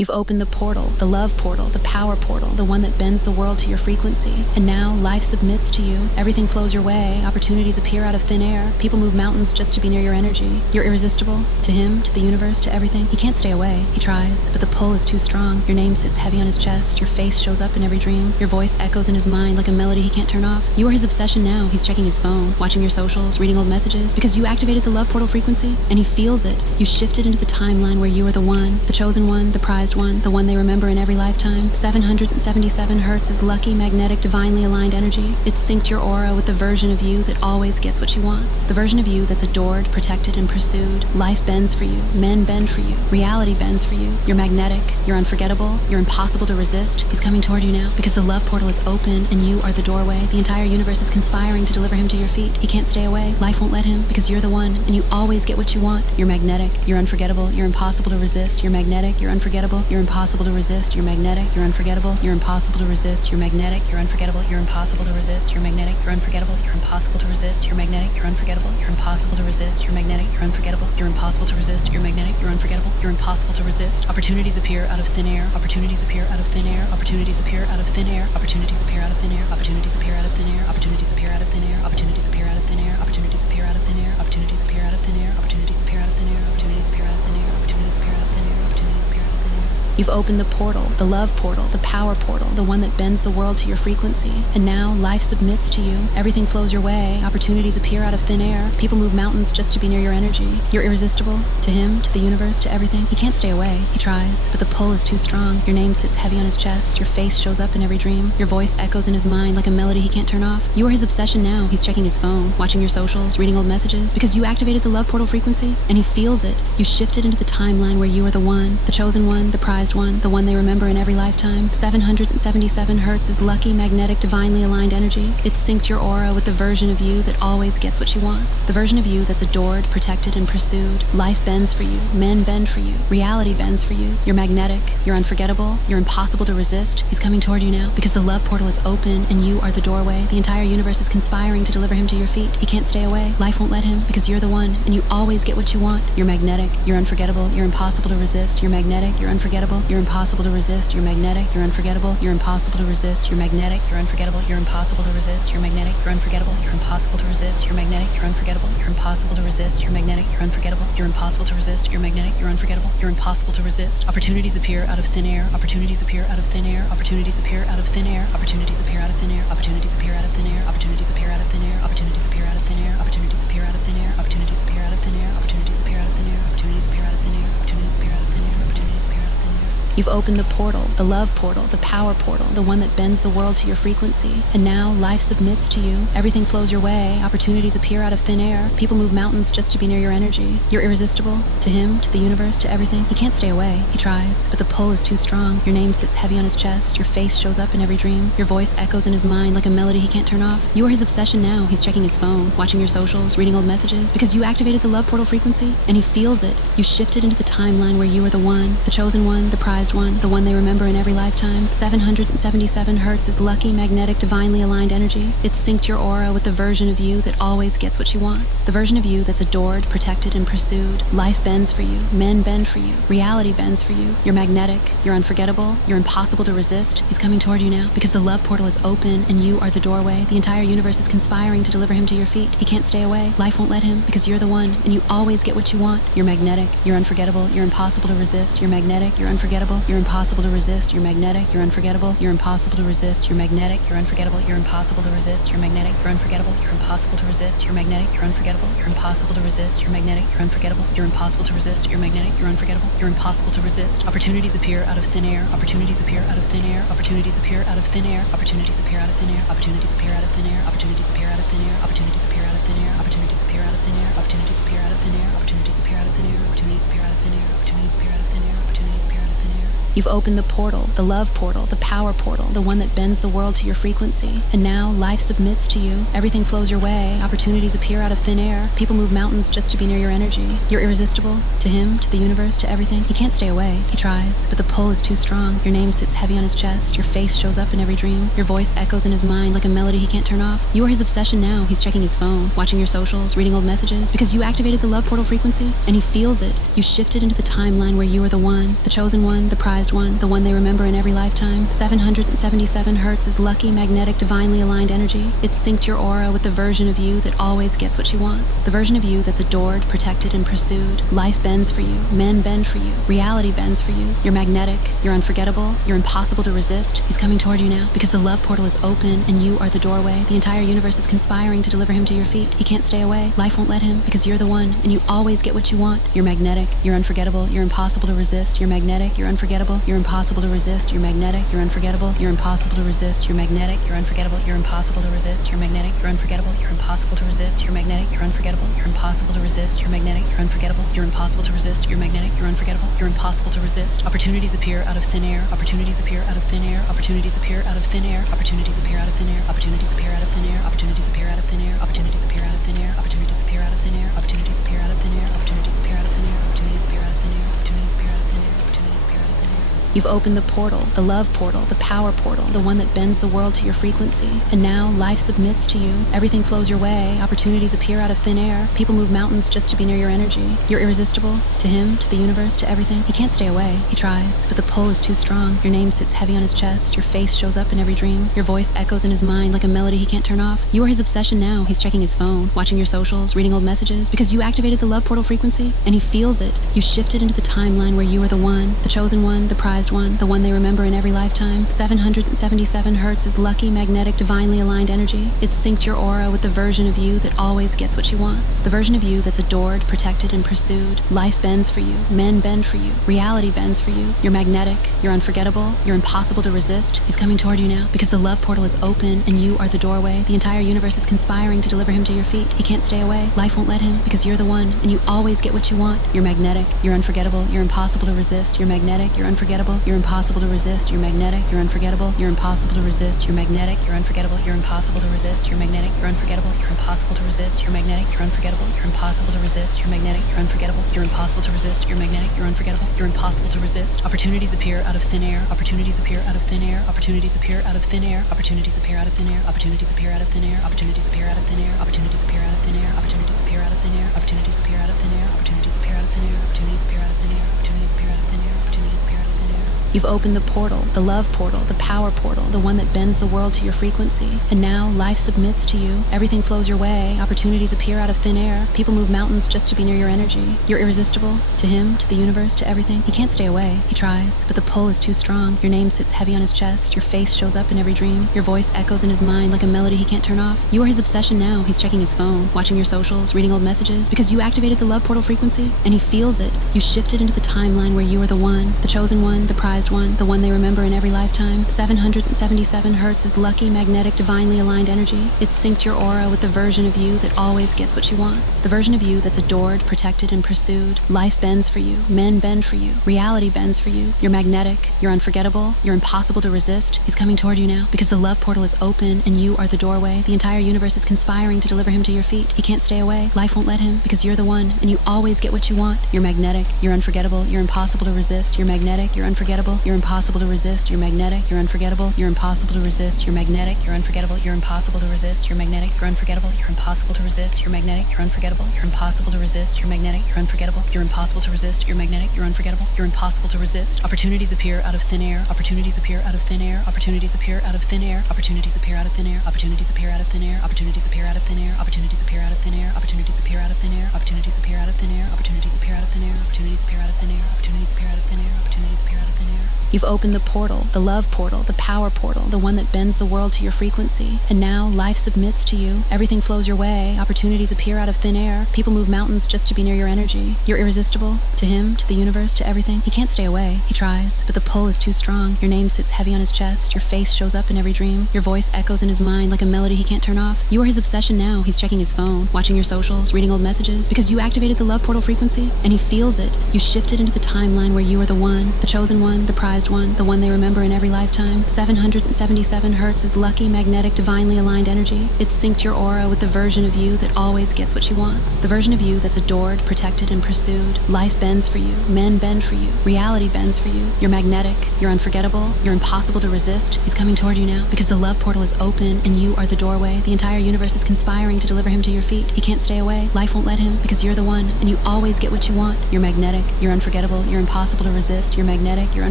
You've opened the portal, the love portal, the power portal, the one that bends the world to your frequency. And now life submits to you. Everything flows your way. Opportunities appear out of thin air. People move mountains just to be near your energy. You're irresistible. To him, to the universe, to everything. He can't stay away. He tries, but the pull is too strong. Your name sits heavy on his chest. Your face shows up in every dream. Your voice echoes in his mind like a melody he can't turn off. You are his obsession now. He's checking his phone, watching your socials, reading old messages, because you activated the love portal frequency, and he feels it. You shifted into the timeline where you are the one, the chosen one, the prized one, the one they remember in every lifetime. 777 hertz is lucky, magnetic, divinely aligned energy. It's synced your aura with the version of you that always gets what she wants. The version of you that's adored, protected, and pursued. Life bends for you. Men bend for you. Reality bends for you. You're magnetic. You're unforgettable. You're impossible to resist. He's coming toward you now because the love portal is open and you are the doorway. The entire universe is conspiring to deliver him to your feet. He can't stay away. Life won't let him because you're the one and you always get what you want. You're magnetic. You're unforgettable. You're impossible to resist. You're magnetic. You're unforgettable. You're impossible to resist. You're magnetic. You're unforgettable. You're impossible to resist. You're magnetic. You're unforgettable. You're impossible to resist. You're magnetic. You're unforgettable. You're impossible to resist. You're magnetic. You're unforgettable. You're impossible to resist. You're magnetic. You're unforgettable. You're impossible to resist. You're magnetic. You're unforgettable. You're impossible to resist. Opportunities appear out of thin air. Opportunities appear out of thin air. Opportunities appear out of thin air. Opportunities appear out of thin air. Opportunities appear out of thin air. Opportunities appear out of thin air. Opportunities appear out of thin air. Opportunities appear out of thin air. Opportunities appear out of thin air. Opportunities appear out of thin air. Opportunities appear out of thin air. Opportunities appear out of thin air. Opportunities appear out of thin air. You've opened the portal, the love portal, the power portal, the one that bends the world to your frequency. And now life submits to you. Everything flows your way. Opportunities appear out of thin air. People move mountains just to be near your energy. You're irresistible. To him, to the universe, to everything. He can't stay away. He tries, but the pull is too strong. Your name sits heavy on his chest. Your face shows up in every dream. Your voice echoes in his mind like a melody he can't turn off. You are his obsession now. He's checking his phone, watching your socials, reading old messages, because you activated the love portal frequency, and he feels it. You shifted into the timeline where you are the one, the chosen one, the prized one, the one they remember in every lifetime. 777 hertz is lucky, magnetic, divinely aligned energy. It's synced your aura with the version of you that always gets what she wants. The version of you that's adored, protected, and pursued. Life bends for you. Men bend for you. Reality bends for you. You're magnetic. You're unforgettable. You're impossible to resist. He's coming toward you now because the love portal is open and you are the doorway. The entire universe is conspiring to deliver him to your feet. He can't stay away. Life won't let him because you're the one and you always get what you want. You're magnetic. You're unforgettable. You're impossible to resist. You're magnetic. You're unforgettable. You're impossible to resist. You're magnetic. You're unforgettable. You're impossible to resist. You're magnetic. You're unforgettable. You're impossible to resist. You're magnetic. You're unforgettable. You're impossible to resist. You're magnetic. You're unforgettable. You're impossible to resist. You're magnetic. You're unforgettable. You're impossible to resist. You're magnetic. You're unforgettable. You're impossible to resist. Opportunities appear out of thin air. Opportunities appear out of thin air. Opportunities appear out of thin air. Opportunities appear out of thin air. Opportunities appear out of thin air. Opportunities appear out of thin air. Opportunities appear out of thin air. Opportunities appear out of thin air. Opportunities appear out of thin air. Opportunities appear out of thin air. Opportunities appear out of thin air. Opportunities appear out of thin air. Opportunities appear out of thin air. You've opened the portal, the love portal, the power portal, the one that bends the world to your frequency. And now life submits to you. Everything flows your way. Opportunities appear out of thin air. People move mountains just to be near your energy. You're irresistible. To him, to the universe, to everything. He can't stay away. He tries, but the pull is too strong. Your name sits heavy on his chest. Your face shows up in every dream. Your voice echoes in his mind like a melody he can't turn off. You are his obsession now. He's checking his phone, watching your socials, reading old messages, because you activated the love portal frequency, and he feels it. You shifted into the timeline where you are the one, the chosen one, the prized one, the one they remember in every lifetime. 777 hertz is lucky, magnetic, divinely aligned energy. It's synced your aura with the version of you that always gets what she wants. The version of you that's adored, protected, and pursued. Life bends for you. Men bend for you. Reality bends for you. You're magnetic. You're unforgettable. You're impossible to resist. He's coming toward you now because the love portal is open and you are the doorway. The entire universe is conspiring to deliver him to your feet. He can't stay away. Life won't let him because you're the one and you always get what you want. You're magnetic. You're unforgettable. You're impossible to resist. You're magnetic. You're unforgettable. You're impossible to resist. You're magnetic. You're unforgettable. You're impossible to resist. You're magnetic. You're unforgettable. You're impossible to resist. You're magnetic. You're unforgettable. You're impossible to resist. You're magnetic. You're unforgettable. You're impossible to resist. You're magnetic. You're unforgettable. You're impossible to resist. You're magnetic. You're unforgettable. You're impossible to resist. Opportunities appear out of thin air. Opportunities appear out of thin air. Opportunities appear out of thin air. Opportunities appear out of thin air. Opportunities appear out of thin air. Opportunities appear out of thin air. Opportunities appear out of thin air. Opportunities appear out of thin air. Opportunities appear out of thin air. Opportunities appear out of thin air. Opportunities appear out of thin air. Opportunities appear out of thin air. Opportunities appear out of thin air. You've opened the portal, the love portal, the power portal, the one that bends the world to your frequency. And now life submits to you. Everything flows your way. Opportunities appear out of thin air. People move mountains just to be near your energy. You're irresistible. To him, to the universe, to everything. He can't stay away. He tries, but the pull is too strong. Your name sits heavy on his chest. Your face shows up in every dream. Your voice echoes in his mind like a melody he can't turn off. You are his obsession now. He's checking his phone, watching your socials, reading old messages, because you activated the love portal frequency, and he feels it. You shifted into the timeline where you are the one, the chosen one, the prize prized one, the one they remember in every lifetime. 777 hertz is lucky, magnetic, divinely aligned energy. It's synced your aura with the version of you that always gets what she wants. The version of you that's adored, protected, and pursued. Life bends for you. Men bend for you. Reality bends for you. You're magnetic. You're unforgettable. You're impossible to resist. He's coming toward you now because the love portal is open and you are the doorway. The entire universe is conspiring to deliver him to your feet. He can't stay away. Life won't let him because you're the one and you always get what you want. You're magnetic. You're unforgettable. You're impossible to resist. You're magnetic. You're unforgettable. You're impossible to resist. You're magnetic. You're unforgettable. You're impossible to resist. You're magnetic. You're unforgettable. You're impossible to resist. You're magnetic. You're unforgettable. You're impossible to resist. You're magnetic. You're unforgettable. You're impossible to resist. You're magnetic. You're unforgettable. You're impossible to resist. You're magnetic. You're unforgettable. You're impossible to resist. Opportunities appear out of thin air. Opportunities appear out of thin air. Opportunities appear out of thin air. Opportunities appear out of thin air. Opportunities appear out of thin air. Opportunities appear out of thin air. Opportunities appear out of thin air. Opportunities appear out of thin air. Opportunities appear out of thin air. Opportunities appear out of thin air. Opportunities appear out of thin air. Opportunities appear out of thin air. Opportunities appear out of thin air. You've opened the portal, the love portal, the power portal, the one that bends the world to your frequency. And now life submits to you. Everything flows your way. Opportunities appear out of thin air. People move mountains just to be near your energy. You're irresistible to him, to the universe, to everything. He can't stay away. He tries, but the pull is too strong. Your name sits heavy on his chest. Your face shows up in every dream. Your voice echoes in his mind like a melody he can't turn off. You are his obsession now. He's checking his phone, watching your socials, reading old messages because you activated the love portal frequency and he feels it. You shifted into the timeline where you are the one, the chosen one, the prized one, the one they remember in every lifetime. 777 hertz is lucky, magnetic, divinely aligned energy. It's synced your aura with the version of you that always gets what she wants. The version of you that's adored, protected, and pursued. Life bends for you. Men bend for you. Reality bends for you. You're magnetic. You're unforgettable. You're impossible to resist. He's coming toward you now because the love portal is open and you are the doorway. The entire universe is conspiring to deliver him to your feet. He can't stay away. Life won't let him because you're the one and you always get what you want. You're magnetic. You're unforgettable. You're impossible to resist. You're magnetic. You're unforgettable. You're impossible to resist. You're magnetic. You're unforgettable. You're impossible to resist. You're magnetic. You're unforgettable. You're impossible to resist. You're magnetic. You're unforgettable. You're impossible to resist. You're magnetic. You're unforgettable. You're impossible to resist. You're magnetic. You're unforgettable. You're impossible to resist. You're magnetic. You're unforgettable. You're impossible to resist. Opportunities appear out of thin air. Opportunities appear out of thin air. Opportunities appear out of thin air. Opportunities appear out of thin air. Opportunities appear out of thin air. Opportunities appear out of thin air. Opportunities appear out of thin air. Opportunities appear out of thin air. Opportunities appear out of thin air. Opportunities appear out of thin air. Opportunities appear out of thin air. Opportunities appear out of thin air. Opportunities appear out of thin air. You've opened the portal, the love portal, the power portal, the one that bends the world to your frequency. And now life submits to you. Everything flows your way. Opportunities appear out of thin air. People move mountains just to be near your energy. You're irresistible to him, to the universe, to everything. He can't stay away. He tries, but the pull is too strong. Your name sits heavy on his chest. Your face shows up in every dream. Your voice echoes in his mind like a melody he can't turn off. You are his obsession now. He's checking his phone, watching your socials, reading old messages because you activated the love portal frequency and he feels it. You shifted into the timeline where you are the one, the chosen one, the prized one, the one they remember in every lifetime. 777 hertz is lucky, magnetic, divinely aligned energy. It's synced your aura with the version of you that always gets what she wants. The version of you that's adored, protected, and pursued. Life bends for you. Men bend for you. Reality bends for you. You're magnetic. You're unforgettable. You're impossible to resist. He's coming toward you now because the love portal is open and you are the doorway. The entire universe is conspiring to deliver him to your feet. He can't stay away. Life won't let him because you're the one and you always get what you want. You're magnetic. You're unforgettable. You're impossible to resist. You're magnetic. You're unforgettable. You're impossible to resist. You're magnetic. You're unforgettable. You're impossible to resist. You're magnetic. You're unforgettable. You're impossible to resist. You're magnetic. You're unforgettable. You're impossible to resist. You're magnetic. You're unforgettable. You're impossible to resist. You're magnetic. You're unforgettable. You're impossible to resist. You're magnetic. You're unforgettable. You're impossible to resist. Opportunities appear out of thin air. Opportunities appear out of thin air. Opportunities appear out of thin air. Opportunities appear out of thin air. Opportunities appear out of thin air. Opportunities appear out of thin air. Opportunities appear out of thin air. Opportunities appear out of thin air. Opportunities appear out of thin air. Opportunities appear out of thin air. Opportunities appear out of thin air. Opportunities appear out of thin air. Opportunities appear out of thin air. You've opened the portal, the love portal, the power portal, the one that bends the world to your frequency. And now life submits to you. Everything flows your way. Opportunities appear out of thin air. People move mountains just to be near your energy. You're irresistible to him, to the universe, to everything. He can't stay away. He tries, but the pull is too strong. Your name sits heavy on his chest. Your face shows up in every dream. Your voice echoes in his mind like a melody he can't turn off. You are his obsession now. He's checking his phone, watching your socials, reading old messages because you activated the love portal frequency and he feels it. You shifted into the timeline where you are the one, the chosen one, the prized one, the one they remember in every lifetime. 777 hertz is lucky, magnetic, divinely aligned energy. It's synced your aura with the version of you that always gets what she wants. The version of you that's adored, protected, and pursued. Life bends for you. Men bend for you. Reality bends for you. You're magnetic. You're unforgettable. You're impossible to resist. He's coming toward you now because the love portal is open and you are the doorway. The entire universe is conspiring to deliver him to your feet. He can't stay away. Life won't let him because you're the one and you always get what you want. You're magnetic. You're unforgettable. You're impossible to resist. You're magnetic. You're unforgettable.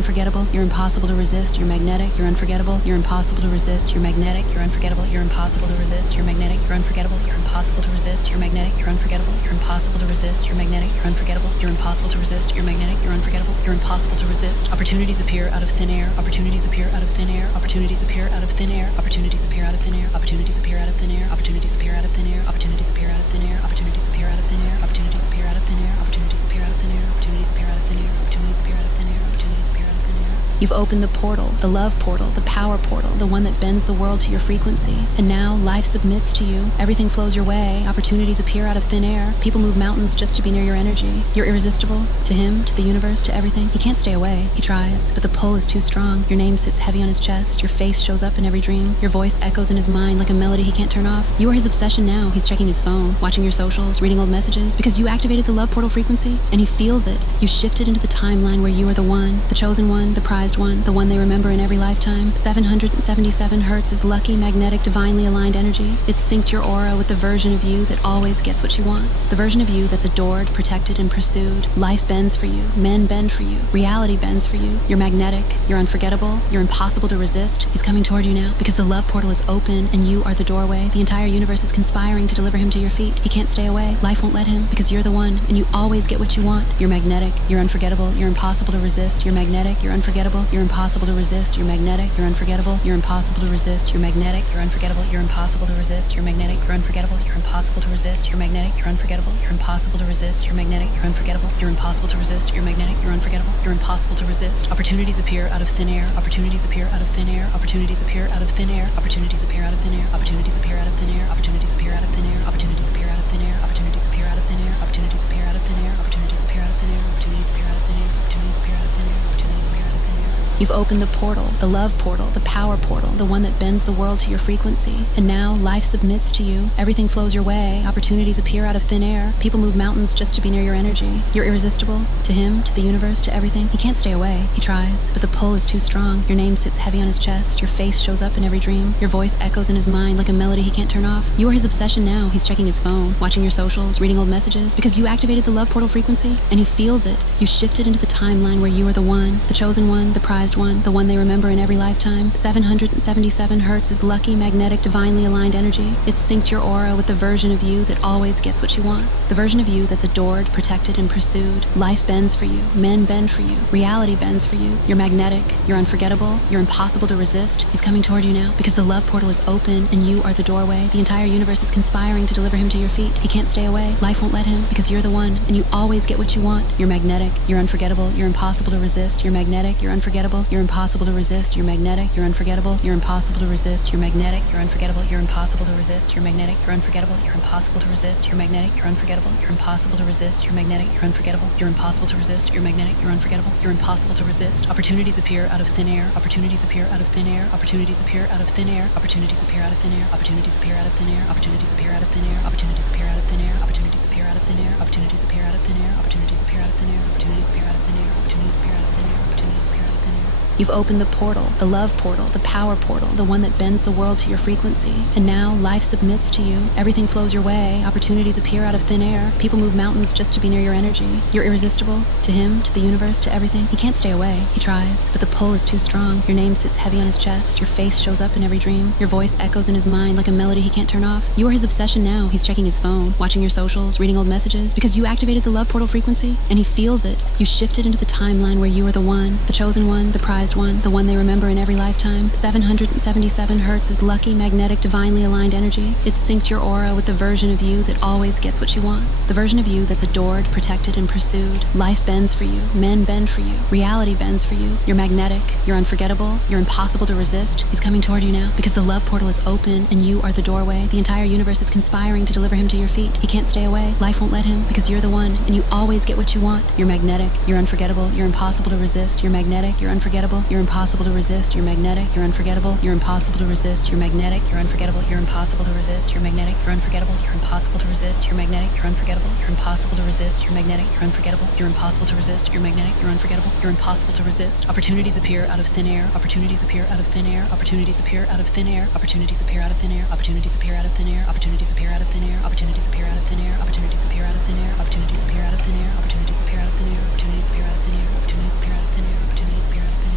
unforgettable, you're impossible to resist, you're magnetic, you're unforgettable, you're impossible to resist, you're magnetic, you're unforgettable, you're impossible to resist, you're magnetic, you're unforgettable, you're impossible to resist, you're magnetic, you're unforgettable, you're impossible to resist, you're magnetic, you're unforgettable, you're impossible to resist, you're magnetic, you're unforgettable, you're impossible to resist. Opportunities appear out of thin air, opportunities appear out of thin air, opportunities appear out of thin air, opportunities appear out of thin air, opportunities appear out of thin air, opportunities appear out of thin air, opportunities appear out of thin air, opportunities appear out of thin air, opportunities appear out of thin air, opportunities appear out of thin air, opportunities appear out of thin air, opportunities appear out of thin air, opportunities appear out of thin air. You've opened the portal, the love portal, the power portal, the one that bends the world to your frequency. And now life submits to you. Everything flows your way. Opportunities appear out of thin air. People move mountains just to be near your energy. You're irresistible to him, to the universe, to everything. He can't stay away. He tries, but the pull is too strong. Your name sits heavy on his chest. Your face shows up in every dream. Your voice echoes in his mind like a melody he can't turn off. You are his obsession now. He's checking his phone, watching your socials, reading old messages, because you activated the love portal frequency, and he feels it. You shifted into the timeline where you are the one, the chosen one, the prized one, the one they remember in every lifetime. 777 hertz is lucky, magnetic, divinely aligned energy. It's synced your aura with the version of you that always gets what she wants. The version of you that's adored, protected, and pursued. Life bends for you. Men bend for you. Reality bends for you. You're magnetic. You're unforgettable. You're impossible to resist. He's coming toward you now because the love portal is open and you are the doorway. The entire universe is conspiring to deliver him to your feet. He can't stay away. Life won't let him because you're the one and you always get what you want. You're magnetic. You're unforgettable. You're impossible to resist. You're magnetic. You're unforgettable. You're impossible to resist. You're magnetic. You're unforgettable. You're impossible to resist. You're magnetic. You're unforgettable. You're impossible to resist. You're magnetic. You're unforgettable. You're impossible to resist. You're magnetic. You're unforgettable. You're impossible to resist. You're magnetic. You're unforgettable. You're impossible to resist. You're magnetic. You're unforgettable. You're impossible to resist. Opportunities appear out of thin air. Opportunities appear out of thin air. Opportunities appear out of thin air. Opportunities appear out of thin air. Opportunities appear out of thin air. Opportunities appear out of thin air. Opportunities appear out of thin air. Opportunities appear out of thin air. Opportunities appear out of thin air. Opportunities appear out of thin air. Opportunities appear out of thin air. Opportunities appear out of thin air. Opportunities appear out of thin air. You've opened the portal, the love portal, the power portal, the one that bends the world to your frequency. And now life submits to you. Everything flows your way. Opportunities appear out of thin air. People move mountains just to be near your energy. You're irresistible to him, to the universe, to everything. He can't stay away. He tries, but the pull is too strong. Your name sits heavy on his chest. Your face shows up in every dream. Your voice echoes in his mind like a melody he can't turn off. You are his obsession now. He's checking his phone, watching your socials, reading old messages, because you activated the love portal frequency, and he feels it. You shifted into the timeline where you are the one, the chosen one, the prized one, the one they remember in every lifetime. 777 hertz is lucky, magnetic, divinely aligned energy. It's synced your aura with the version of you that always gets what she wants. The version of you that's adored, protected, and pursued. Life bends for you. Men bend for you. Reality bends for you. You're magnetic. You're unforgettable. You're impossible to resist. He's coming toward you now because the love portal is open and you are the doorway. The entire universe is conspiring to deliver him to your feet. He can't stay away. Life won't let him because you're the one and you always get what you want. You're magnetic. You're unforgettable. You're impossible to resist. You're magnetic. You're unforgettable. You're impossible to resist. You're magnetic. You're unforgettable. You're impossible to resist. You're magnetic. You're unforgettable. You're impossible to resist. You're magnetic. You're unforgettable. You're impossible to resist. You're magnetic. You're unforgettable. You're impossible to resist. You're magnetic. You're unforgettable. You're impossible to resist. You're magnetic. You're unforgettable. You're impossible to resist. Opportunities appear out of thin air. Opportunities appear out of thin air. Opportunities appear out of thin air. Opportunities appear out of thin air. Opportunities appear out of thin air. Opportunities appear out of thin air. Opportunities appear out of thin air. Opportunities appear out of thin air. Opportunities appear out of thin air. Opportunities appear out of thin air. Opportunities appear out of thin air. Opportunities appear out of thin air. Opportunities appear out of thin air. You've opened the portal, the love portal, the power portal, the one that bends the world to your frequency. And now life submits to you. Everything flows your way. Opportunities appear out of thin air. People move mountains just to be near your energy. You're irresistible to him, to the universe, to everything. He can't stay away. He tries, but the pull is too strong. Your name sits heavy on his chest. Your face shows up in every dream. Your voice echoes in his mind like a melody he can't turn off. You are his obsession now. He's checking his phone, watching your socials, reading old messages, because you activated the love portal frequency, and he feels it. You shifted into the timeline where you are the one, the chosen one, the prized one, the one they remember in every lifetime. 777 hertz is lucky, magnetic, divinely aligned energy. It's synced your aura with the version of you that always gets what she wants. The version of you that's adored, protected, and pursued. Life bends for you. Men bend for you. Reality bends for you. You're magnetic. You're unforgettable. You're impossible to resist. He's coming toward you now because the love portal is open and you are the doorway. The entire universe is conspiring to deliver him to your feet. He can't stay away. Life won't let him because you're the one and you always get what you want. You're magnetic. You're unforgettable. You're impossible to resist. You're magnetic. You're unforgettable. You're impossible to resist. You're magnetic. You're unforgettable. You're impossible to resist. You're magnetic. You're unforgettable. You're impossible to resist. You're magnetic. You're unforgettable. You're impossible to resist. You're magnetic. You're unforgettable. You're impossible to resist. You're magnetic. You're unforgettable. You're impossible to resist. You're magnetic. You're unforgettable. You're impossible to resist. Opportunities appear out of thin air. Opportunities appear out of thin air. Opportunities appear out of thin air. Opportunities appear out of thin air. Opportunities appear out of thin air. Opportunities appear out of thin air. Opportunities appear out of thin air. Opportunities appear out of thin air. Opportunities appear out of thin air. Opportunities appear out of thin air. Opportunities appear out of thin air. Opportunities appear out of thin air. Opportunities appear out of thin air. Opportunities appear out of thin air.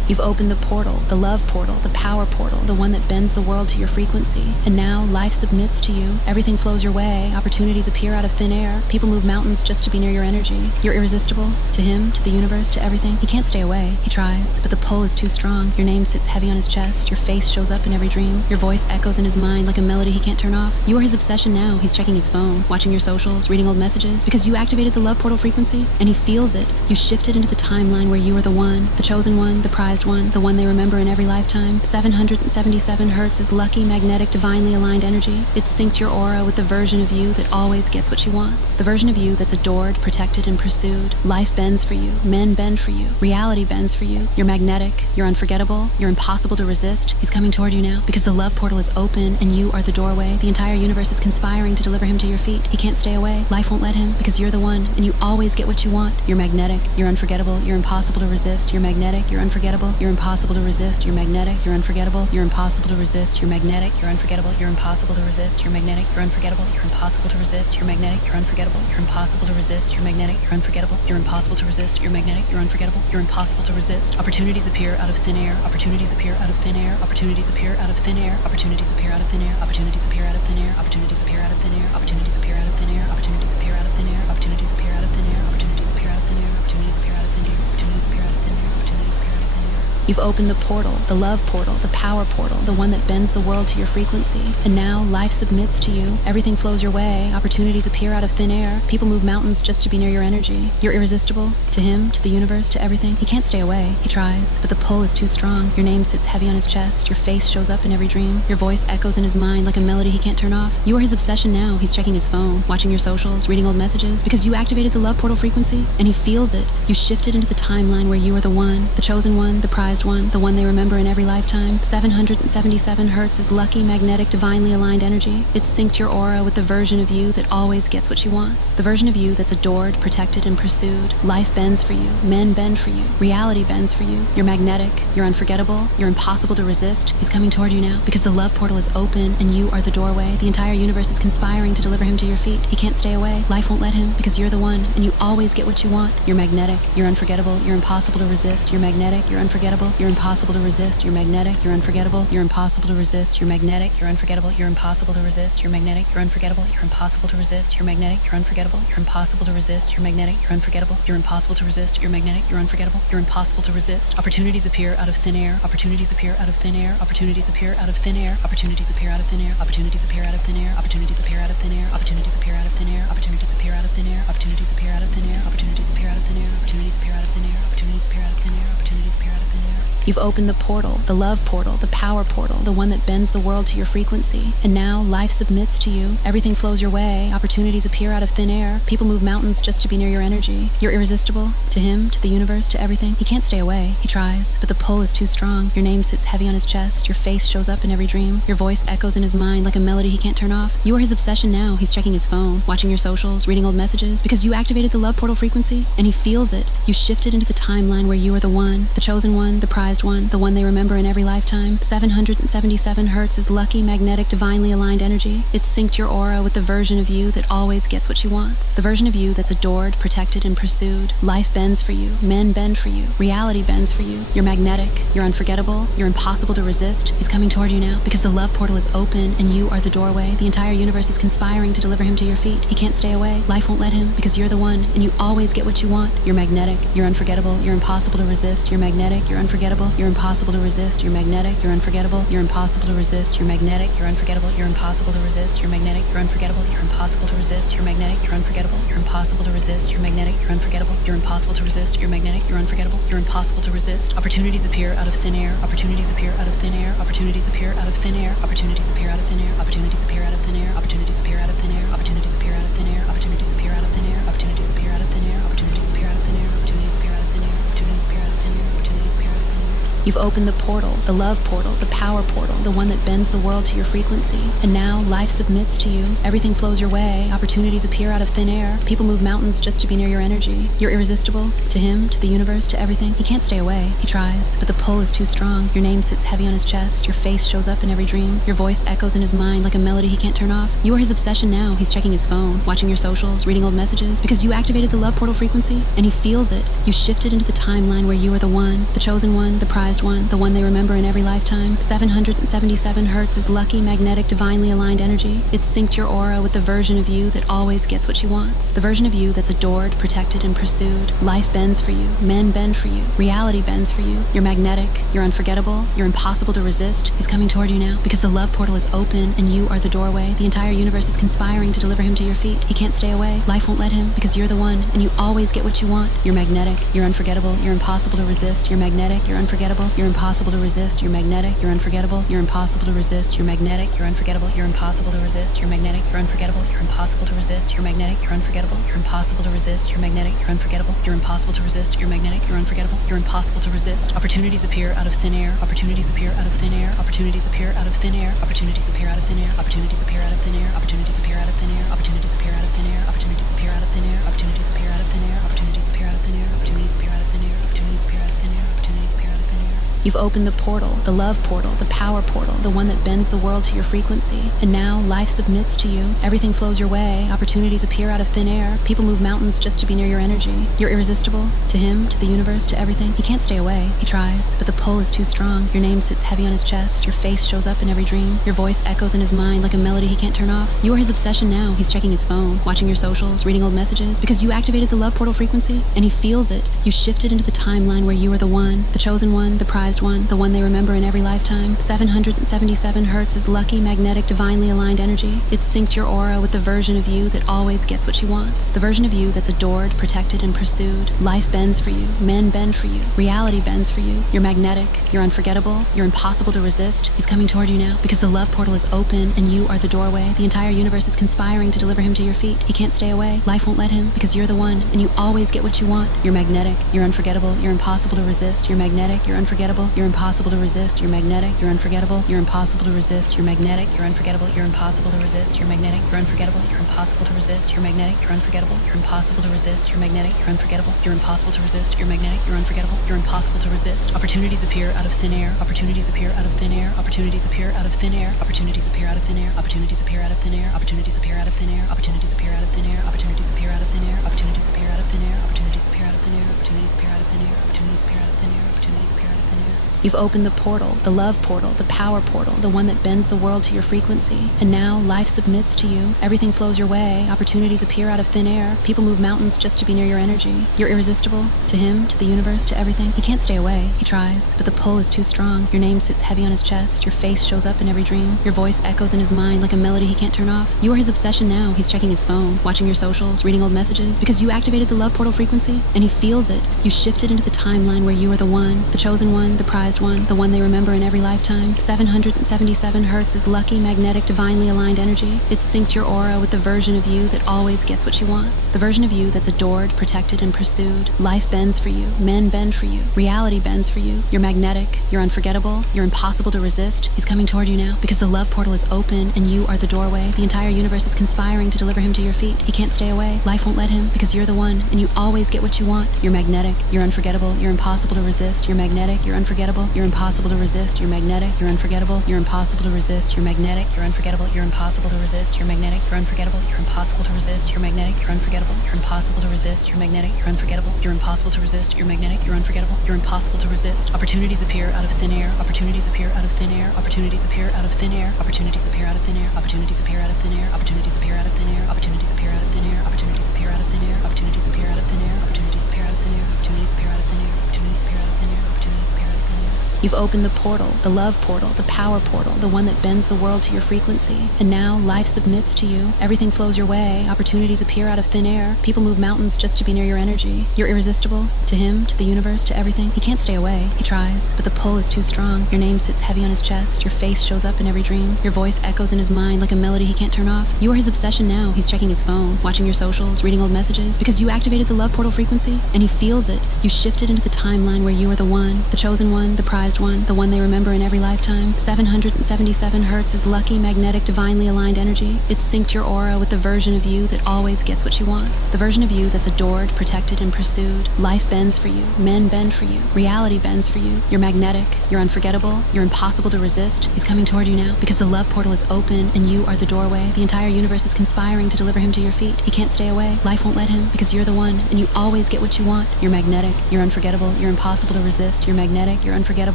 You've opened the portal, the love portal, the power portal, the one that bends the world to your frequency. And now life submits to you. Everything flows your way. Opportunities appear out of thin air. People move mountains just to be near your energy. You're irresistible. To him, to the universe, to everything. He can't stay away. He tries, but the pull is too strong. Your name sits heavy on his chest. Your face shows up in every dream. Your voice echoes in his mind like a melody he can't turn off. You are his obsession now. He's checking his phone, watching your socials, reading old messages, because you activated the love portal frequency, and he feels it. You shifted into the timeline where you are the one, the chosen one, the prized one, the one they remember in every lifetime. 777 hertz is lucky, magnetic, divinely aligned energy. It's synced your aura with the version of you that always gets what she wants. The version of you that's adored, protected, and pursued. Life bends for you. Men bend for you. Reality bends for you. You're magnetic. You're unforgettable. You're impossible to resist. He's coming toward you now because the love portal is open and you are the doorway. The entire universe is conspiring to deliver him to your feet. He can't stay away. Life won't let him because you're the one and you always get what you want. You're magnetic. You're unforgettable. You're impossible to resist. You're magnetic. You're unforgettable. You're impossible to resist. You're magnetic. You're unforgettable. You're impossible to resist. You're magnetic. You're unforgettable. You're impossible to resist. You're magnetic. You're unforgettable. You're impossible to resist. You're magnetic. You're unforgettable. You're impossible to resist. You're magnetic. You're unforgettable. You're impossible to resist. You're magnetic. You're unforgettable. You're impossible to resist. Opportunities appear out of thin air. Opportunities appear out of thin air. Opportunities appear out of thin air. Opportunities appear out of thin air. Opportunities appear out of thin air. Opportunities appear out of thin air. Opportunities appear out of thin air. Opportunities appear out of thin air. Opportunities appear out of thin air. Opportunities appear out of thin air. Opportunities appear out of thin air. Opportunities appear out of thin air. Opportunities appear out of thin air. You've opened the portal, the love portal, the power portal, the one that bends the world to your frequency. And now life submits to you. Everything flows your way. Opportunities appear out of thin air. People move mountains just to be near your energy. You're irresistible. To him, to the universe, to everything. He can't stay away. He tries, but the pull is too strong. Your name sits heavy on his chest. Your face shows up in every dream. Your voice echoes in his mind like a melody he can't turn off. You are his obsession now. He's checking his phone, watching your socials, reading old messages, because you activated the love portal frequency, and he feels it. You shifted into the timeline where you are the one, the chosen one, the prized one, the one they remember in every lifetime. 777 hertz is lucky, magnetic, divinely aligned energy. It's synced your aura with the version of you that always gets what she wants. The version of you that's adored, protected, and pursued. Life bends for you. Men bend for you. Reality bends for you. You're magnetic. You're unforgettable. You're impossible to resist. He's coming toward you now because the love portal is open and you are the doorway. The entire universe is conspiring to deliver him to your feet. He can't stay away. Life won't let him because you're the one and you always get what you want. You're magnetic. You're unforgettable. You're impossible to resist. You're magnetic. You're unforgettable. You're impossible to resist. You're magnetic. You're unforgettable. You're impossible to resist. You're magnetic. You're unforgettable. You're impossible to resist. You're magnetic. You're unforgettable. You're impossible to resist. You're magnetic. You're unforgettable. You're impossible to resist. You're magnetic. You're unforgettable. You're impossible to resist. You're magnetic. You're unforgettable. You're impossible to resist. Opportunities appear out of thin air. Opportunities appear out of thin air. Opportunities appear out of thin air. Opportunities appear out of thin air. Opportunities appear out of thin air. Opportunities appear out of thin air. Opportunities appear out of thin air. Opportunities appear out of thin air. Opportunities appear out of thin air. Opportunities appear out of thin air. Opportunities appear out of thin air. Opportunities appear out of thin air. Opportunities appear out of thin air. You've opened the portal, the love portal, the power portal, the one that bends the world to your frequency. And now life submits to you. Everything flows your way. Opportunities appear out of thin air. People move mountains just to be near your energy. You're irresistible. To him, to the universe, to everything. He can't stay away. He tries, but the pull is too strong. Your name sits heavy on his chest. Your face shows up in every dream. Your voice echoes in his mind like a melody he can't turn off. You are his obsession now. He's checking his phone, watching your socials, reading old messages, because you activated the love portal frequency, and he feels it. You shifted into the timeline where you are the one, the chosen one, the prized one, the one they remember in every lifetime. 777 hertz is lucky, magnetic, divinely aligned energy. It's synced your aura with the version of you that always gets what she wants. The version of you that's adored, protected, and pursued. Life bends for you. Men bend for you. Reality bends for you. You're magnetic. You're unforgettable. You're impossible to resist. He's coming toward you now because the love portal is open and you are the doorway. The entire universe is conspiring to deliver him to your feet. He can't stay away. Life won't let him because you're the one and you always get what you want. You're magnetic. You're unforgettable. You're impossible to resist. You're magnetic. You're unforgettable. You're impossible to resist. You're magnetic. You're unforgettable. You're impossible to resist. You're magnetic. You're unforgettable. You're impossible to resist. You're magnetic. You're unforgettable. You're impossible to resist. You're magnetic. You're unforgettable. You're impossible to resist. You're magnetic. You're unforgettable. You're impossible to resist. You're magnetic. You're unforgettable. You're impossible to resist. Opportunities appear out of thin air. Opportunities appear out of thin air. Opportunities appear out of thin air. Opportunities appear out of thin air. Opportunities appear out of thin air. Opportunities appear out of thin air. Opportunities appear out of thin air. Opportunities appear out of thin air. Opportunities appear out of thin air. Opportunities appear out of thin air. Opportunities appear out of thin air. Opportunities appear out of thin air. Opportunities appear out of thin air. You've opened the portal, the love portal, the power portal, the one that bends the world to your frequency. And now life submits to you. Everything flows your way. Opportunities appear out of thin air. People move mountains just to be near your energy. You're irresistible. To him, to the universe, to everything. He can't stay away. He tries, but the pull is too strong. Your name sits heavy on his chest. Your face shows up in every dream. Your voice echoes in his mind like a melody he can't turn off. You are his obsession now. He's checking his phone, watching your socials, reading old messages, because you activated the love portal frequency, and he feels it. You shifted into the timeline where you are the one, the chosen one, the prize prized one, the one they remember in every lifetime. 777 hertz is lucky, magnetic, divinely aligned energy. It's synced your aura with the version of you that always gets what she wants. The version of you that's adored, protected, and pursued. Life bends for you. Men bend for you. Reality bends for you. You're magnetic. You're unforgettable. You're impossible to resist. He's coming toward you now because the love portal is open and you are the doorway. The entire universe is conspiring to deliver him to your feet. He can't stay away. Life won't let him because you're the one and you always get what you want. You're magnetic. You're unforgettable. You're impossible to resist. You're magnetic. You're unforgettable. You're impossible to resist. You're magnetic. You're unforgettable. You're impossible to resist. You're magnetic. You're unforgettable. You're impossible to resist. You're magnetic. You're unforgettable. You're impossible to resist. You're magnetic. You're unforgettable. You're impossible to resist. You're magnetic. You're unforgettable. You're impossible to resist. You're magnetic. You're unforgettable. You're impossible to resist. Opportunities appear out of thin air. Opportunities appear out of thin air. Opportunities appear out of thin air. Opportunities appear out of thin air. Opportunities appear out of thin air. Opportunities appear out of thin air. Opportunities appear out of thin air. Opportunities appear out of thin air. Opportunities appear out of thin air. Opportunities appear out of thin air. Opportunities appear out of thin air. Opportunities appear out of thin air. Opportunities appear out of thin air. You've opened the portal, the love portal, the power portal, the one that bends the world to your frequency. And now life submits to you. Everything flows your way. Opportunities appear out of thin air. People move mountains just to be near your energy. You're irresistible. To him, to the universe, to everything. He can't stay away. He tries, but the pull is too strong. Your name sits heavy on his chest. Your face shows up in every dream. Your voice echoes in his mind like a melody he can't turn off. You are his obsession now. He's checking his phone, watching your socials, reading old messages, because you activated the love portal frequency, and he feels it. You shifted into the timeline where you are the one, the chosen one, the prized one, the one they remember in every lifetime. 777 hertz is lucky, magnetic, divinely aligned energy. It's synced your aura with the version of you that always gets what she wants. The version of you that's adored, protected, and pursued. Life bends for you. Men bend for you. Reality bends for you. You're magnetic. You're unforgettable. You're impossible to resist. He's coming toward you now because the love portal is open and you are the doorway. The entire universe is conspiring to deliver him to your feet. He can't stay away. Life won't let him because you're the one and you always get what you want. You're magnetic. You're unforgettable. You're impossible to resist. You're magnetic. You're unforgettable. You're impossible to resist. You're magnetic. You're unforgettable. You're impossible to resist. You're magnetic. You're unforgettable. You're impossible to resist. You're magnetic. You're unforgettable. You're impossible to resist. You're magnetic. You're unforgettable. You're impossible to resist. You're magnetic. You're unforgettable. You're impossible to resist. You're magnetic. You're unforgettable. You're impossible to resist. Opportunities appear out of thin air. Opportunities appear out of thin air. Opportunities appear out of thin air. Opportunities appear out of thin air. Opportunities appear out of thin air. Opportunities appear out of thin air. Opportunities appear out of thin air. Opportunities appear out of thin air. Opportunities appear out of thin air. Opportunities appear out of thin air. Opportunities appear out of thin air. Opportunities appear out of thin air. Opportunities appear out of thin air. You've opened the portal, the love portal, the power portal, the one that bends the world to your frequency. And now life submits to you. Everything flows your way. Opportunities appear out of thin air. People move mountains just to be near your energy. You're irresistible. To him, to the universe, to everything. He can't stay away. He tries, but the pull is too strong. Your name sits heavy on his chest. Your face shows up in every dream. Your voice echoes in his mind like a melody he can't turn off. You are his obsession now. He's checking his phone, watching your socials, reading old messages, because you activated the love portal frequency, and he feels it. You shifted into the timeline where you are the one, the chosen one, the prized one, the one they remember in every lifetime. 777 hertz is lucky, magnetic, divinely aligned energy. It's synced your aura with the version of you that always gets what she wants. The version of you that's adored, protected, and pursued. Life bends for you. Men bend for you. Reality bends for you. You're magnetic. You're unforgettable. You're impossible to resist. He's coming toward you now because the love portal is open and you are the doorway. The entire universe is conspiring to deliver him to your feet. He can't stay away. Life won't let him because you're the one and you always get what you want. You're magnetic. You're unforgettable. You're impossible to resist. You're magnetic. You're unforgettable. You're impossible to resist. You're magnetic. You're unforgettable. You're impossible to resist. You're magnetic. You're unforgettable. You're impossible to resist. You're magnetic. You're unforgettable. You're impossible to resist. You're magnetic. You're unforgettable. You're impossible to resist. You're magnetic. You're unforgettable. You're impossible to resist. You're magnetic. You're unforgettable. You're impossible to resist. Opportunities appear out of thin air. Opportunities appear out of thin air. Opportunities appear out of thin air. Opportunities appear out of thin air. Opportunities appear out of thin air. Opportunities appear out of thin air. Opportunities appear out of thin air. Opportunities appear out of thin air. Opportunities appear out of thin air. Opportunities appear out of thin air. Opportunities appear out of thin air. Opportunities appear out of thin air. Opportunities appear out of thin air. You've opened the portal, the love portal, the power portal, the one that bends the world to your frequency. And now life submits to you. Everything flows your way. Opportunities appear out of thin air. People move mountains just to be near your energy. You're irresistible. To him, to the universe, to everything. He can't stay away. He tries, but the pull is too strong. Your name sits heavy on his chest. Your face shows up in every dream. Your voice echoes in his mind like a melody he can't turn off. You are his obsession now. He's checking his phone, watching your socials, reading old messages, because you activated the love portal frequency, and he feels it. You shifted into the timeline where you are the one, the chosen one, the prized one, the one they remember in every lifetime. 777 hertz is lucky, magnetic, divinely aligned energy. It's synced your aura with the version of you that always gets what she wants. The version of you that's adored, protected, and pursued. Life bends for you. Men bend for you. Reality bends for you. You're magnetic. You're unforgettable. You're impossible to resist. He's coming toward you now because the love portal is open and you are the doorway. The entire universe is conspiring to deliver him to your feet. He can't stay away. Life won't let him because you're the one and you always get what you want. You're magnetic. You're unforgettable. You're impossible to resist. You're magnetic. You're unforgettable.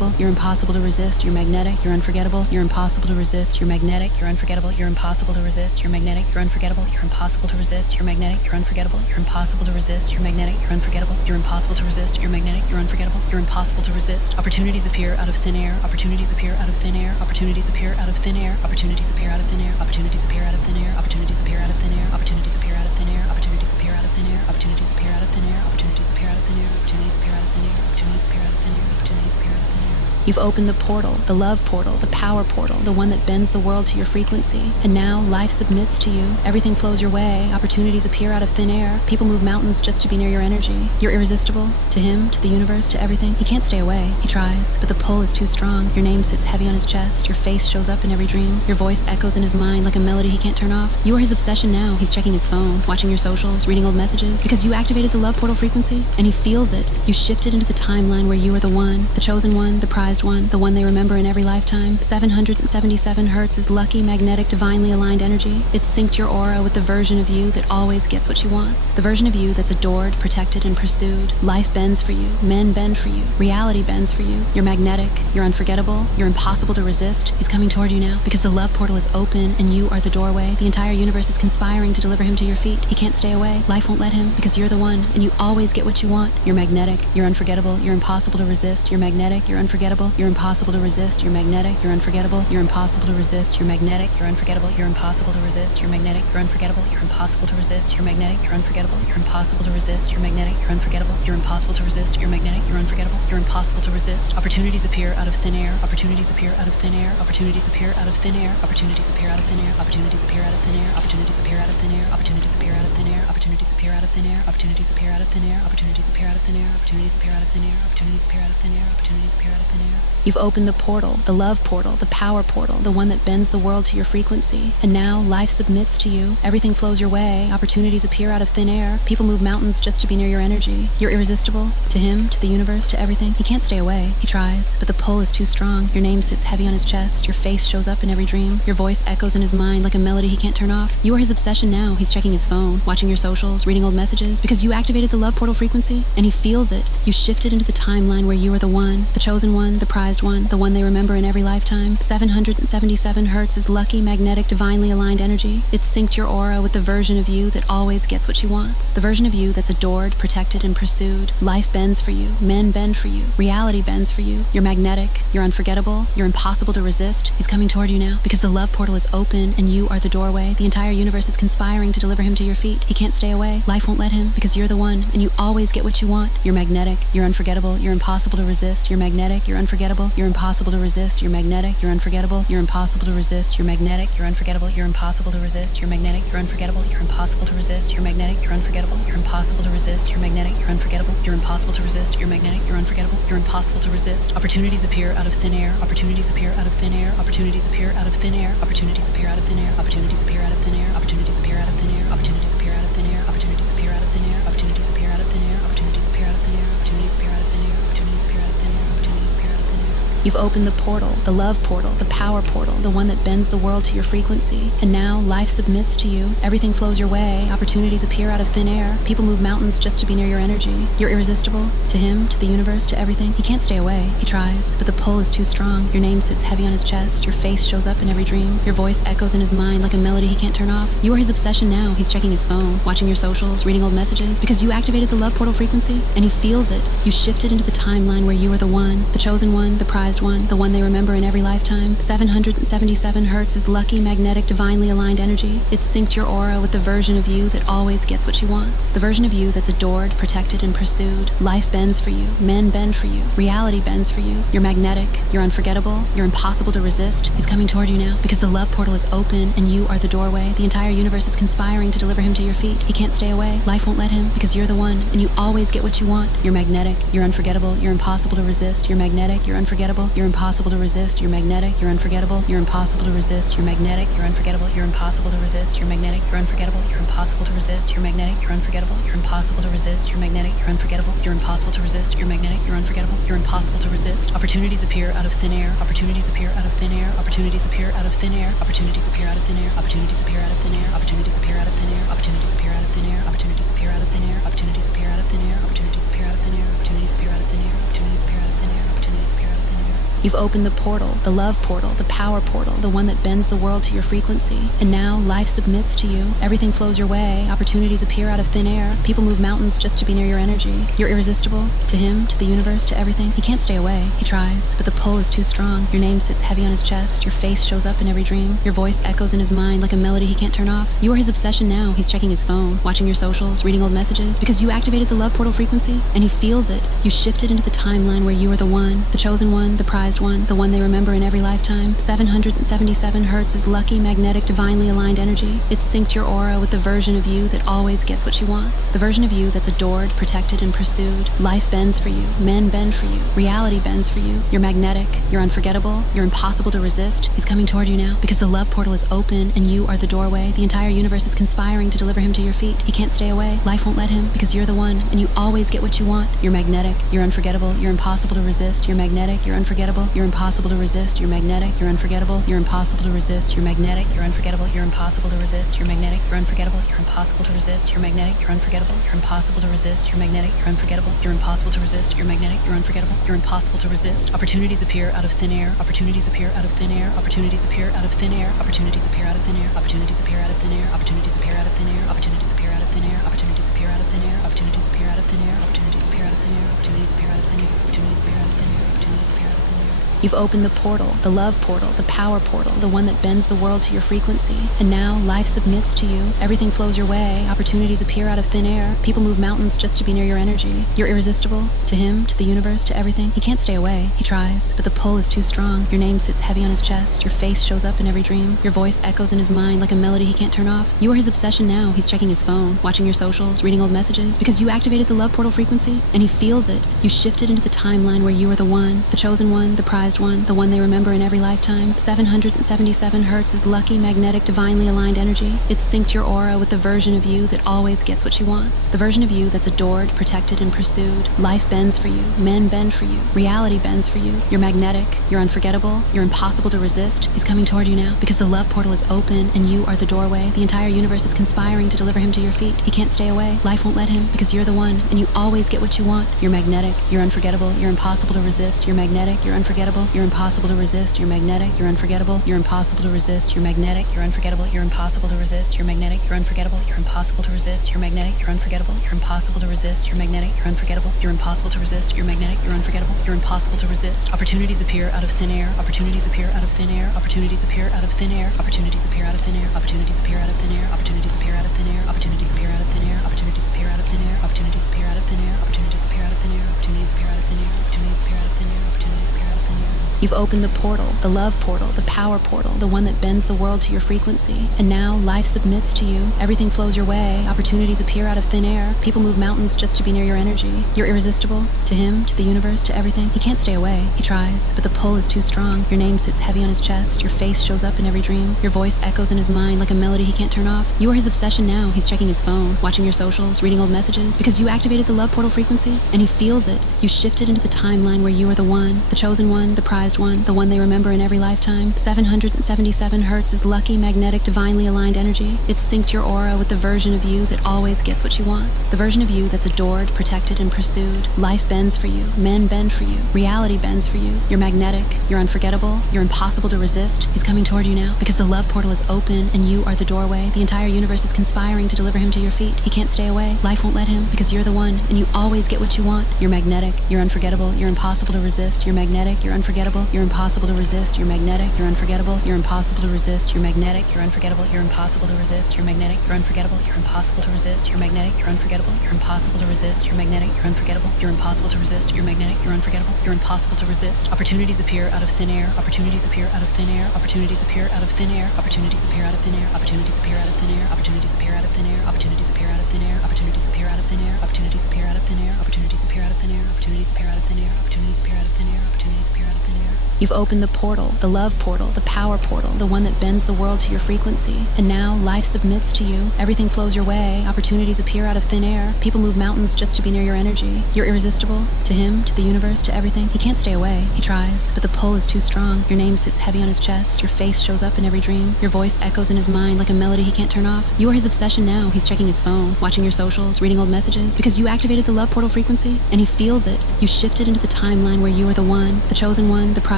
unforgettable, you're impossible to resist, you're magnetic, you're unforgettable, you're impossible to resist, you're magnetic, you're unforgettable, you're impossible to resist, you're magnetic, you're unforgettable, you're impossible to resist, you're magnetic, you're unforgettable, you're impossible to resist, you're magnetic, you're unforgettable, you're impossible to resist, you're magnetic, you're unforgettable, you're impossible to resist. Opportunities appear out of thin air, opportunities appear out of thin air, opportunities appear out of thin air, opportunities appear out of thin air, opportunities appear out of thin air, opportunities appear out of thin air, opportunities appear out of thin air, opportunities appear out of thin air, opportunities appear out of thin air, opportunities appear out of thin air, opportunities appear out of thin air, opportunities appear out of thin air, opportunities appear out of thin air. You've opened the portal, the love portal, the power portal, the one that bends the world to your frequency. And now life submits to you. Everything flows your way. Opportunities appear out of thin air. People move mountains just to be near your energy. You're irresistible to him, to the universe, to everything. He can't stay away. He tries, but the pull is too strong. Your name sits heavy on his chest. Your face shows up in every dream. Your voice echoes in his mind like a melody he can't turn off. You are his obsession now. He's checking his phone, watching your socials, reading old messages, because you activated the love portal frequency, and he feels it. You shifted into the timeline where you are the one, the chosen one, the prized one, the one they remember in every lifetime. 777 hertz is lucky, magnetic, divinely aligned energy. It's synced your aura with the version of you that always gets what she wants. The version of you that's adored, protected, and pursued. Life bends for you. Men bend for you. Reality bends for you. You're magnetic. You're unforgettable. You're impossible to resist. He's coming toward you now because the love portal is open and you are the doorway. The entire universe is conspiring to deliver him to your feet. He can't stay away. Life won't let him because you're the one and you always get what you want. You're magnetic. You're unforgettable. You're impossible to resist. You're magnetic. You're unforgettable. You're impossible to resist. You're magnetic. You're unforgettable. You're impossible to resist. You're magnetic. You're unforgettable. You're impossible to resist. You're magnetic. You're unforgettable. You're impossible to resist. You're magnetic. You're unforgettable. You're impossible to resist. You're magnetic. You're unforgettable. You're impossible to resist. You're magnetic. You're unforgettable. You're impossible to resist. Opportunities appear out of thin air. Opportunities appear out of thin air. Opportunities appear out of thin air. Opportunities appear out of thin air. Opportunities appear out of thin air. Opportunities appear out of thin air. Opportunities appear out of thin air. Opportunities appear out of thin air. Opportunities appear out of thin air. Opportunities appear out of thin air. Opportunities appear out of thin air. Opportunities appear out of thin air. Opportunities appear out of thin air. You've opened the portal, the love portal, the power portal, the one that bends the world to your frequency. And now life submits to you. Everything flows your way. Opportunities appear out of thin air. People move mountains just to be near your energy. You're irresistible to him, to the universe, to everything. He can't stay away. He tries, but the pull is too strong. Your name sits heavy on his chest. Your face shows up in every dream. Your voice echoes in his mind like a melody he can't turn off. You are his obsession now. He's checking his phone, watching your socials, reading old messages, because you activated the love portal frequency, and he feels it. You shifted into the timeline where you are the one, the chosen one, the prized one, the one they remember in every lifetime. 777 hertz is lucky, magnetic, divinely aligned energy. It's synced your aura with the version of you that always gets what she wants. The version of you that's adored, protected, and pursued. Life bends for you. Men bend for you. Reality bends for you. You're magnetic. You're unforgettable. You're impossible to resist. He's coming toward you now because the love portal is open and you are the doorway. The entire universe is conspiring to deliver him to your feet. He can't stay away. Life won't let him because you're the one and you always get what you want. You're magnetic. You're unforgettable. You're impossible to resist. You're magnetic. You're unforgettable. You're impossible to resist. You're magnetic. You're unforgettable. You're impossible to resist. You're magnetic. You're unforgettable. You're impossible to resist. You're magnetic. You're unforgettable. You're impossible to resist. You're magnetic. You're unforgettable. You're impossible to resist. You're magnetic. You're unforgettable. You're impossible to resist. You're magnetic. You're unforgettable. You're impossible to resist. Opportunities appear out of thin air. Opportunities appear out of thin air. Opportunities appear out of thin air. Opportunities appear out of thin air. Opportunities appear out of thin air. Opportunities appear out of thin air. Opportunities appear out of thin air. Opportunities appear out of thin air. Opportunities appear out of thin air. Opportunities appear out of thin air. Opportunities appear out of thin air. Opportunities appear out of thin air. Opportunities appear out of thin air. You've opened the portal, the love portal, the power portal, the one that bends the world to your frequency. And now life submits to you. Everything flows your way. Opportunities appear out of thin air. People move mountains just to be near your energy. You're irresistible to him, to the universe, to everything. He can't stay away. He tries, but the pull is too strong. Your name sits heavy on his chest. Your face shows up in every dream. Your voice echoes in his mind like a melody he can't turn off. You are his obsession now. He's checking his phone, watching your socials, reading old messages, because you activated the love portal frequency, and he feels it. You shifted into the timeline where you are the one, the chosen one, the prized one, the one they remember in every lifetime. 777 hertz is lucky, magnetic, divinely aligned energy. It's synced your aura with the version of you that always gets what she wants. The version of you that's adored, protected, and pursued. Life bends for you. Men bend for you. Reality bends for you. You're magnetic. You're unforgettable. You're impossible to resist. He's coming toward you now because the love portal is open and you are the doorway. The entire universe is conspiring to deliver him to your feet. He can't stay away. Life won't let him because you're the one and you always get what you want. You're magnetic. You're unforgettable. You're impossible to resist. You're magnetic. You're unforgettable. You're impossible to resist. You're magnetic. You're unforgettable. You're impossible to resist. You're magnetic. You're unforgettable. You're impossible to resist. You're magnetic. You're unforgettable. You're impossible to resist. You're magnetic. You're unforgettable. You're impossible to resist. You're magnetic. You're unforgettable. You're impossible to resist. You're magnetic. You're unforgettable. You're impossible to resist. Opportunities appear out of thin air. Opportunities appear out of thin air. Opportunities appear out of thin air. Opportunities appear out of thin air. Opportunities appear out of thin air. Opportunities appear out of thin air. Opportunities appear out of thin air. Opportunities appear out of thin air. Opportunities appear out of thin air. Opportunities appear out of thin air. Opportunities appear out of thin air. Opportunities appear out of thin air. Opportunities appear out of thin air. Opportunities appear out of thin air. You've opened the portal, the love portal, the power portal, the one that bends the world to your frequency. And now life submits to you. Everything flows your way. Opportunities appear out of thin air. People move mountains just to be near your energy. You're irresistible. To him, to the universe, to everything. He can't stay away. He tries, but the pull is too strong. Your name sits heavy on his chest. Your face shows up in every dream. Your voice echoes in his mind like a melody he can't turn off. You are his obsession now. He's checking his phone, watching your socials, reading old messages, because you activated the love portal frequency, and he feels it. You shifted into the timeline where you are the one, the chosen one, the prized one, the one they remember in every lifetime. 777 hertz is lucky, magnetic, divinely aligned energy. It's synced your aura with the version of you that always gets what she wants. The version of you that's adored, protected, and pursued. Life bends for you. Men bend for you. Reality bends for you. You're magnetic. You're unforgettable. You're impossible to resist. He's coming toward you now because the love portal is open and you are the doorway. The entire universe is conspiring to deliver him to your feet. He can't stay away. Life won't let him because you're the one and you always get what you want. You're magnetic. You're unforgettable. You're impossible to resist. You're magnetic. You're unforgettable. You're impossible to resist. You're magnetic. You're unforgettable. You're impossible to resist. You're magnetic. You're unforgettable. You're impossible to resist. You're magnetic. You're unforgettable. You're impossible to resist. You're magnetic. You're unforgettable. You're impossible to resist. You're magnetic. You're unforgettable. You're impossible to resist. You're magnetic. You're unforgettable. You're impossible to resist. Opportunities appear out of thin air. Opportunities appear out of thin air. Opportunities appear out of thin air. Opportunities appear out of thin air. Opportunities appear out of thin air. Opportunities appear out of thin air. Opportunities appear out of thin air. Opportunities appear out of thin air. Opportunities appear out of thin air. Opportunities appear out of thin air. Opportunities appear out of thin air. Opportunities appear out of thin air. Opportunities appear out of thin air. You've opened the portal, the love portal, the power portal, the one that bends the world to your frequency. And now life submits to you. Everything flows your way. Opportunities appear out of thin air. People move mountains just to be near your energy. You're irresistible. To him, to the universe, to everything. He can't stay away. He tries, but the pull is too strong. Your name sits heavy on his chest. Your face shows up in every dream. Your voice echoes in his mind like a melody he can't turn off. You are his obsession now. He's checking his phone, watching your socials, reading old messages, because you activated the love portal frequency, and he feels it. You shifted into the timeline where you are the one, the chosen one, the prized one, the one they remember in every lifetime. 777 hertz is lucky, magnetic, divinely aligned energy. It's synced your aura with the version of you that always gets what she wants. The version of you that's adored, protected, and pursued. Life bends for you. Men bend for you. Reality bends for you. You're magnetic. You're unforgettable. You're impossible to resist. He's coming toward you now because the love portal is open and you are the doorway. The entire universe is conspiring to deliver him to your feet. He can't stay away. Life won't let him because you're the one and you always get what you want. You're magnetic. You're unforgettable. You're impossible to resist. You're magnetic. You're unforgettable. You're impossible to resist. You're magnetic. You're unforgettable. You're impossible to resist. You're magnetic. You're unforgettable. You're impossible to resist. You're magnetic. You're unforgettable. You're impossible to resist. You're magnetic. You're unforgettable. You're impossible to resist. You're magnetic. You're unforgettable. You're impossible to resist. You're magnetic. You're unforgettable. You're impossible to resist. Opportunities appear out of thin air. Opportunities appear out of thin air. Opportunities appear out of thin air. Opportunities appear out of thin air. Opportunities appear out of thin air. Opportunities appear out of thin air. Opportunities appear out of thin air. Opportunities appear out of thin air. Opportunities appear out of thin air. Opportunities appear out of thin air. Opportunities appear out of thin air. Opportunities appear out of thin air. Opportunities appear out of thin air. You've opened the portal, the love portal, the power portal, the one that bends the world to your frequency. And now life submits to you. Everything flows your way. Opportunities appear out of thin air. People move mountains just to be near your energy. You're irresistible. To him, to the universe, to everything. He can't stay away. He tries, but the pull is too strong. Your name sits heavy on his chest. Your face shows up in every dream. Your voice echoes in his mind like a melody he can't turn off. You are his obsession now. He's checking his phone, watching your socials, reading old messages, because you activated the love portal frequency, and he feels it. You shifted into the timeline where you are the one, the chosen one, the prized one, the one they remember in every lifetime. 777 hertz is lucky, magnetic, divinely aligned energy. It's synced your aura with the version of you that always gets what she wants. The version of you that's adored, protected, and pursued. Life bends for you. Men bend for you. Reality bends for you. You're magnetic. You're unforgettable. You're impossible to resist. He's coming toward you now because the love portal is open and you are the doorway. The entire universe is conspiring to deliver him to your feet. He can't stay away. Life won't let him because you're the one and you always get what you want. You're magnetic. You're unforgettable. You're impossible to resist. You're magnetic. You're unforgettable. You're impossible to resist. You're magnetic. You're unforgettable. You're impossible to resist. You're magnetic. You're unforgettable. You're impossible to resist. You're magnetic. You're unforgettable. You're impossible to resist. You're magnetic. You're unforgettable. You're impossible to resist. You're magnetic. You're unforgettable. You're impossible to resist. You're magnetic. You're unforgettable. You're impossible to resist. Opportunities appear out of thin air. Opportunities appear out of thin air. Opportunities appear out of thin air. Opportunities appear out of thin air. Opportunities appear out of thin air. Opportunities appear out of thin air. Opportunities appear out of thin air. Opportunities appear out of thin air. Opportunities appear out of thin air. Opportunities appear out of thin air. Opportunities appear out of thin air. Opportunities appear out of thin air. Opportunities appear out of thin air. You've opened the portal, the love portal, the power portal, the one that bends the world to your frequency. And now life submits to you. Everything flows your way. Opportunities appear out of thin air. People move mountains just to be near your energy. You're irresistible. To him, to the universe, to everything. He can't stay away. He tries, but the pull is too strong. Your name sits heavy on his chest. Your face shows up in every dream. Your voice echoes in his mind like a melody he can't turn off. You are his obsession now. He's checking his phone, watching your socials, reading old messages, because you activated the love portal frequency, and he feels it. You shifted into the timeline where you are the one, the chosen one, the prize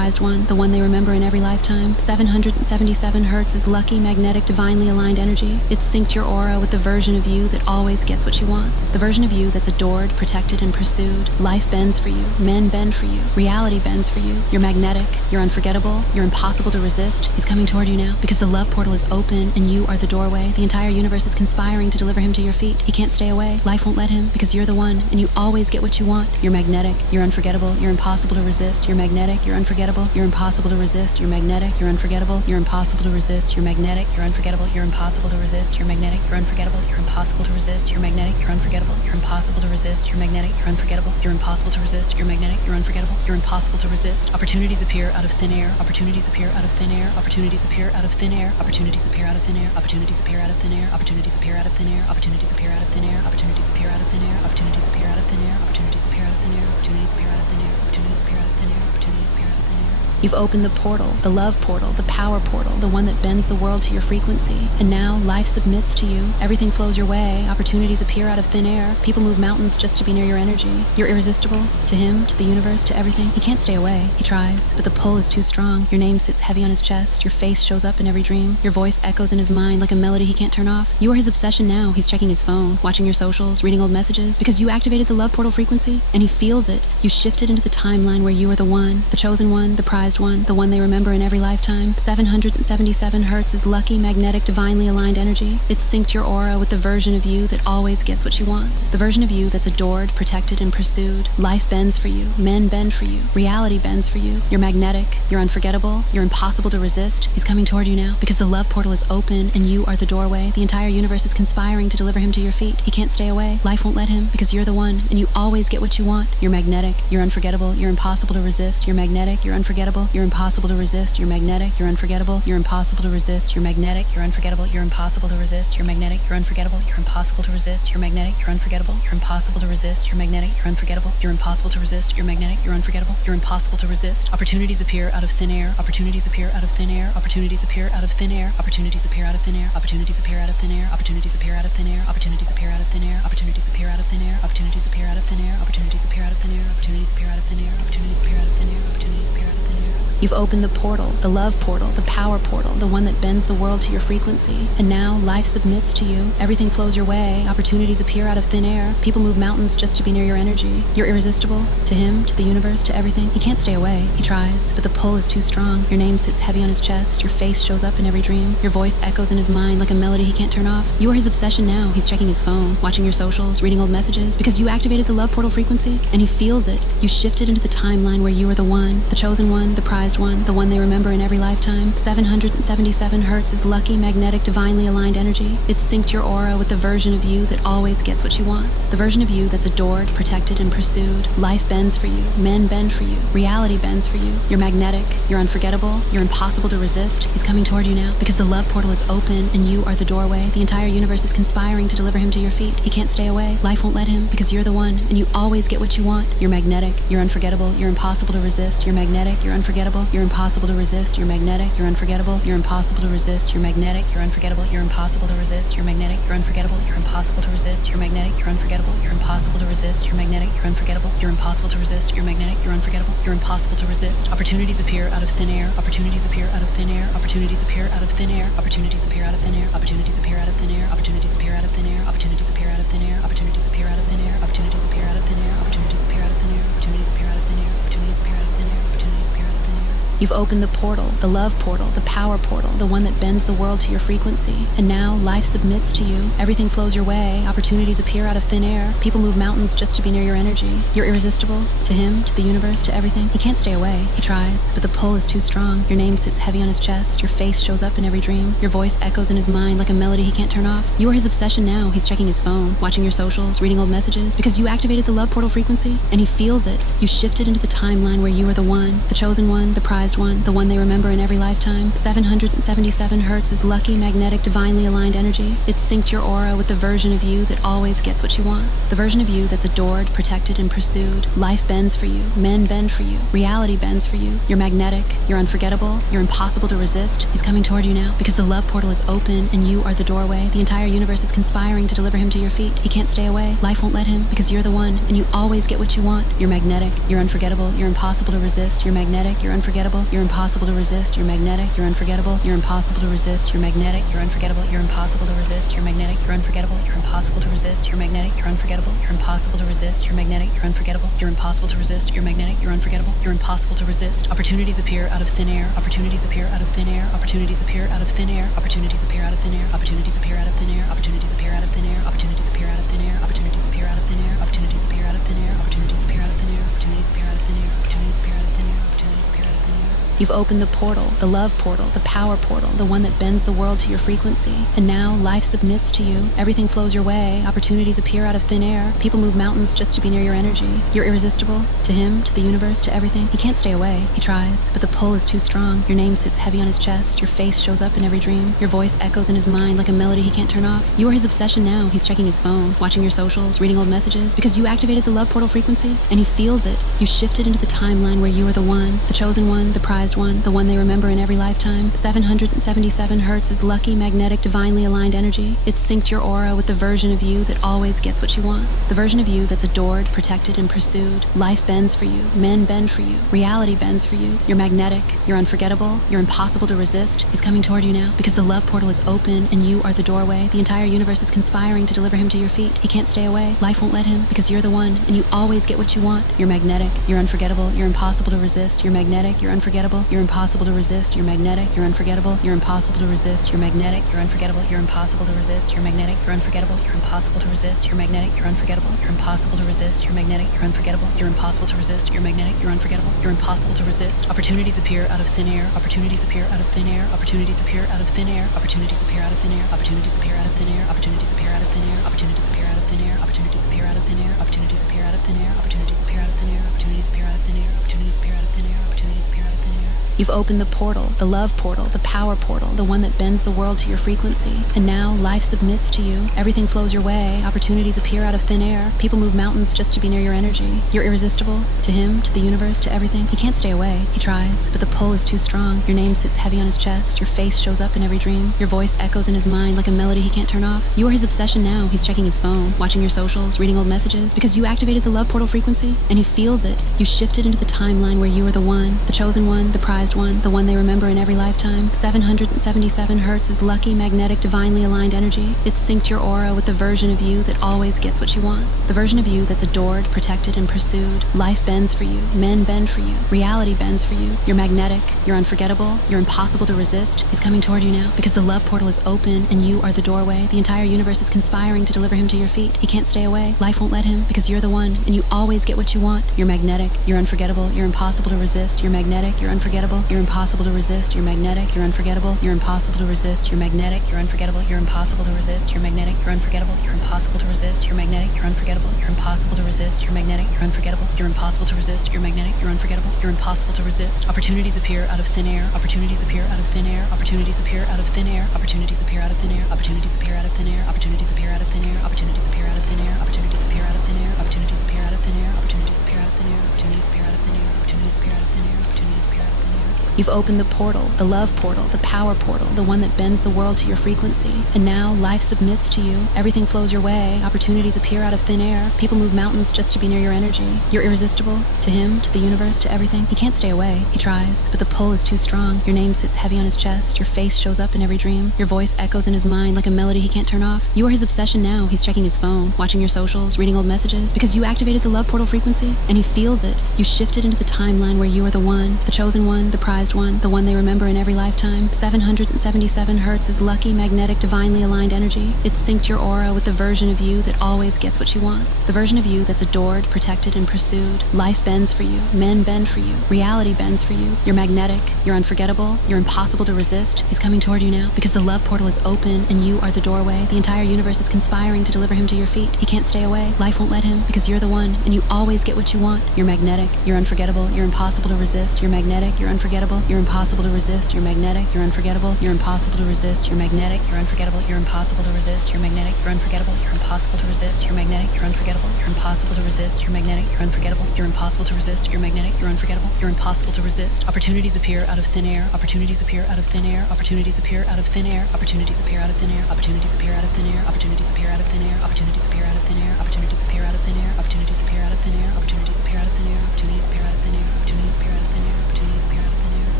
prized one, the one they remember in every lifetime. 777 hertz is lucky, magnetic, divinely aligned energy. It's synced your aura with the version of you that always gets what she wants. The version of you that's adored, protected, and pursued. Life bends for you. Men bend for you. Reality bends for you. You're magnetic. You're unforgettable. You're impossible to resist. He's coming toward you now because the love portal is open and you are the doorway. The entire universe is conspiring to deliver him to your feet. He can't stay away. Life won't let him because you're the one and you always get what you want. You're magnetic. You're unforgettable. You're impossible to resist. You're magnetic. You're unforgettable. You're impossible to resist. You're magnetic. You're unforgettable. You're impossible to resist. You're magnetic. You're unforgettable. You're impossible to resist. You're magnetic. You're unforgettable. You're impossible to resist. You're magnetic. You're unforgettable. You're impossible to resist. You're magnetic. You're unforgettable. You're impossible to resist. You're magnetic. You're unforgettable. You're impossible to resist. Opportunities appear out of thin air. Opportunities appear out of thin air. Opportunities appear out of thin air. Opportunities appear out of thin air. Opportunities appear out of thin air. Opportunities appear out of thin air. Opportunities appear out of thin air. Opportunities appear out of thin air. Opportunities appear out of thin air. Opportunities appear out of thin air. Opportunities appear out of thin air. Opportunities appear out of thin air. Opportunities appear out of thin air. You've opened the portal, the love portal, the power portal, the one that bends the world to your frequency. And now life submits to you. Everything flows your way. Opportunities appear out of thin air. People move mountains just to be near your energy. You're irresistible to him, to the universe, to everything. He can't stay away. He tries, but the pull is too strong. Your name sits heavy on his chest. Your face shows up in every dream. Your voice echoes in his mind like a melody he can't turn off. You are his obsession now. He's checking his phone, watching your socials, reading old messages because you activated the love portal frequency and he feels it. You shifted into the timeline where you are the one, the chosen one, the prized one, the one they remember in every lifetime. 777 hertz is lucky, magnetic, divinely aligned energy. It's synced your aura with the version of you that always gets what she wants. The version of you that's adored, protected, and pursued. Life bends for you. Men bend for you. Reality bends for you. You're magnetic. You're unforgettable. You're impossible to resist. He's coming toward you now because the love portal is open and you are the doorway. The entire universe is conspiring to deliver him to your feet. He can't stay away. Life won't let him because you're the one and you always get what you want. You're magnetic. You're unforgettable. You're impossible to resist. You're magnetic. You're unforgettable. You're impossible to resist. You're magnetic. You're unforgettable. You're impossible to resist. You're magnetic. You're unforgettable. You're impossible to resist. You're magnetic. You're unforgettable. You're impossible to resist. You're magnetic. You're unforgettable. You're impossible to resist. You're magnetic. You're unforgettable. You're impossible to resist. You're magnetic. You're unforgettable. You're impossible to resist. Opportunities appear out of thin air. Opportunities appear out of thin air. Opportunities appear out of thin air. Opportunities appear out of thin air. Opportunities appear out of thin air. Opportunities appear out of thin air. Opportunities appear out of thin air. Opportunities appear out of thin air. Opportunities appear out of thin air. Opportunities appear out of thin air. Opportunities appear out of thin air. Opportunities appear out of thin air. Opportunities appear out of thin air. You've opened the portal, the love portal, the power portal, the one that bends the world to your frequency. And now life submits to you. Everything flows your way. Opportunities appear out of thin air. People move mountains just to be near your energy. You're irresistible to him, to the universe, to everything. He can't stay away. He tries, but the pull is too strong. Your name sits heavy on his chest. Your face shows up in every dream. Your voice echoes in his mind like a melody he can't turn off. You are his obsession now. He's checking his phone, watching your socials, reading old messages because you activated the love portal frequency and he feels it. You shifted into the timeline where you are the one, the chosen one, the prized one, the one they remember in every lifetime. 777 hertz is lucky, magnetic, divinely aligned energy. It's synced your aura with the version of you that always gets what she wants. The version of you that's adored, protected, and pursued. Life bends for you. Men bend for you. Reality bends for you. You're magnetic. You're unforgettable. You're impossible to resist. He's coming toward you now because the love portal is open and you are the doorway. The entire universe is conspiring to deliver him to your feet. He can't stay away. Life won't let him because you're the one and you always get what you want. You're magnetic. You're unforgettable. You're impossible to resist. You're magnetic. You're unforgettable. You're impossible to resist. You're magnetic. You're unforgettable. You're impossible to resist. You're magnetic. You're unforgettable. You're impossible to resist. You're magnetic. You're unforgettable. You're impossible to resist. You're magnetic. You're unforgettable. You're impossible to resist. You're magnetic. You're unforgettable. You're impossible to resist. You're magnetic. You're unforgettable. You're impossible to resist. Opportunities appear out of thin air. Opportunities appear out of thin air. Opportunities appear out of thin air. Opportunities appear out of thin air. Opportunities appear out of thin air. Opportunities appear out of thin air. Opportunities appear out of thin air. Opportunities appear out of thin air. Opportunities appear out of thin air. Opportunities appear out of thin air. Opportunities appear out of thin air. Opportunities appear out of thin air. Opportunities appear out of thin air. You've opened the portal, the love portal, the power portal, the one that bends the world to your frequency. And now life submits to you. Everything flows your way. Opportunities appear out of thin air. People move mountains just to be near your energy. You're irresistible to him, to the universe, to everything. He can't stay away. He tries, but the pull is too strong. Your name sits heavy on his chest. Your face shows up in every dream. Your voice echoes in his mind like a melody he can't turn off. You are his obsession now. He's checking his phone, watching your socials, reading old messages because you activated the love portal frequency and he feels it. You shifted into the timeline where you are the one, the chosen one, the prized one, the one they remember in every lifetime. 777 hertz is lucky, magnetic, divinely aligned energy. It's synced your aura with the version of you that always gets what she wants. The version of you that's adored, protected, and pursued. Life bends for you. Men bend for you. Reality bends for you. You're magnetic. You're unforgettable. You're impossible to resist. He's coming toward you now because the love portal is open and you are the doorway. The entire universe is conspiring to deliver him to your feet. He can't stay away. Life won't let him because you're the one and you always get what you want. You're magnetic. You're unforgettable. You're impossible to resist. You're magnetic. You're unforgettable. unforgettable, you're impossible to resist, you're magnetic, you're unforgettable, you're impossible to resist, you're magnetic, you're unforgettable, you're impossible to resist, you're magnetic, you're unforgettable, you're impossible to resist, you're magnetic, you're unforgettable, you're impossible to resist, you're magnetic, you're unforgettable, you're impossible to resist, you're magnetic, you're unforgettable, you're impossible to resist. Opportunities appear out of thin air, opportunities appear out of thin air, opportunities appear out of thin air, opportunities appear out of thin air, opportunities appear out of thin air, opportunities appear out of thin air, opportunities appear out of thin air, opportunities appear out of thin air, opportunities appear out of thin air, opportunities appear out of thin air, opportunities appear out of thin air, opportunities appear out of thin air, opportunities appear out of thin air. You've opened the portal, the love portal, the power portal, the one that bends the world to your frequency. And now life submits to you. Everything flows your way. Opportunities appear out of thin air. People move mountains just to be near your energy. You're irresistible to him, to the universe, to everything. He can't stay away. He tries, but the pull is too strong. Your name sits heavy on his chest. Your face shows up in every dream. Your voice echoes in his mind like a melody he can't turn off. You are his obsession now. He's checking his phone, watching your socials, reading old messages, because you activated the love portal frequency, and he feels it. You shifted into the timeline where you are the one, the chosen one, the prized one, the one they remember in every lifetime. 777 hertz is lucky, magnetic, divinely aligned energy. It's synced your aura with the version of you that always gets what she wants. The version of you that's adored, protected, and pursued. Life bends for you. Men bend for you. Reality bends for you. You're magnetic. You're unforgettable. You're impossible to resist. He's coming toward you now because the love portal is open and you are the doorway. The entire universe is conspiring to deliver him to your feet. He can't stay away. Life won't let him because you're the one and you always get what you want. You're magnetic. You're unforgettable. You're impossible to resist. You're magnetic. You're unforgettable. You're impossible to resist. You're magnetic. You're unforgettable. You're impossible to resist. You're magnetic. You're unforgettable. You're impossible to resist. You're magnetic. You're unforgettable. You're impossible to resist. You're magnetic. You're unforgettable. You're impossible to resist. You're magnetic. You're unforgettable. You're impossible to resist. You're magnetic. You're unforgettable. You're impossible to resist. Opportunities appear out of thin air. Opportunities appear out of thin air. Opportunities appear out of thin air. Opportunities appear out of thin air. Opportunities appear out of thin air. Opportunities appear out of thin air. Opportunities appear out of thin air. Opportunities appear out of thin air. Opportunities appear out of thin air. Opportunities appear out of thin air. Opportunities appear out of thin air. Opportunities appear out of thin air. Opportunities appear out of thin air. You've opened the portal, the love portal, the power portal, the one that bends the world to your frequency. And now life submits to you. Everything flows your way. Opportunities appear out of thin air. People move mountains just to be near your energy. You're irresistible to him, to the universe, to everything. He can't stay away. He tries, but the pull is too strong. Your name sits heavy on his chest. Your face shows up in every dream. Your voice echoes in his mind like a melody he can't turn off. You are his obsession now. He's checking his phone, watching your socials, reading old messages, because you activated the love portal frequency, and he feels it. You shifted into the timeline where you are the one, the chosen one, the prized one, the one they remember in every lifetime. 777 hertz is lucky, magnetic, divinely aligned energy. It's synced your aura with the version of you that always gets what she wants. The version of you that's adored, protected, and pursued. Life bends for you. Men bend for you. Reality bends for you. You're magnetic. You're unforgettable. You're impossible to resist. He's coming toward you now because the love portal is open and you are the doorway. The entire universe is conspiring to deliver him to your feet. He can't stay away. Life won't let him because you're the one and you always get what you want. You're magnetic. You're unforgettable. You're impossible to resist. You're magnetic. You're unforgettable. You're impossible to resist. You're magnetic. You're unforgettable. You're impossible to resist. You're magnetic. You're unforgettable. You're impossible to resist. You're magnetic. You're unforgettable. You're impossible to resist. You're magnetic. You're unforgettable. You're impossible to resist. You're magnetic. You're unforgettable. You're impossible to resist. You're magnetic. You're unforgettable. You're impossible to resist. Opportunities appear out of thin air. Opportunities appear out of thin air. Opportunities appear out of thin air. Opportunities appear out of thin air. Opportunities appear out of thin air. Opportunities appear out of thin air. Opportunities appear out of thin air. Opportunities appear out of thin air. Opportunities appear out of thin air. Opportunities appear out of thin air. Opportunities appear out of thin air. Opportunities appear out of thin air. Opportunities appear out of thin air. You've opened the portal, the love portal, the power portal, the one that bends the world to your frequency. And now life submits to you. Everything flows your way. Opportunities appear out of thin air. People move mountains just to be near your energy. You're irresistible to him, to the universe, to everything. He can't stay away. He tries, but the pull is too strong. Your name sits heavy on his chest. Your face shows up in every dream. Your voice echoes in his mind like a melody he can't turn off. You are his obsession now. He's checking his phone, watching your socials, reading old messages, because you activated the love portal frequency, and he feels it. You shifted into the timeline where you are the one, the chosen one, the prized one, the one they remember in every lifetime. 777 hertz is lucky, magnetic, divinely aligned energy. It's synced your aura with the version of you that always gets what she wants. The version of you that's adored, protected, and pursued. Life bends for you. Men bend for you. Reality bends for you. You're magnetic. You're unforgettable. You're impossible to resist. He's coming toward you now because the love portal is open and you are the doorway. The entire universe is conspiring to deliver him to your feet. He can't stay away. Life won't let him because you're the one and you always get what you want. You're magnetic. You're unforgettable. You're impossible to resist. You're magnetic. You're unforgettable. You're impossible to resist. You're magnetic. You're unforgettable. You're impossible to resist. You're magnetic. You're unforgettable. You're impossible to resist. You're magnetic. You're unforgettable. You're impossible to resist. You're magnetic. You're unforgettable. You're impossible to resist. You're magnetic. You're unforgettable. You're impossible to resist. You're magnetic. You're unforgettable. You're impossible to resist. Opportunities appear out of thin air. Opportunities appear out of thin air. Opportunities appear out of thin air. Opportunities appear out of thin air. Opportunities appear out of thin air. Opportunities appear out of thin air. Opportunities appear out of thin air. Opportunities appear out of thin air. Opportunities appear out of thin air. Opportunities appear out of thin air. Opportunities appear out of thin air. Opportunities appear out of thin air. Opportunities appear out of thin air. Opportunities appear out of thin air.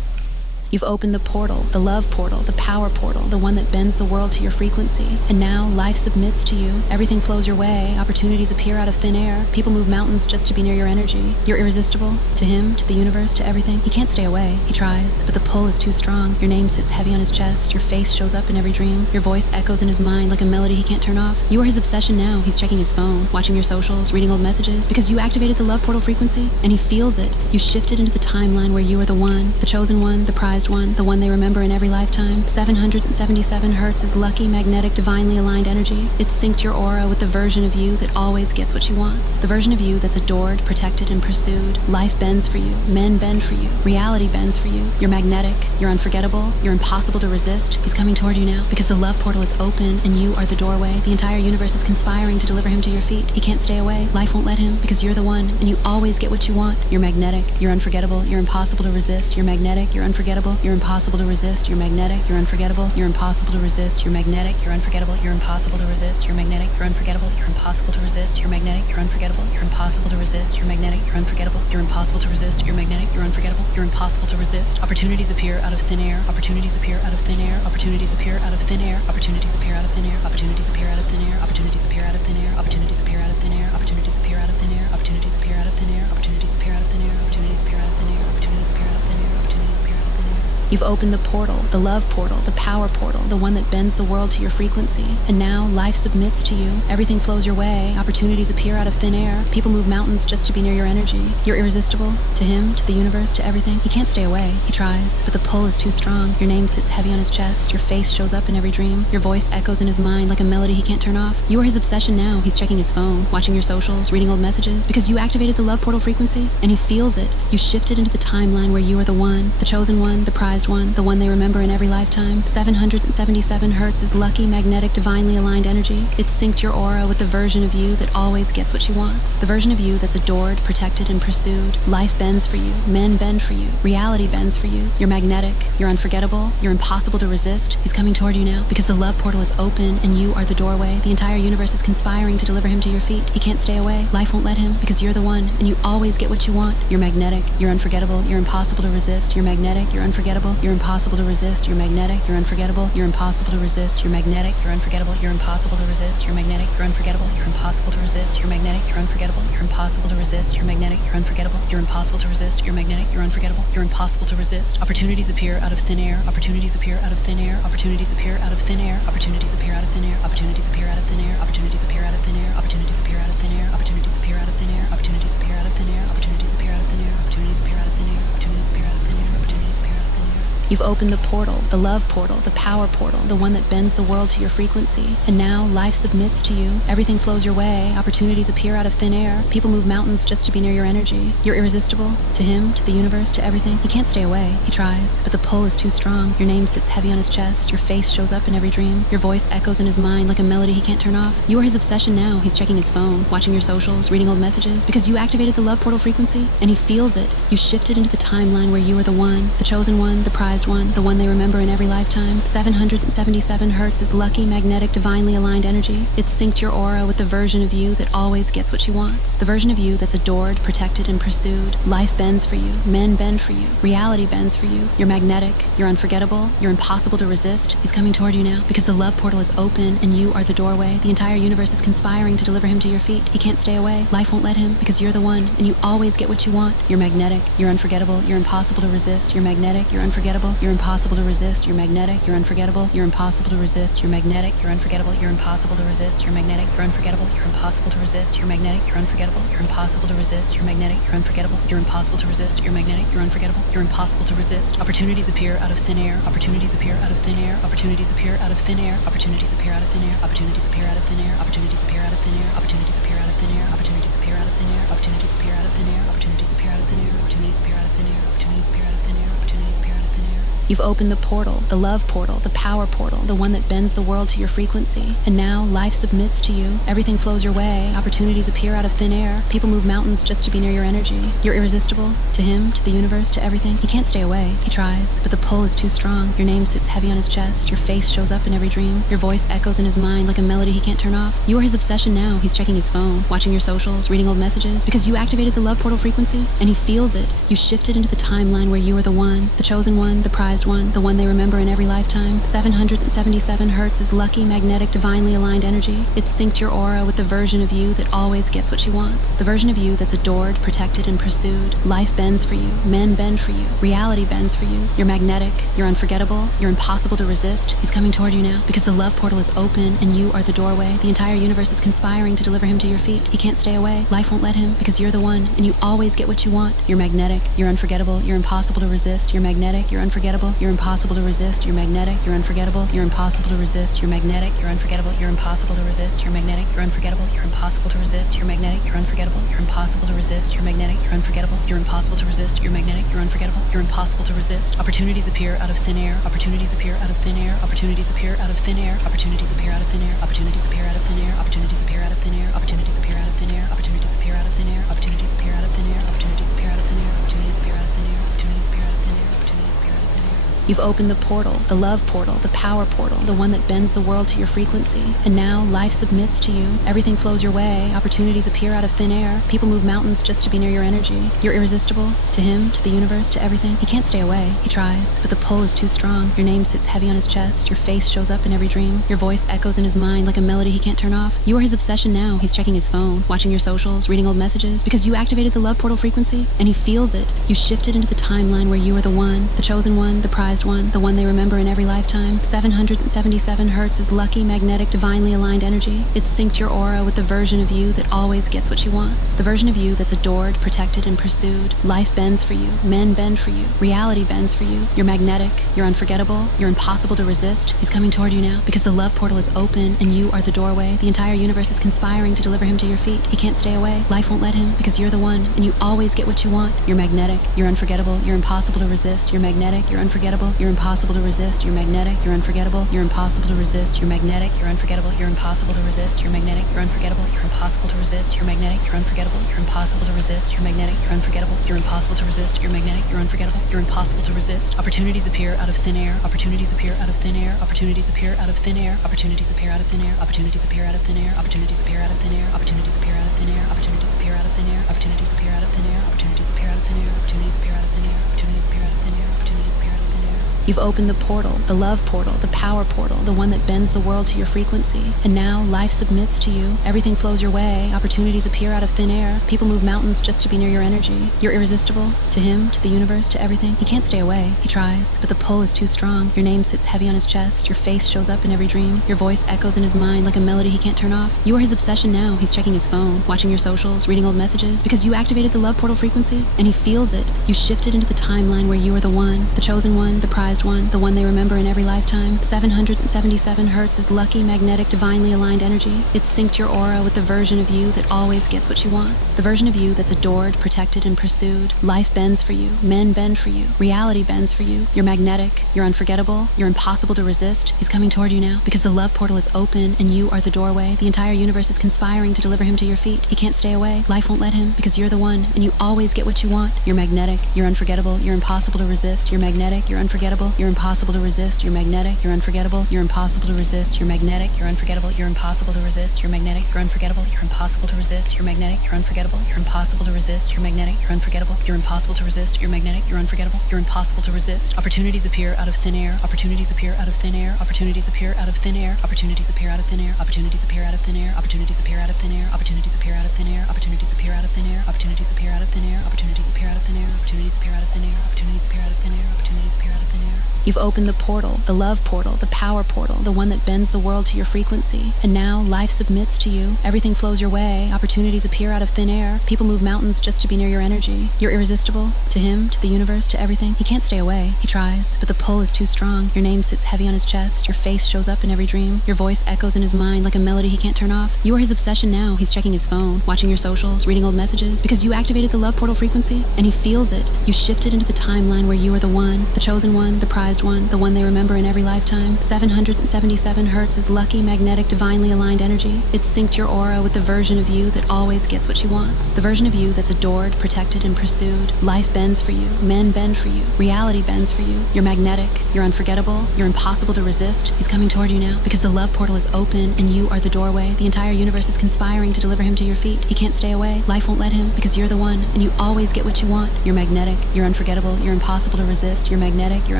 You've opened the portal, the love portal, the power portal, the one that bends the world to your frequency. And now life submits to you. Everything flows your way. Opportunities appear out of thin air. People move mountains just to be near your energy. You're irresistible. To him, to the universe, to everything. He can't stay away. He tries, but the pull is too strong. Your name sits heavy on his chest. Your face shows up in every dream. Your voice echoes in his mind like a melody he can't turn off. You are his obsession now. He's checking his phone, watching your socials, reading old messages, because you activated the love portal frequency, and he feels it. You shifted into the timeline where you are the one, the chosen one, the prized one, the one they remember in every lifetime. 777 hertz is lucky, magnetic, divinely aligned energy. It's synced your aura with the version of you that always gets what she wants. The version of you that's adored, protected, and pursued. Life bends for you. Men bend for you. Reality bends for you. You're magnetic. You're unforgettable. You're impossible to resist. He's coming toward you now because the love portal is open and you are the doorway. The entire universe is conspiring to deliver him to your feet. He can't stay away. Life won't let him because you're the one and you always get what you want. You're magnetic. You're unforgettable. You're impossible to resist. You're magnetic. You're unforgettable. You're impossible to resist. You're magnetic. You're unforgettable. You're impossible to resist. You're magnetic. You're unforgettable. You're impossible to resist. You're magnetic. You're unforgettable. You're impossible to resist. You're magnetic. You're unforgettable. You're impossible to resist. You're magnetic. You're unforgettable. You're impossible to resist. You're magnetic. You're unforgettable. You're impossible to resist. Opportunities appear out of thin air. Opportunities appear out of thin air. Opportunities appear out of thin air. Opportunities appear out of thin air. Opportunities appear out of thin air. Opportunities appear out of thin air. Opportunities appear out of thin air. Opportunities appear out of thin air. Opportunities appear out of thin air. Opportunities appear out of thin air. Opportunities appear out of thin air. Opportunities appear out of thin air. Opportunities appear out of thin air. You've opened the portal, the love portal, the power portal, the one that bends the world to your frequency. And now life submits to you. Everything flows your way. Opportunities appear out of thin air. People move mountains just to be near your energy. You're irresistible. To him, to the universe, to everything. He can't stay away. He tries, but the pull is too strong. Your name sits heavy on his chest. Your face shows up in every dream. Your voice echoes in his mind like a melody he can't turn off. You are his obsession now. He's checking his phone, watching your socials, reading old messages, because you activated the love portal frequency, and he feels it. You shifted into the timeline where you are the one, the chosen one, the prized one, the one they remember in every lifetime. 777 hertz is lucky, magnetic, divinely aligned energy. It's synced your aura with the version of you that always gets what she wants. The version of you that's adored, protected, and pursued. Life bends for you. Men bend for you. Reality bends for you. You're magnetic. You're unforgettable. You're impossible to resist. He's coming toward you now because the love portal is open and you are the doorway. The entire universe is conspiring to deliver him to your feet. He can't stay away. Life won't let him because you're the one and you always get what you want. You're magnetic. You're unforgettable. You're impossible to resist. You're magnetic. You're unforgettable. You're impossible to resist. You're magnetic. You're unforgettable. You're impossible to resist. You're magnetic. You're unforgettable. You're impossible to resist. You're magnetic. You're unforgettable. You're impossible to resist. You're magnetic. You're unforgettable. You're impossible to resist. You're magnetic. You're unforgettable. You're impossible to resist. You're magnetic. You're unforgettable. You're impossible to resist. Opportunities appear out of thin air. Opportunities appear out of thin air. Opportunities appear out of thin air. Opportunities appear out of thin air. Opportunities appear out of thin air. Opportunities appear out of thin air. Opportunities appear out of thin air. Opportunities appear out of thin air. Opportunities appear out of thin air. Opportunities appear out of thin air. Opportunities appear out of thin air. Opportunities appear out of thin air. Opportunities appear out of thin air. You've opened the portal, the love portal, the power portal, the one that bends the world to your frequency. And now life submits to you. Everything flows your way. Opportunities appear out of thin air. People move mountains just to be near your energy. You're irresistible. To him, to the universe, to everything. He can't stay away. He tries, but the pull is too strong. Your name sits heavy on his chest. Your face shows up in every dream. Your voice echoes in his mind like a melody he can't turn off. You are his obsession now. He's checking his phone, watching your socials, reading old messages, because you activated the love portal frequency, and he feels it. You shifted into the timeline where you are the one, the chosen one, the prized one, the one they remember in every lifetime. 777 hertz is lucky, magnetic, divinely aligned energy. It's synced your aura with the version of you that always gets what she wants. The version of you that's adored, protected, and pursued. Life bends for you. Men bend for you. Reality bends for you. You're magnetic. You're unforgettable. You're impossible to resist. He's coming toward you now because the love portal is open and you are the doorway. The entire universe is conspiring to deliver him to your feet. He can't stay away. Life won't let him because you're the one and you always get what you want. You're magnetic. You're unforgettable. You're impossible to resist. You're magnetic. You're unforgettable. You're impossible to resist. You're magnetic. You're unforgettable. You're impossible to resist. You're magnetic. You're unforgettable. You're impossible to resist. You're magnetic. You're unforgettable. You're impossible to resist. You're magnetic. You're unforgettable. You're impossible to resist. You're magnetic. You're unforgettable. You're impossible to resist. You're magnetic. You're unforgettable. You're impossible to resist. Opportunities appear out of thin air. Opportunities appear out of thin air. Opportunities appear out of thin air. Opportunities appear out of thin air. Opportunities appear out of thin air. Opportunities appear out of thin air. Opportunities appear out of thin air. Opportunities appear out of thin air. Opportunities appear out of thin air. Opportunities appear out of thin air. Opportunities appear out of thin air. Opportunities appear out of thin air. Opportunities appear out of thin air. You've opened the portal, the love portal, the power portal, the one that bends the world to your frequency. And now life submits to you. Everything flows your way. Opportunities appear out of thin air. People move mountains just to be near your energy. You're irresistible. To him, to the universe, to everything. He can't stay away. He tries, but the pull is too strong. Your name sits heavy on his chest. Your face shows up in every dream. Your voice echoes in his mind like a melody he can't turn off. You are his obsession now. He's checking his phone, watching your socials, reading old messages, because you activated the love portal frequency, and he feels it. You shifted into the timeline where you are the one, the chosen one, the prized prized one, the one they remember in every lifetime. 777 hertz is lucky, magnetic, divinely aligned energy. It's synced your aura with the version of you that always gets what she wants. The version of you that's adored, protected, and pursued. Life bends for you. Men bend for you. Reality bends for you. You're magnetic. You're unforgettable. You're impossible to resist. He's coming toward you now because the love portal is open and you are the doorway. The entire universe is conspiring to deliver him to your feet. He can't stay away. Life won't let him because you're the one and you always get what you want. You're magnetic. You're unforgettable. You're impossible to resist. You're magnetic. You're unforgettable. You're impossible to resist. You're magnetic. You're unforgettable. You're impossible to resist. You're magnetic. You're unforgettable. You're impossible to resist. You're magnetic. You're unforgettable. You're impossible to resist. You're magnetic. You're unforgettable. You're impossible to resist. You're magnetic. You're unforgettable. You're impossible to resist. You're magnetic. You're unforgettable. You're impossible to resist. Opportunities appear out of thin air. Opportunities appear out of thin air. Opportunities appear out of thin air. Opportunities appear out of thin air. Opportunities appear out of thin air. Opportunities appear out of thin air. Opportunities appear out of thin air. Opportunities appear out of thin air. Opportunities appear out of thin air. Opportunities appear out of thin air. Opportunities appear out of thin air. Opportunities appear out of thin air. Opportunities appear out of thin air. You've opened the portal, the love portal, the power portal, the one that bends the world to your frequency. And now life submits to you. Everything flows your way. Opportunities appear out of thin air. People move mountains just to be near your energy. You're irresistible to him, to the universe, to everything. He can't stay away. He tries, but the pull is too strong. Your name sits heavy on his chest. Your face shows up in every dream. Your voice echoes in his mind like a melody he can't turn off. You are his obsession now. He's checking his phone, watching your socials, reading old messages because you activated the love portal frequency and he feels it. You shifted into the timeline where you are the one, the chosen one, the prized one, the one they remember in every lifetime. 777 hertz is lucky, magnetic, divinely aligned energy. It's synced your aura with the version of you that always gets what she wants. The version of you that's adored, protected, and pursued. Life bends for you. Men bend for you. Reality bends for you. You're magnetic. You're unforgettable. You're impossible to resist. He's coming toward you now because the love portal is open and you are the doorway. The entire universe is conspiring to deliver him to your feet. He can't stay away. Life won't let him because you're the one and you always get what you want. You're magnetic. You're unforgettable. You're impossible to resist. You're magnetic. You're unforgettable. You're impossible to resist. You're magnetic. You're unforgettable. You're impossible to resist. You're magnetic. You're unforgettable. You're impossible to resist. You're magnetic. You're unforgettable. You're impossible to resist. You're magnetic. You're unforgettable. You're impossible to resist. You're magnetic. You're unforgettable. You're impossible to resist. You're magnetic. You're unforgettable. You're impossible to resist. Opportunities appear out of thin air. Opportunities appear out of thin air. Opportunities appear out of thin air. Opportunities appear out of thin air. Opportunities appear out of thin air. Opportunities appear out of thin air. Opportunities appear out of thin air. Opportunities appear out of thin air. Opportunities appear out of thin air. Opportunities appear out of thin air. Opportunities appear out of thin air. Opportunities appear out of thin air. Opportunities appear out of thin air. You've opened the portal, the love portal, the power portal, the one that bends the world to your frequency. And now life submits to you. Everything flows your way. Opportunities appear out of thin air. People move mountains just to be near your energy. You're irresistible to him, to the universe, to everything. He can't stay away. He tries, but the pull is too strong. Your name sits heavy on his chest. Your face shows up in every dream. Your voice echoes in his mind like a melody he can't turn off. You are his obsession now. He's checking his phone, watching your socials, reading old messages because you activated the love portal frequency and he feels it. You shifted into the timeline where you are the one, the chosen one, the prized one, the one they remember in every lifetime. 777 hertz is lucky, magnetic, divinely aligned energy. It's synced your aura with the version of you that always gets what she wants. The version of you that's adored, protected, and pursued. Life bends for you. Men bend for you. Reality bends for you. You're magnetic. You're unforgettable. You're impossible to resist. He's coming toward you now because the love portal is open and you are the doorway. The entire universe is conspiring to deliver him to your feet. He can't stay away. Life won't let him because you're the one and you always get what you want. You're magnetic. You're unforgettable. You're impossible to resist. You're magnetic. You're unforgettable. You're impossible to resist. You're magnetic. You're unforgettable. You're impossible to resist. You're magnetic. You're unforgettable. You're impossible to resist. You're magnetic. You're unforgettable. You're impossible to resist. You're magnetic. You're unforgettable. You're impossible to resist. You're magnetic. You're unforgettable. You're impossible to resist. You're magnetic. You're unforgettable. You're impossible to resist. Opportunities appear out of thin air. Opportunities appear out of thin air. Opportunities appear out of thin air. Opportunities appear out of thin air. Opportunities appear out of thin air. Opportunities appear out of thin air. Opportunities appear out of thin air. Opportunities appear out of thin air. Opportunities appear out of thin air. Opportunities appear out of thin air. Opportunities appear out of thin air. Opportunities appear out of thin air. Opportunities appear out of thin air. You've opened the portal, the love portal, the power portal, the one that bends the world to your frequency. And now life submits to you. Everything flows your way. Opportunities appear out of thin air. People move mountains just to be near your energy. You're irresistible to him, to the universe, to everything. He can't stay away. He tries, but the pull is too strong. Your name sits heavy on his chest. Your face shows up in every dream. Your voice echoes in his mind like a melody he can't turn off. You are his obsession now. He's checking his phone, watching your socials, reading old messages because you activated the love portal frequency and he feels it. You shifted into the timeline where you are the one, the chosen one, the prized one, the one they remember in every lifetime. 777 hertz is lucky, magnetic, divinely aligned energy. It's synced your aura with the version of you that always gets what she wants. The version of you that's adored, protected, and pursued. Life bends for you. Men bend for you. Reality bends for you. You're magnetic. You're unforgettable. You're impossible to resist. He's coming toward you now because the love portal is open and you are the doorway. The entire universe is conspiring to deliver him to your feet. He can't stay away. Life won't let him because you're the one and you always get what you want. You're magnetic. You're unforgettable. You're impossible to resist. You're magnetic. You're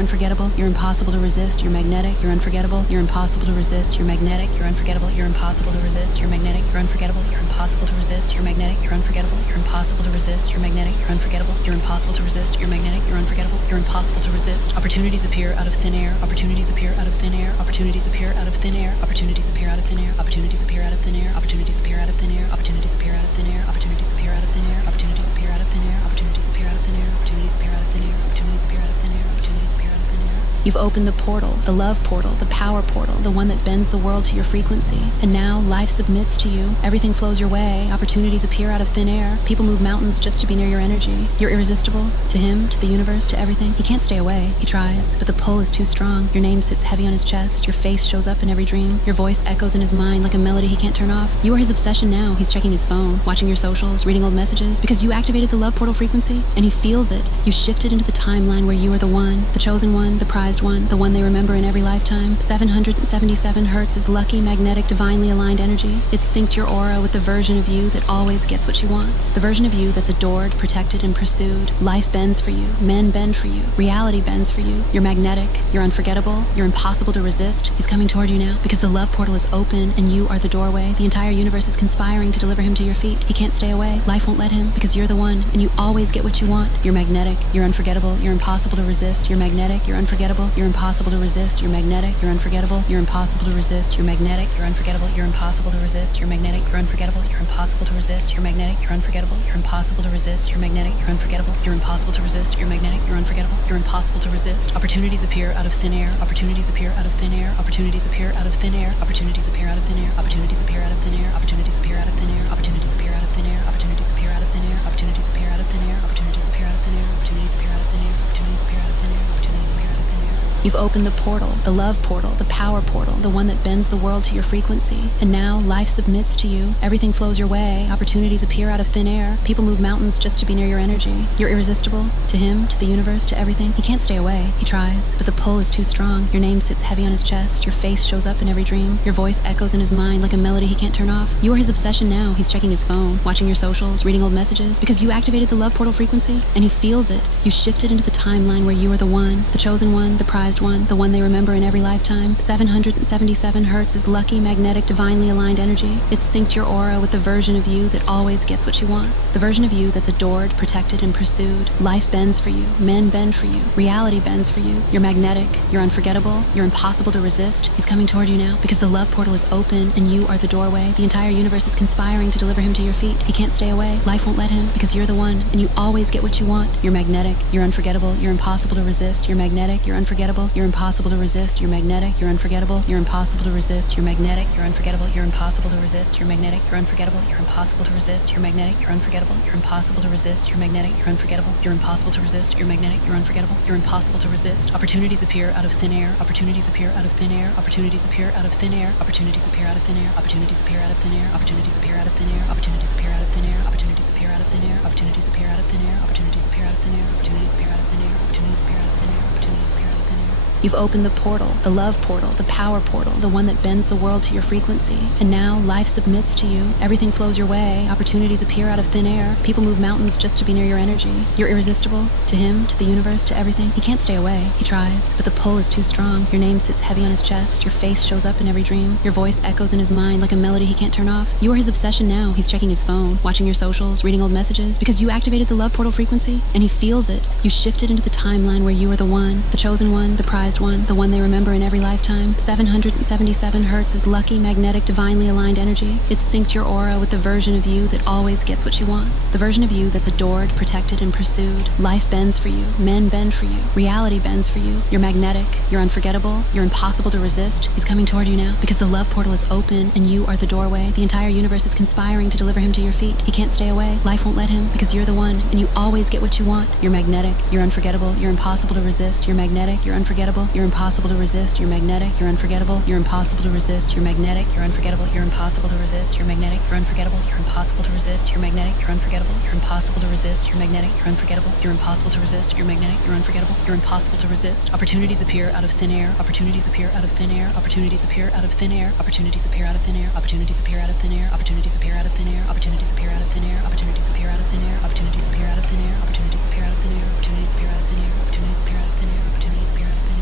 unforgettable, you're impossible to resist, you're magnetic, you're unforgettable, you're impossible to resist, you're magnetic, you're unforgettable, you're impossible to resist, you're magnetic, you're unforgettable, you're impossible to resist, you're magnetic, you're unforgettable, you're impossible to resist, you're magnetic, you're unforgettable, you're impossible to resist, you're magnetic, you're unforgettable, you're impossible to resist. Opportunities appear out of thin air, opportunities appear out of thin air, opportunities appear out of thin air, opportunities appear out of thin air, opportunities appear out of thin air, opportunities appear out of thin air, opportunities appear out of thin air, opportunities appear out of thin air, opportunities appear out of thin air, opportunities appear out of thin air, opportunities appear out of thin air, opportunities appear out of thin air, opportunities appear out of thin air. You've opened the portal, the love portal, the power portal, the one that bends the world to your frequency. And now life submits to you. Everything flows your way. Opportunities appear out of thin air. People move mountains just to be near your energy. You're irresistible. To him, to the universe, to everything. He can't stay away. He tries, but the pull is too strong. Your name sits heavy on his chest. Your face shows up in every dream. Your voice echoes in his mind like a melody he can't turn off. You are his obsession now. He's checking his phone, watching your socials, reading old messages, because you activated the love portal frequency, and he feels it. You shifted into the timeline where you are the one, the chosen one, the prized one, the one they remember in every lifetime. 777 hertz is lucky, magnetic, divinely aligned energy. It's synced your aura with the version of you that always gets what she wants. The version of you that's adored, protected, and pursued. Life bends for you. Men bend for you. Reality bends for you. You're magnetic. You're unforgettable. You're impossible to resist. He's coming toward you now because the love portal is open and you are the doorway. The entire universe is conspiring to deliver him to your feet. He can't stay away. Life won't let him because you're the one and you always get what you want. You're magnetic. You're unforgettable. You're impossible to resist. You're magnetic. You're unforgettable. You're impossible to resist. You're magnetic. You're unforgettable. You're impossible to resist. You're magnetic. You're unforgettable. You're impossible to resist. You're magnetic. You're unforgettable. You're impossible to resist. You're magnetic. You're unforgettable. You're impossible to resist. You're magnetic. You're unforgettable. You're impossible to resist. You're magnetic. You're unforgettable. You're impossible to resist. Opportunities appear out of thin air. Opportunities appear out of thin air. Opportunities appear out of thin air. Opportunities appear out of thin air. Opportunities appear out of thin air. Opportunities appear out of thin air. Opportunities appear out of thin air. Opportunities appear out of thin air. Opportunities appear out of thin air. Opportunities appear out of thin air. Opportunities appear out of thin air. Opportunities appear out of thin air. Opportunities appear out of thin air. You've opened the portal, the love portal, the power portal, the one that bends the world to your frequency. And now life submits to you. Everything flows your way. Opportunities appear out of thin air. People move mountains just to be near your energy. You're irresistible. To him, to the universe, to everything. He can't stay away. He tries, but the pull is too strong. Your name sits heavy on his chest. Your face shows up in every dream. Your voice echoes in his mind like a melody he can't turn off. You are his obsession now. He's checking his phone, watching your socials, reading old messages, because you activated the love portal frequency, and he feels it. You shifted into the timeline where you are the one, the chosen one, the prized one, the one they remember in every lifetime. 777 hertz is lucky, magnetic, divinely aligned energy. It's synced your aura with the version of you that always gets what she wants. The version of you that's adored, protected, and pursued. Life bends for you. Men bend for you. Reality bends for you. You're magnetic. You're unforgettable. You're impossible to resist. He's coming toward you now because the love portal is open and you are the doorway. The entire universe is conspiring to deliver him to your feet. He can't stay away. Life won't let him because you're the one and you always get what you want. You're magnetic. You're unforgettable. You're impossible to resist. You're magnetic. You're unforgettable. You're impossible to resist. You're magnetic. You're unforgettable. You're impossible to resist. You're magnetic. You're unforgettable. You're impossible to resist. You're magnetic. You're unforgettable. You're impossible to resist. You're magnetic. You're unforgettable. You're impossible to resist. You're magnetic. You're unforgettable. You're impossible to resist. You're magnetic. You're unforgettable. You're impossible to resist. Opportunities appear out of thin air. Opportunities appear out of thin air. Opportunities appear out of thin air. Opportunities appear out of thin air. Opportunities appear out of thin air. Opportunities appear out of thin air. Opportunities appear out of thin air. Opportunities appear out of thin air. Opportunities appear out of thin air. Opportunities appear out of thin air. Opportunities appear out of thin air. Opportunities appear out of thin air. Opportunities appear out of thin air. You've opened the portal, the love portal, the power portal, the one that bends the world to your frequency. And now life submits to you. Everything flows your way. Opportunities appear out of thin air. People move mountains just to be near your energy. You're irresistible. To him, to the universe, to everything. He can't stay away. He tries, but the pull is too strong. Your name sits heavy on his chest. Your face shows up in every dream. Your voice echoes in his mind like a melody he can't turn off. You are his obsession now. He's checking his phone, watching your socials, reading old messages, because you activated the love portal frequency, and he feels it. You shifted into the timeline where you are the one, the chosen one, the prized one, the one they remember in every lifetime. 777 hertz is lucky, magnetic, divinely aligned energy. It's synced your aura with the version of you that always gets what she wants. The version of you that's adored, protected, and pursued. Life bends for you. Men bend for you. Reality bends for you. You're magnetic. You're unforgettable. You're impossible to resist. He's coming toward you now because the love portal is open and you are the doorway. The entire universe is conspiring to deliver him to your feet. He can't stay away. Life won't let him because you're the one and you always get what you want. You're magnetic. You're unforgettable. You're impossible to resist. You're magnetic. You're unforgettable. You're impossible to resist. You're magnetic. You're unforgettable. You're impossible to resist. You're magnetic. You're unforgettable. You're impossible to resist. You're magnetic. You're unforgettable. You're impossible to resist. You're magnetic. You're unforgettable. You're impossible to resist. You're magnetic. You're unforgettable. You're impossible to resist. You're magnetic. You're unforgettable. You're impossible to resist. Opportunities appear out of thin air. Opportunities appear out of thin air. Opportunities appear out of thin air. Opportunities appear out of thin air. Opportunities appear out of thin air. Opportunities appear out of thin air. Opportunities appear out of thin air. Opportunities appear out of thin air. Opportunities appear out of thin air. Opportunities appear out of thin air. Opportunities appear out of thin air. Opportunities appear out of thin air. Opportunities appear out of thin air. Opportunities appear out of thin air.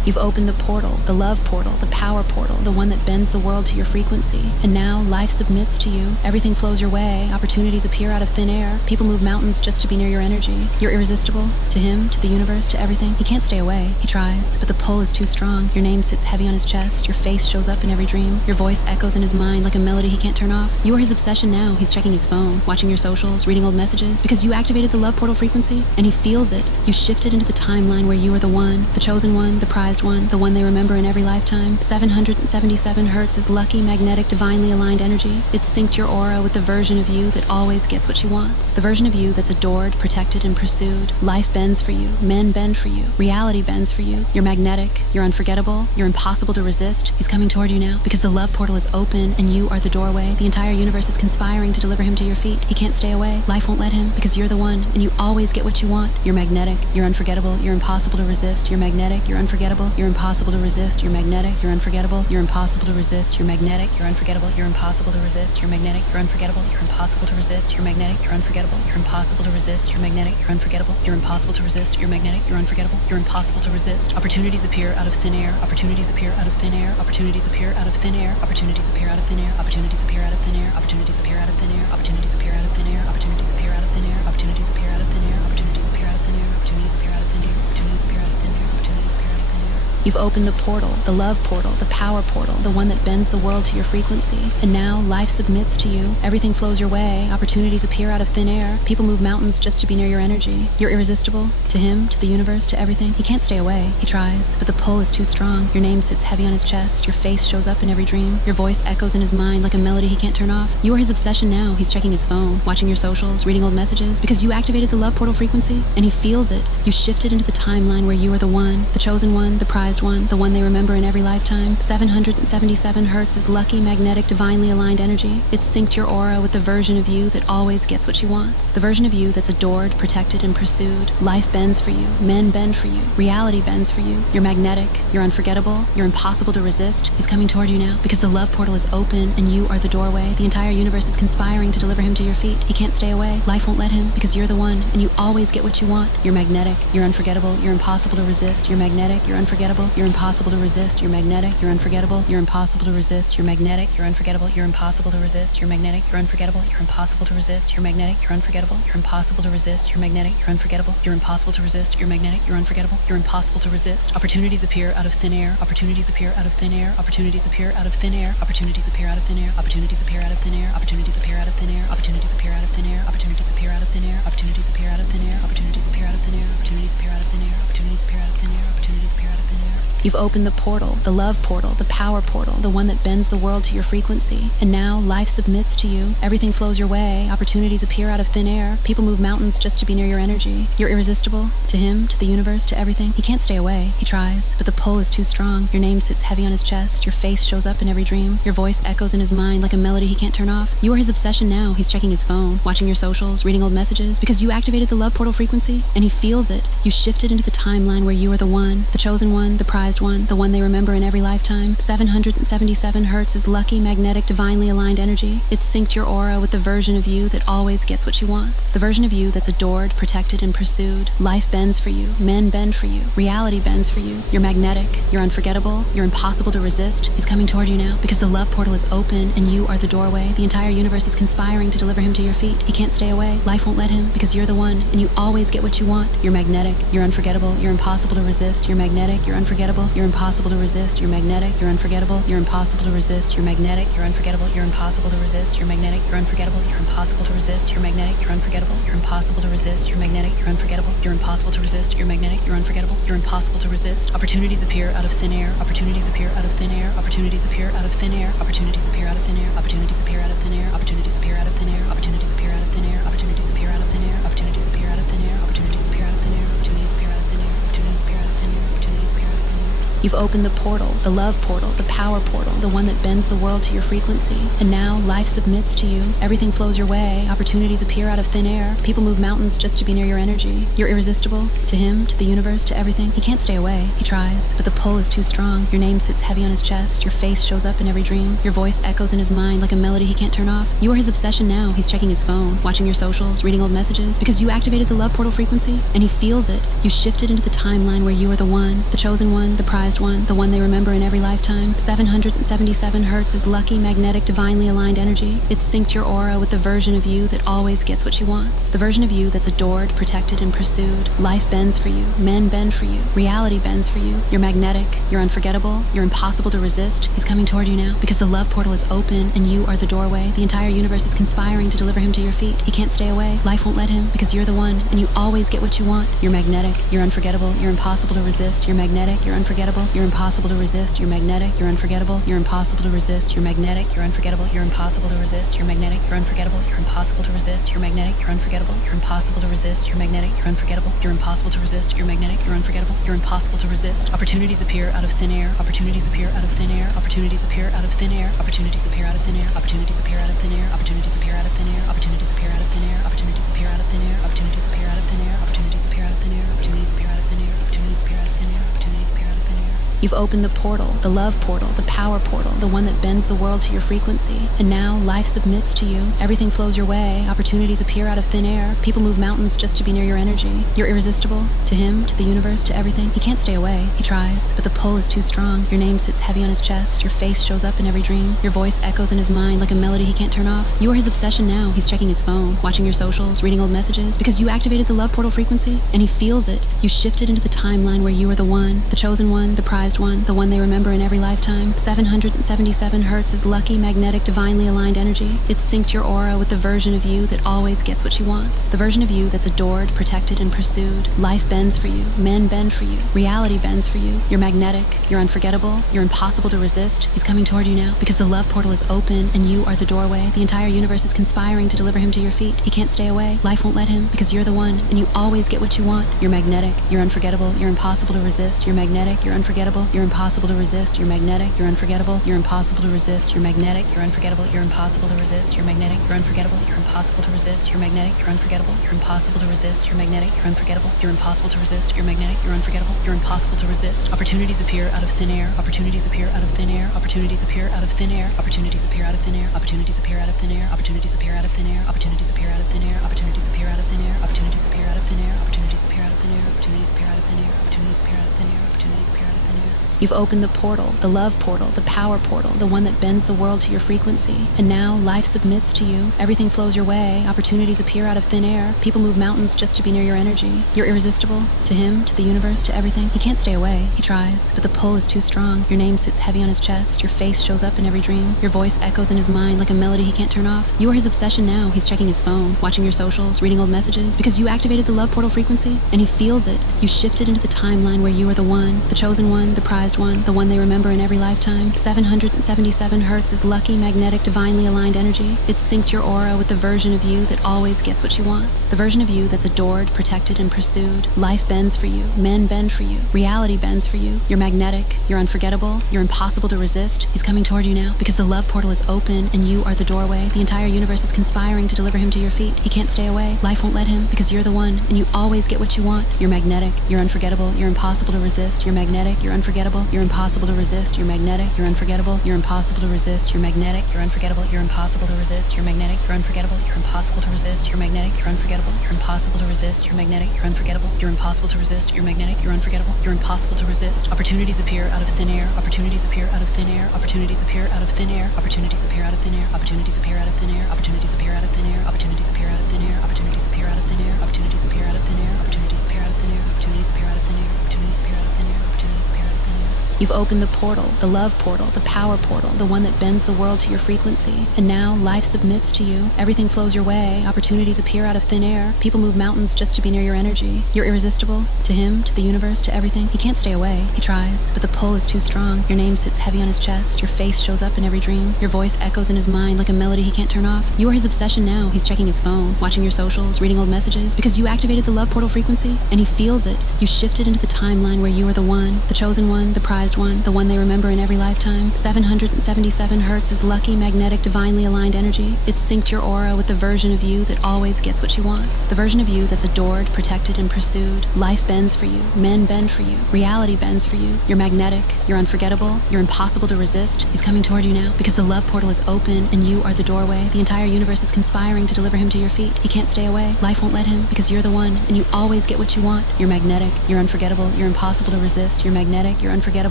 You've opened the portal, the love portal, the power portal, the one that bends the world to your frequency. And now life submits to you. Everything flows your way. Opportunities appear out of thin air. People move mountains just to be near your energy. You're irresistible. To him, to the universe, to everything. He can't stay away. He tries, but the pull is too strong. Your name sits heavy on his chest. Your face shows up in every dream. Your voice echoes in his mind like a melody he can't turn off. You are his obsession now. He's checking his phone, watching your socials, reading old messages, because you activated the love portal frequency, and he feels it. You shifted into the timeline where you are the one, the chosen one, the prized one, the one they remember in every lifetime. 777 hertz is lucky, magnetic, divinely aligned energy. It's synced your aura with the version of you that always gets what she wants. The version of you that's adored, protected, and pursued. Life bends for you. Men bend for you. Reality bends for you. You're magnetic. You're unforgettable. You're impossible to resist. He's coming toward you now because the love portal is open and you are the doorway. The entire universe is conspiring to deliver him to your feet. He can't stay away. Life won't let him because you're the one and you always get what you want. You're magnetic. You're unforgettable. You're impossible to resist. You're magnetic. You're unforgettable. You're impossible to resist. You're magnetic. You're unforgettable. You're impossible to resist. You're magnetic. You're unforgettable. You're impossible to resist. You're magnetic. You're unforgettable. You're impossible to resist. You're magnetic. You're unforgettable. You're impossible to resist. You're magnetic. You're unforgettable. You're impossible to resist. You're magnetic. You're unforgettable. You're impossible to resist. Opportunities appear out of thin air. Opportunities appear out of thin air. Opportunities appear out of thin air. Opportunities appear out of thin air. Opportunities appear out of thin air. Opportunities appear out of thin air. Opportunities appear out of thin air. Opportunities appear out of thin air. Opportunities appear out of thin air. Opportunities appear out of thin air. Opportunities appear out of thin air. Opportunities appear out of thin air. Opportunities appear out of thin air. You've opened the portal, the love portal, the power portal, the one that bends the world to your frequency. And now life submits to you. Everything flows your way. Opportunities appear out of thin air. People move mountains just to be near your energy. You're irresistible. To him, to the universe, to everything. He can't stay away. He tries, but the pull is too strong. Your name sits heavy on his chest. Your face shows up in every dream. Your voice echoes in his mind like a melody he can't turn off. You are his obsession now. He's checking his phone, watching your socials, reading old messages, because you activated the love portal frequency, and he feels it. You shifted into the timeline where you are the one, the chosen one, the prized one, the one they remember in every lifetime. 777 hertz is lucky, magnetic, divinely aligned energy. It's synced your aura with the version of you that always gets what she wants. The version of you that's adored, protected, and pursued. Life bends for you. Men bend for you. Reality bends for you. You're magnetic. You're unforgettable. You're impossible to resist. He's coming toward you now because the love portal is open and you are the doorway. The entire universe is conspiring to deliver him to your feet. He can't stay away. Life won't let him because you're the one and you always get what you want. You're magnetic. You're unforgettable. You're impossible to resist. You're magnetic. You're unforgettable. You're impossible to resist. You're magnetic. You're unforgettable. You're impossible to resist. You're magnetic. You're unforgettable. You're impossible to resist. You're magnetic. You're unforgettable. You're impossible to resist. You're magnetic. You're unforgettable. You're impossible to resist. You're magnetic. You're unforgettable. You're impossible to resist. You're magnetic. You're unforgettable. You're impossible to resist. Opportunities appear out of thin air. Opportunities appear out of thin air. Opportunities appear out of thin air. Opportunities appear out of thin air. Opportunities appear out of thin air. Opportunities appear out of thin air. Opportunities appear out of thin air. Opportunities appear out of thin air. Opportunities appear out of thin air. Opportunities appear out of thin air. Opportunities appear out of thin air. Opportunities appear out of thin air. Opportunities appear out of thin air. You've opened the portal, the love portal, the power portal, the one that bends the world to your frequency. And now life submits to you. Everything flows your way. Opportunities appear out of thin air. People move mountains just to be near your energy. You're irresistible. To him, to the universe, to everything. He can't stay away. He tries, but the pull is too strong. Your name sits heavy on his chest. Your face shows up in every dream. Your voice echoes in his mind like a melody he can't turn off. You are his obsession now. He's checking his phone, watching your socials, reading old messages, because you activated the love portal frequency, and he feels it. You shifted into the timeline where you are the one, the chosen one, the prized one, the one they remember in every lifetime. 777 hertz is lucky, magnetic, divinely aligned energy. It's synced your aura with the version of you that always gets what she wants. The version of you that's adored, protected, and pursued. Life bends for you. Men bend for you. Reality bends for you. You're magnetic. You're unforgettable. You're impossible to resist. He's coming toward you now because the love portal is open and you are the doorway. The entire universe is conspiring to deliver him to your feet. He can't stay away. Life won't let him because you're the one and you always get what you want. You're magnetic. You're unforgettable. You're impossible to resist. You're magnetic. You're unforgettable. You're impossible to resist. You're magnetic. You're unforgettable. You're impossible to resist. You're magnetic. You're unforgettable. You're impossible to resist. You're magnetic. You're unforgettable. You're impossible to resist. You're magnetic. You're unforgettable. You're impossible to resist. You're magnetic. You're unforgettable. You're impossible to resist. You're magnetic. You're unforgettable. You're impossible to resist. Opportunities appear out of thin air. Opportunities appear out of thin air. Opportunities appear out of thin air. Opportunities appear out of thin air. Opportunities appear out of thin air. Opportunities appear out of thin air. Opportunities appear out of thin air. Opportunities appear out of thin air. Opportunities appear out of thin air. Opportunities appear out of thin air. Opportunities appear out of thin air. Opportunities appear out of thin air. Opportunities appear out of thin air. You've opened the portal, the love portal, the power portal, the one that bends the world to your frequency. And now life submits to you. Everything flows your way. Opportunities appear out of thin air. People move mountains just to be near your energy. You're irresistible. To him, to the universe, to everything. He can't stay away. He tries, but the pull is too strong. Your name sits heavy on his chest. Your face shows up in every dream. Your voice echoes in his mind like a melody he can't turn off. You are his obsession now. He's checking his phone, watching your socials, reading old messages, because you activated the love portal frequency, and he feels it. You shifted into the timeline where you are the one, the chosen one, the prized prized one, the one they remember in every lifetime. 777 hertz is lucky, magnetic, divinely aligned energy. It's synced your aura with the version of you that always gets what she wants. The version of you that's adored, protected, and pursued. Life bends for you. Men bend for you. Reality bends for you. You're magnetic. You're unforgettable. You're impossible to resist. He's coming toward you now because the love portal is open and you are the doorway. The entire universe is conspiring to deliver him to your feet. He can't stay away. Life won't let him because you're the one and you always get what you want. You're magnetic. You're unforgettable. You're impossible to resist. You're magnetic. You're unforgettable. You're impossible to resist. You're magnetic. You're unforgettable. You're impossible to resist. You're magnetic. You're unforgettable. You're impossible to resist. You're magnetic. You're unforgettable. You're impossible to resist. You're magnetic. You're unforgettable. You're impossible to resist. You're magnetic. You're unforgettable. You're impossible to resist. You're magnetic. You're unforgettable. You're impossible to resist. Opportunities appear out of thin air. Opportunities appear out of thin air. Opportunities appear out of thin air. Opportunities appear out of thin air. Opportunities appear out of thin air. Opportunities appear out of thin air. Opportunities appear out of thin air. Opportunities appear out of thin air. Opportunities appear out of thin air. Opportunities appear out of thin air. Opportunities appear out of thin air. Opportunities appear out of thin air. Opportunities appear out of thin air. You've opened the portal, the love portal, the power portal, the one that bends the world to your frequency. And now life submits to you. Everything flows your way. Opportunities appear out of thin air. People move mountains just to be near your energy. You're irresistible to him, to the universe, to everything. He can't stay away. He tries, but the pull is too strong. Your name sits heavy on his chest. Your face shows up in every dream. Your voice echoes in his mind like a melody he can't turn off. You are his obsession now. He's checking his phone, watching your socials, reading old messages, because you activated the love portal frequency, and he feels it. You shifted into the timeline where you are the one, the chosen one, the prized one, the one they remember in every lifetime. 777 hertz is lucky, magnetic, divinely aligned energy. It's synced your aura with the version of you that always gets what she wants. The version of you that's adored, protected, and pursued. Life bends for you. Men bend for you. Reality bends for you. You're magnetic. You're unforgettable. You're impossible to resist. He's coming toward you now because the love portal is open and you are the doorway. The entire universe is conspiring to deliver him to your feet. He can't stay away. Life won't let him because you're the one and you always get what you want. You're magnetic. You're unforgettable. You're impossible to resist. You're magnetic. You're unforgettable. You're impossible to resist. You're magnetic. You're unforgettable. You're impossible to resist. You're magnetic. You're unforgettable. You're impossible to resist. You're magnetic. You're unforgettable. You're impossible to resist. You're magnetic. You're unforgettable. You're impossible to resist. You're magnetic. You're unforgettable. You're impossible to resist. You're magnetic. You're unforgettable. You're impossible to resist. Opportunities appear out of thin air. Opportunities appear out of thin air. Opportunities appear out of thin air. Opportunities appear out of thin air. Opportunities appear out of thin air. Opportunities appear out of thin air. Opportunities appear out of thin air. Opportunities appear out of thin air. Opportunities appear out of thin air. Opportunities appear out of thin air. Opportunities appear out of thin air. Opportunities appear out of thin air. Opportunities appear out of thin air. You've opened the portal, the love portal, the power portal, the one that bends the world to your frequency. And now life submits to you. Everything flows your way. Opportunities appear out of thin air. People move mountains just to be near your energy. You're irresistible to him, to the universe, to everything. He can't stay away. He tries, but the pull is too strong. Your name sits heavy on his chest. Your face shows up in every dream. Your voice echoes in his mind like a melody he can't turn off. You are his obsession now. He's checking his phone, watching your socials, reading old messages, because you activated the love portal frequency, and he feels it. You shifted into the timeline where you are the one, the chosen one, the prized one, the one they remember in every lifetime. 777 hertz is lucky, magnetic, divinely aligned energy. It's synced your aura with the version of you that always gets what she wants. The version of you that's adored, protected, and pursued. Life bends for you. Men bend for you. Reality bends for you. You're magnetic. You're unforgettable. You're impossible to resist. He's coming toward you now because the love portal is open and you are the doorway. The entire universe is conspiring to deliver him to your feet. He can't stay away. Life won't let him because you're the one and you always get what you want. You're magnetic. You're unforgettable. You're impossible to resist. You're magnetic. You're unforgettable. You're impossible to resist. You're magnetic. You're unforgettable. You're impossible to resist. You're magnetic. You're unforgettable. You're impossible to resist. You're magnetic. You're unforgettable. You're impossible to resist. You're magnetic. You're unforgettable. You're impossible to resist. You're magnetic. You're unforgettable. You're impossible to resist. You're magnetic. You're unforgettable. You're impossible to resist. Opportunities appear out of thin air. Opportunities appear out of thin air. Opportunities appear out of thin air. Opportunities appear out of thin air. Opportunities appear out of thin air. Opportunities appear out of thin air. Opportunities appear out of thin air. Opportunities appear out of thin air. Opportunities appear out of thin air. Opportunities appear out of thin air. Opportunities appear out of thin air. Opportunities appear out of thin air. Opportunities appear out of thin air. You've opened the portal, the love portal, the power portal, the one that bends the world to your frequency. And now life submits to you. Everything flows your way. Opportunities appear out of thin air. People move mountains just to be near your energy. You're irresistible to him, to the universe, to everything. He can't stay away. He tries, but the pull is too strong. Your name sits heavy on his chest. Your face shows up in every dream. Your voice echoes in his mind like a melody he can't turn off. You are his obsession now. He's checking his phone, watching your socials, reading old messages, because you activated the love portal frequency, and he feels it. You shifted into the timeline where you are the one, the chosen one, the prized one, the one they remember in every lifetime. 777 hertz is lucky, magnetic, divinely aligned energy. It's synced your aura with the version of you that always gets what she wants. The version of you that's adored, protected, and pursued. Life bends for you. Men bend for you. Reality bends for you. You're magnetic. You're unforgettable. You're impossible to resist. He's coming toward you now because the love portal is open and you are the doorway. The entire universe is conspiring to deliver him to your feet. He can't stay away. Life won't let him because you're the one and you always get what you want. You're magnetic. You're unforgettable. You're impossible to resist. You're magnetic. You're unforgettable.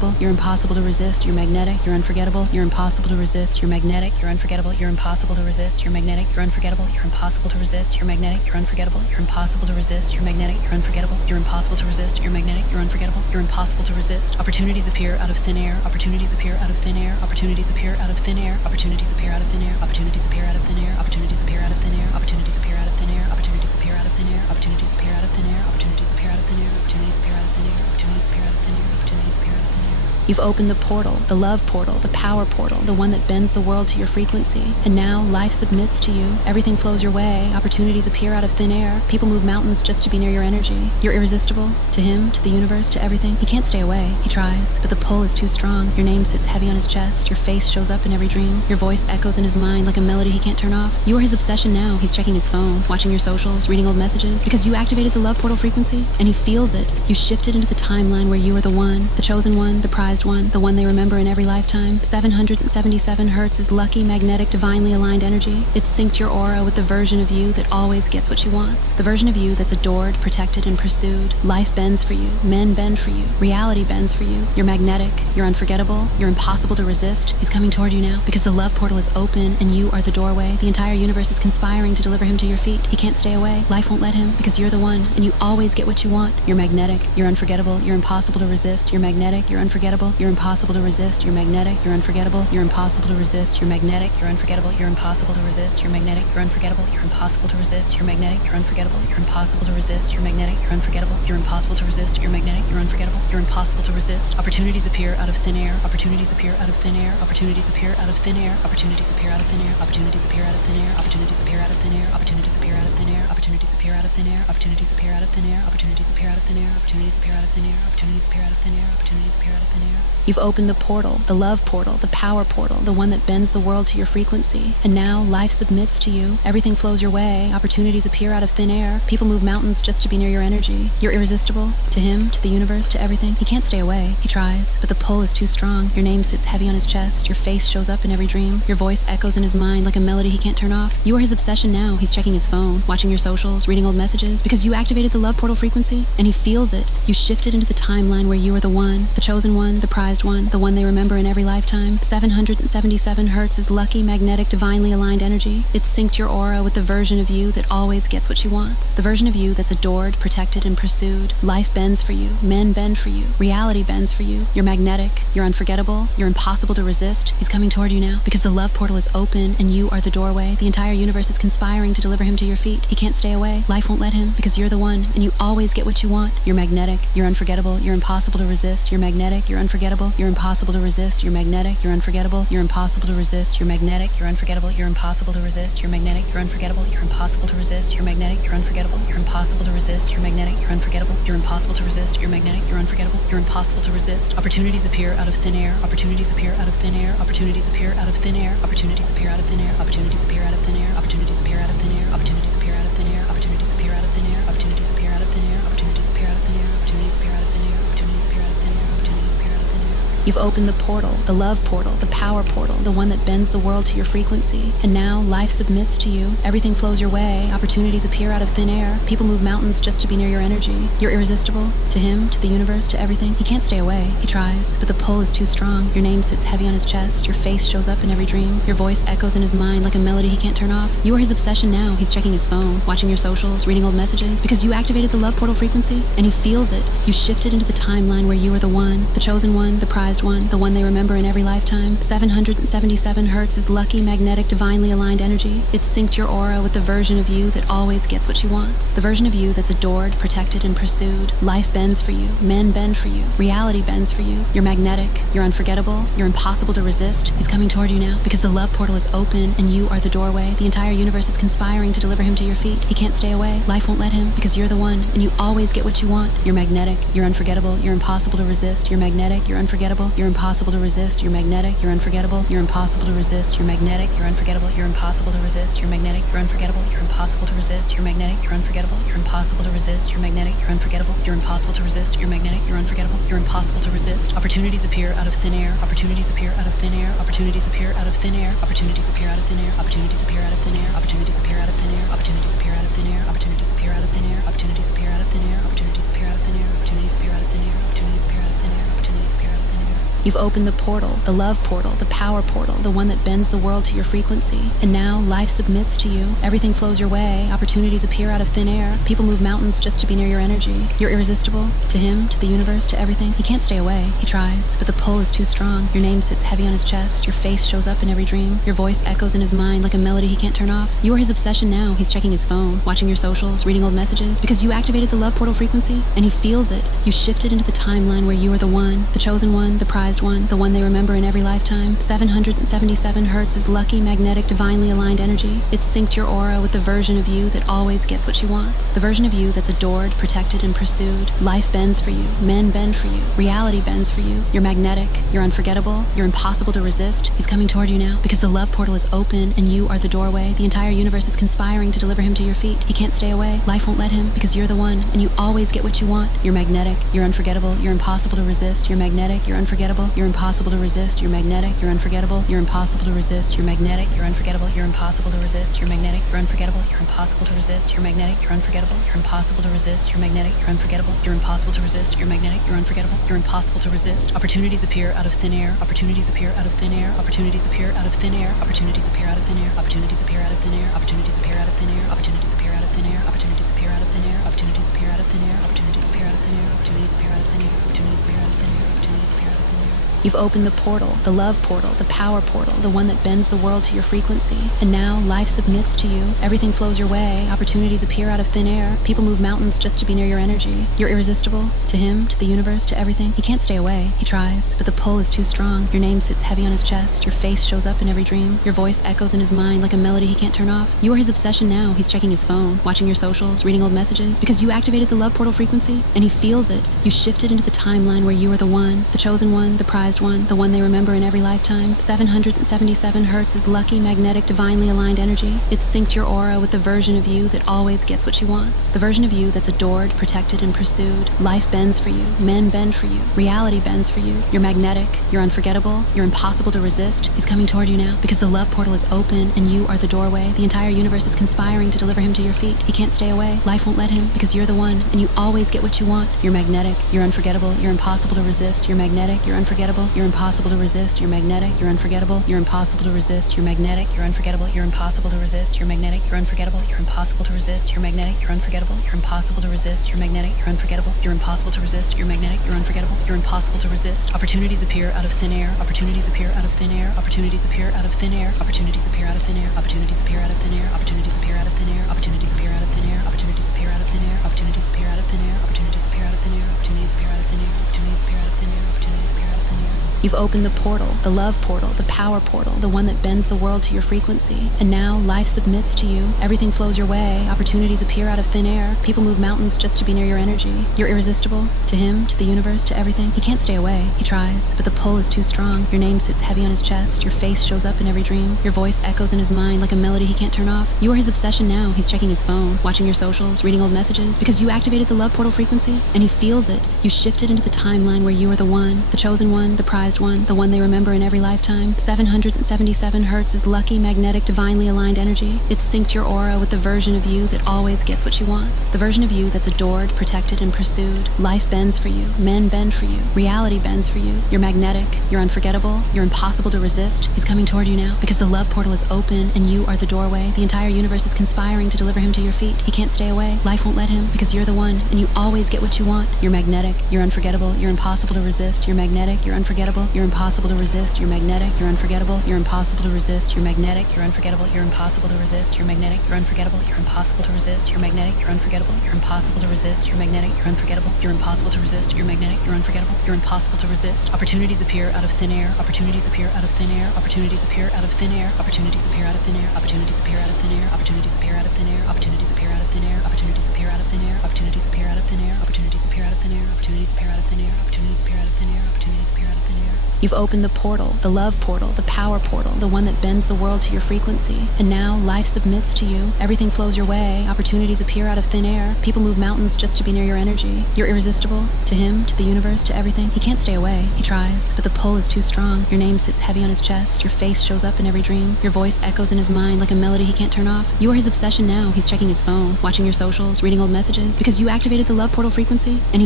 unforgettable, you're impossible to resist, you're magnetic, you're unforgettable, you're impossible to resist, you're magnetic, you're unforgettable, you're impossible to resist, you're magnetic, you're unforgettable, you're impossible to resist, you're magnetic, you're unforgettable, you're impossible to resist, you're magnetic, you're unforgettable, you're impossible to resist, you're magnetic, you're unforgettable, you're impossible to resist. Opportunities appear out of thin air, opportunities appear out of thin air, opportunities appear out of thin air, opportunities appear out of thin air, opportunities appear out of thin air, opportunities appear out of thin air, opportunities appear out of thin air, opportunities appear out of thin air, opportunities appear out of thin air, opportunities appear out of thin air, opportunities appear out of thin air, opportunities appear out of thin air, opportunities appear out of thin air. You've opened the portal, the love portal, the power portal, the one that bends the world to your frequency. And now life submits to you. Everything flows your way. Opportunities appear out of thin air. People move mountains just to be near your energy. You're irresistible. To him, to the universe, to everything. He can't stay away. He tries, but the pull is too strong. Your name sits heavy on his chest. Your face shows up in every dream. Your voice echoes in his mind like a melody he can't turn off. You are his obsession now. He's checking his phone, watching your socials, reading old messages, because you activated the love portal frequency, and he feels it. You shifted into the timeline where you are the one, the chosen one, the prized one, the one they remember in every lifetime. 777 hertz is lucky, magnetic, divinely aligned energy. It's synced your aura with the version of you that always gets what she wants. The version of you that's adored, protected, and pursued. Life bends for you. Men bend for you. Reality bends for you. You're magnetic. You're unforgettable. You're impossible to resist. He's coming toward you now because the love portal is open and you are the doorway. The entire universe is conspiring to deliver him to your feet. He can't stay away. Life won't let him because you're the one and you always get what you want. You're magnetic. You're unforgettable. You're impossible to resist. You're magnetic. You're unforgettable. You're impossible to resist. You're magnetic. You're unforgettable. You're impossible to resist. You're magnetic. You're unforgettable. You're impossible to resist. You're magnetic. You're unforgettable. You're impossible to resist. You're magnetic. You're unforgettable. You're impossible to resist. You're magnetic. You're unforgettable. You're impossible to resist. You're magnetic. You're unforgettable. You're impossible to resist. Opportunities appear out of thin air. Opportunities appear out of thin air. Opportunities appear out of thin air. Opportunities appear out of thin air. Opportunities appear out of thin air. Opportunities appear out of thin air. Opportunities appear out of thin air. Opportunities appear out of thin air. Opportunities appear out of thin air. Opportunities appear out of thin air. Opportunities appear out of thin air. Opportunities appear out of thin air. Opportunities appear out of thin air. You've opened the portal, the love portal, the power portal, the one that bends the world to your frequency. And now life submits to you. Everything flows your way. Opportunities appear out of thin air. People move mountains just to be near your energy. You're irresistible. To him, to the universe, to everything. He can't stay away. He tries, but the pull is too strong. Your name sits heavy on his chest. Your face shows up in every dream. Your voice echoes in his mind like a melody he can't turn off. You are his obsession now. He's checking his phone, watching your socials, reading old messages, because you activated the love portal frequency, and he feels it. You shifted into the timeline where you are the one, the chosen one, the prized one, the one they remember in every lifetime. 777 hertz is lucky, magnetic, divinely aligned energy. It's synced your aura with the version of you that always gets what she wants. The version of you that's adored, protected, and pursued. Life bends for you. Men bend for you. Reality bends for you. You're magnetic. You're unforgettable. You're impossible to resist. He's coming toward you now because the love portal is open and you are the doorway. The entire universe is conspiring to deliver him to your feet. He can't stay away. Life won't let him because you're the one and you always get what you want. You're magnetic. You're unforgettable. You're impossible to resist. You're magnetic. You're unforgettable. You're impossible to resist. You're magnetic. You're unforgettable. You're impossible to resist. You're magnetic. You're unforgettable. You're impossible to resist. You're magnetic. You're unforgettable. You're impossible to resist. You're magnetic. You're unforgettable. You're impossible to resist. You're magnetic. You're unforgettable. You're impossible to resist. You're magnetic. You're unforgettable. You're impossible to resist. Opportunities appear out of thin air. Opportunities appear out of thin air. Opportunities appear out of thin air. Opportunities appear out of thin air. Opportunities appear out of thin air. Opportunities appear out of thin air. Opportunities appear out of thin air. Opportunities appear out of thin air. Opportunities appear out of thin air. Opportunities appear out of thin air. Opportunities appear out of thin air. Opportunities appear out of thin air. Opportunities appear out of thin air. You've opened the portal, the love portal, the power portal, the one that bends the world to your frequency. And now life submits to you. Everything flows your way. Opportunities appear out of thin air. People move mountains just to be near your energy. You're irresistible. To him, to the universe, to everything. He can't stay away. He tries, but the pull is too strong. Your name sits heavy on his chest. Your face shows up in every dream. Your voice echoes in his mind like a melody he can't turn off. You are his obsession now. He's checking his phone, watching your socials, reading old messages, because you activated the love portal frequency, and he feels it. You shifted into the timeline where you are the one, the chosen one, the prized one, the one they remember in every lifetime. 777 hertz is lucky, magnetic, divinely aligned energy. It's synced your aura with the version of you that always gets what she wants. The version of you that's adored, protected, and pursued. Life bends for you. Men bend for you. Reality bends for you. You're magnetic. You're unforgettable. You're impossible to resist. He's coming toward you now because the love portal is open and you are the doorway. The entire universe is conspiring to deliver him to your feet. He can't stay away. Life won't let him because you're the one and you always get what you want. You're magnetic. You're unforgettable. You're impossible to resist. You're magnetic. You're unforgettable. You're impossible to resist. You're magnetic. You're unforgettable. You're impossible to resist. You're magnetic. You're unforgettable. You're impossible to resist. You're magnetic. You're unforgettable. You're impossible to resist. You're magnetic. You're unforgettable. You're impossible to resist. You're magnetic. You're unforgettable. You're impossible to resist. You're magnetic. You're unforgettable. You're impossible to resist. Opportunities appear out of thin air. Opportunities appear out of thin air. Opportunities appear out of thin air. Opportunities appear out of thin air. Opportunities appear out of thin air. Opportunities appear out of thin air. Opportunities appear out of thin air. Opportunities appear out of thin air. Opportunities appear out of thin air. Opportunities appear out of thin air. Opportunities appear out of thin air. Opportunities appear out of thin air. Opportunities appear out of thin air. Opportunities appear out of thin air. You've opened the portal, the love portal, the power portal, the one that bends the world to your frequency. And now life submits to you. Everything flows your way. Opportunities appear out of thin air. People move mountains just to be near your energy. You're irresistible. To him, to the universe, to everything. He can't stay away. He tries, but the pull is too strong. Your name sits heavy on his chest. Your face shows up in every dream. Your voice echoes in his mind like a melody he can't turn off. You are his obsession now. He's checking his phone, watching your socials, reading old messages, because you activated the love portal frequency, and he feels it. You shifted into the timeline where you are the one, the chosen one, the prized one, the one they remember in every lifetime. 777 hertz is lucky, magnetic, divinely aligned energy. It's synced your aura with the version of you that always gets what she wants. The version of you that's adored, protected, and pursued. Life bends for you. Men bend for you. Reality bends for you. You're magnetic. You're unforgettable. You're impossible to resist. He's coming toward you now because the love portal is open and you are the doorway. The entire universe is conspiring to deliver him to your feet. He can't stay away. Life won't let him because you're the one and you always get what you want. You're magnetic. You're unforgettable. You're impossible to resist. You're magnetic. You're unforgettable. You're impossible to resist. You're magnetic. You're unforgettable. You're impossible to resist. You're magnetic. You're unforgettable. You're impossible to resist. You're magnetic. You're unforgettable. You're impossible to resist. You're magnetic. You're unforgettable. You're impossible to resist. You're magnetic. You're unforgettable. You're impossible to resist. You're magnetic. You're unforgettable. You're impossible to resist. Opportunities appear out of thin air. Opportunities appear out of thin air. Opportunities appear out of thin air. Opportunities appear out of thin air. Opportunities appear out of thin air. Opportunities appear out of thin air. Opportunities appear out of thin air. Opportunities appear out of thin air. Opportunities appear out of thin air. Opportunities appear out of thin air. Opportunities appear out of thin air. Opportunities appear out of thin air. Opportunities appear out of thin air. You've opened the portal, the love portal, the power portal, the one that bends the world to your frequency. And now life submits to you. Everything flows your way. Opportunities appear out of thin air. People move mountains just to be near your energy. You're irresistible. To him, to the universe, to everything. He can't stay away. He tries, but the pull is too strong. Your name sits heavy on his chest. Your face shows up in every dream. Your voice echoes in his mind like a melody he can't turn off. You are his obsession now. He's checking his phone, watching your socials, reading old messages, because you activated the love portal frequency, and he feels it. You shifted into the timeline where you are the one, the chosen one, the prized one, the one they remember in every lifetime. 777 hertz is lucky, magnetic, divinely aligned energy. It's synced your aura with the version of you that always gets what she wants. The version of you that's adored, protected, and pursued. Life bends for you. Men bend for you. Reality bends for you. You're magnetic. You're unforgettable. You're impossible to resist. He's coming toward you now because the love portal is open and you are the doorway. The entire universe is conspiring to deliver him to your feet. He can't stay away. Life won't let him because you're the one and you always get what you want. You're magnetic. You're unforgettable. You're impossible to resist. You're magnetic. You're unforgettable. You're impossible to resist. You're magnetic. You're unforgettable. You're impossible to resist. You're magnetic. You're unforgettable. You're impossible to resist. You're magnetic. You're unforgettable. You're impossible to resist. You're magnetic. You're unforgettable. You're impossible to resist. You're magnetic. You're unforgettable. You're impossible to resist. You're magnetic. You're unforgettable. You're impossible to resist. Opportunities appear out of thin air. Opportunities appear out of thin air. Opportunities appear out of thin air. Opportunities appear out of thin air. Opportunities appear out of thin air. Opportunities appear out of thin air. Opportunities appear out of thin air. Opportunities appear out of thin air. Opportunities appear out of thin air. Opportunities appear out of thin air. Opportunities appear out of thin air. Opportunities appear out of thin air. Opportunities appear out of thin air. You've opened the portal, the love portal, the power portal, the one that bends the world to your frequency. And now life submits to you. Everything flows your way. Opportunities appear out of thin air. People move mountains just to be near your energy. You're irresistible. To him, to the universe, to everything. He can't stay away. He tries, but the pull is too strong. Your name sits heavy on his chest. Your face shows up in every dream. Your voice echoes in his mind like a melody he can't turn off. You are his obsession now. He's checking his phone, watching your socials, reading old messages, because you activated the love portal frequency, and he feels it. You shifted into the timeline where you are the one, the chosen one, the prized one, the one they remember in every lifetime. 777 hertz is lucky, magnetic, divinely aligned energy. It's synced your aura with the version of you that always gets what she wants. The version of you that's adored, protected, and pursued. Life bends for you. Men bend for you. Reality bends for you. You're magnetic. You're unforgettable. You're impossible to resist. He's coming toward you now because the love portal is open and you are the doorway. The entire universe is conspiring to deliver him to your feet. He can't stay away. Life won't let him because you're the one and you always get what you want. You're magnetic. You're unforgettable. You're impossible to resist. You're magnetic. You're unforgettable. You're impossible to resist. You're magnetic. You're unforgettable. You're impossible to resist. You're magnetic. You're unforgettable. You're impossible to resist. You're magnetic. You're unforgettable. You're impossible to resist. You're magnetic. You're unforgettable. You're impossible to resist. You're magnetic. You're unforgettable. You're impossible to resist. You're magnetic. You're unforgettable. You're impossible to resist. Opportunities appear out of thin air. Opportunities appear out of thin air. Opportunities appear out of thin air. Opportunities appear out of thin air. Opportunities appear out of thin air. Opportunities appear out of thin air. Opportunities appear out of thin air. Opportunities appear out of thin air. Opportunities appear out of thin air. Opportunities appear out of thin air. Opportunities appear out of thin air. Opportunities appear out of thin air. Opportunities appear out of thin air. You've opened the portal, the love portal, the power portal, the one that bends the world to your frequency. And now life submits to you. Everything flows your way. Opportunities appear out of thin air. People move mountains just to be near your energy. You're irresistible. To him, to the universe, to everything. He can't stay away. He tries, but the pull is too strong. Your name sits heavy on his chest. Your face shows up in every dream. Your voice echoes in his mind like a melody he can't turn off. You are his obsession now. He's checking his phone, watching your socials, reading old messages, because you activated the love portal frequency, and he